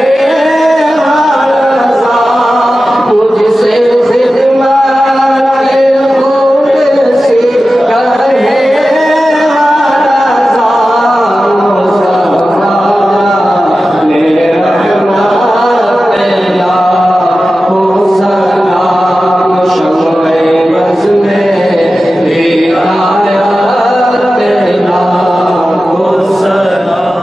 رضا، مجھ سے خطبہ قدسی کہے رضا. مصطفیٰ نے رحمت لاکھوں سلام، شمع بز میں ہدایت پہ لاکھوں سلام.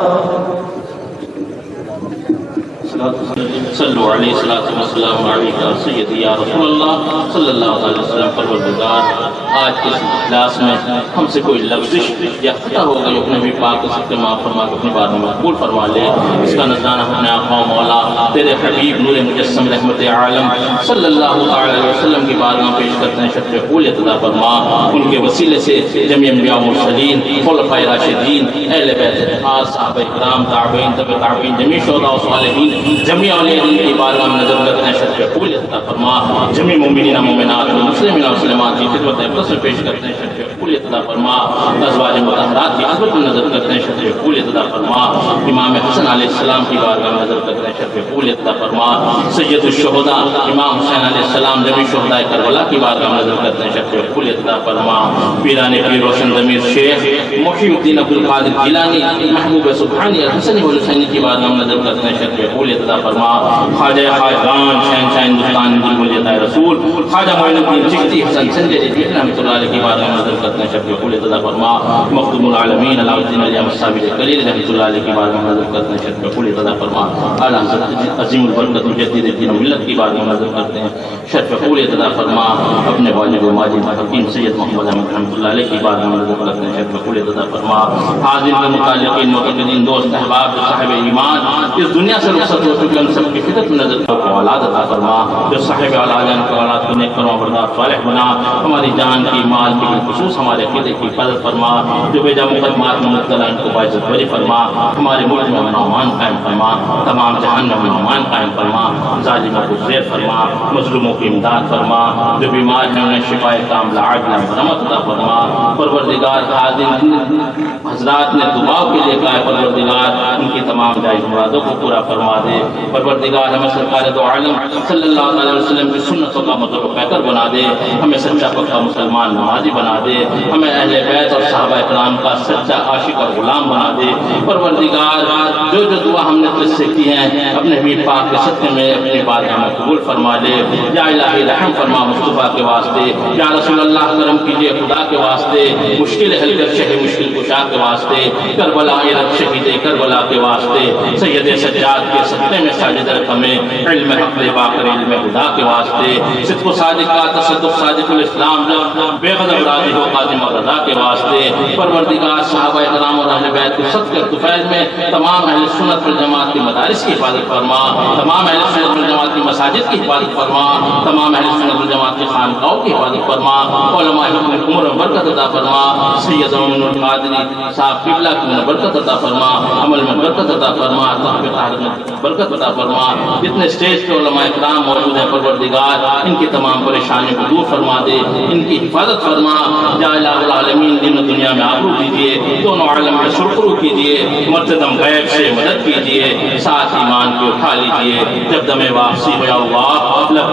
صلو علیہ السلام علیکہ سیدی یا رسول اللہ صلی اللہ علیہ وسلم. پروردگار آج کے اس اجلاس میں ہم سے کوئی لفظش یا خطا ہو گئی اپنے بھی پاک سے کے معاف فرما کے اپنی بات میں مقبول فرما لے. اس کا نذرانہ اپنے آقا و مولا تیرے حبیب نور مجسم رحمت عالم صلی اللہ علیہ وسلم کی بارگاہ میں پیش کرتے ہیں. شرف قبولیت عطا فرما. ان کے وسیلے سے جمیع انبیاء و مرسلین، خلفائے راشدین، اہل بیت خاص، صحابہ کرام، تابعین، تبع تابعین، جمیع شہداء و صالحین، جمیع اولیاء اللہ کی بارگاہ میں نظر کرتے ہیں. شرف قبولیت عطا فرما. جمیع مومنین و مومنات، مسلمین و مسلمات کی خدمت اقدس میں پیش کرتے ہیں. شرف قبولیت عطا فرما. ازواج مطہرات کی عظمت میں نظر کرتے ہیں. شرف قبولیت عطا فرما. امام حسن علیہ السلام کی بارگاہ میں نظر کرتے ہیں. شرف قبولیت عطا فرما. سید الشہداء امام حسین علیہ السلام جمیع شہداء کربلا کی بارگاہ میں نظر کرتے ہیں. شرف قبولیت عطا فرما. پیران پیر روشن ضمیر شیخ محی الدین عبد القادر جیلانی محبوب سبحانی الحسنی والحسینی کی بارگاہ میں نظر کرتے ہیں. شرف قبولیت عطا فرما. خواجہ خواجگان شہنشاہ ہندوستان ولیت رسول خواجہ معین الدین چشتی حسن سنجر رحمۃ اللہ علیہ کی بارگاہ میں نظر کرتے ہیں. شرف قبولیت عطا فرما. مخدوم العالمین علاؤ الدین علی احمد صابر کلیل رحمۃ اللہ علیہ کی بارگاہ میں نظر کرتے ہیں. شرف قبولیت عطا فرما. اعلیٰ حضرت عظیم البرکت مجدد دین و ملت کی بارگاہ میں نظر کرتے ہیں. شرف قبولیت عطا فرما. اپنے والد و ماجد حکیم سید محمد احمد رحمۃ اللہ علیہ کی بارگاہ میں نظر کرتے ہیں. شرف قبولیت عطا فرما. حاضرین کے متعلقین معتقدین دوست احباب صاحب ایمان اس دنیا سے رخصت ہو چکے ان سب کی فطرت میں نظر کو اولاد عطا فرما. جو صاحب اولاد ان کو اولاد کو نیک فرما بردار صالح بنا. ہماری جان کی مال کی بالخصوص ہمارے عقیدے کی حفاظت فرما. جو بیجا مقدمات میں مبتلا ان کو باعزت بری فرما. ہمارے ملک میں امن و امان قائم فرما. تمام جہان میں امن و امان قائم فرما. ظالموں کو زیر فرما. مظلوموں کی امداد فرما. جو بیمار ہیں انہیں شفا کاملہ عاجلہ برحمت عطا فرما. پروردگار حاضرین حضرات نے دعاؤں کے لیے کہا ہے پروردگار ان کی تمام جائز مرادوں کو پورا فرما دے. پروردگار ہمیں سرکار دو عالم صلی اللہ علیہ وسلم کی سنتوں کا مطلب پیکر بنا دے. ہمیں سچا پکا مسلمان نمازی بنا دے. ہمیں اہل بیت اور صحابہ اکرام کا سچا عاشق اور غلام بنا دے. پروردگار جو جو دعا ہم نے تجھ سے کی ہیں اپنے حبیب پاک کے صدقے میں اپنی بارگاہ میں قبول فرما لے. یا الہی رحم فرما مصطفیٰ کے واسطے. یا رسول اللہ کرم کیجیے خدا کے واسطے. مشکل حل کر شہ مشکل کشا کے واسطے. کربلا عرب شہید کربلا کے واسطے. سید سجاد کے صدقے میں ساجد رکھ ہمیں. علم حق لے باقر علم خدا کے واسطے. صدق و صادق کا تصدق صادق الاسلام بے غضب راضی ہو خاتمہ رضا کے واسطے پروردگار صحابہ کرام اور اہل بیت کے صدقے طفیل میں تمام اہل سنت والجماعت کی مدارس کی حفاظت فرما، تمام اہل سنت والجماعت کی مساجد کی حفاظت فرما، تمام اہل سنت والجماعت کی خانقاہوں کی حفاظت فرما، علماء کی عمر میں برکت عطا فرما، سید مومن القادری صاحب قبلہ کی برکت عطا فرما، عمل میں برکت عطا فرما، تحفظ طاہر میں برکت عطا فرما، جتنے اسٹیج پہ علماء کرام موجود ہیں پروردگار ان کی تمام پریشانیوں کو دور فرما دے، ان کی حفاظت فرما، یا الہ العالمین دین و دنیا میں آبرو دیجیے، دونوں عالم میں سرخرو کیجیے، مرتدم غیب سے مدد کیجیے، ساتھ ایمان کو اٹھا لیجیے، جب دم واپسی ہو یا اللہ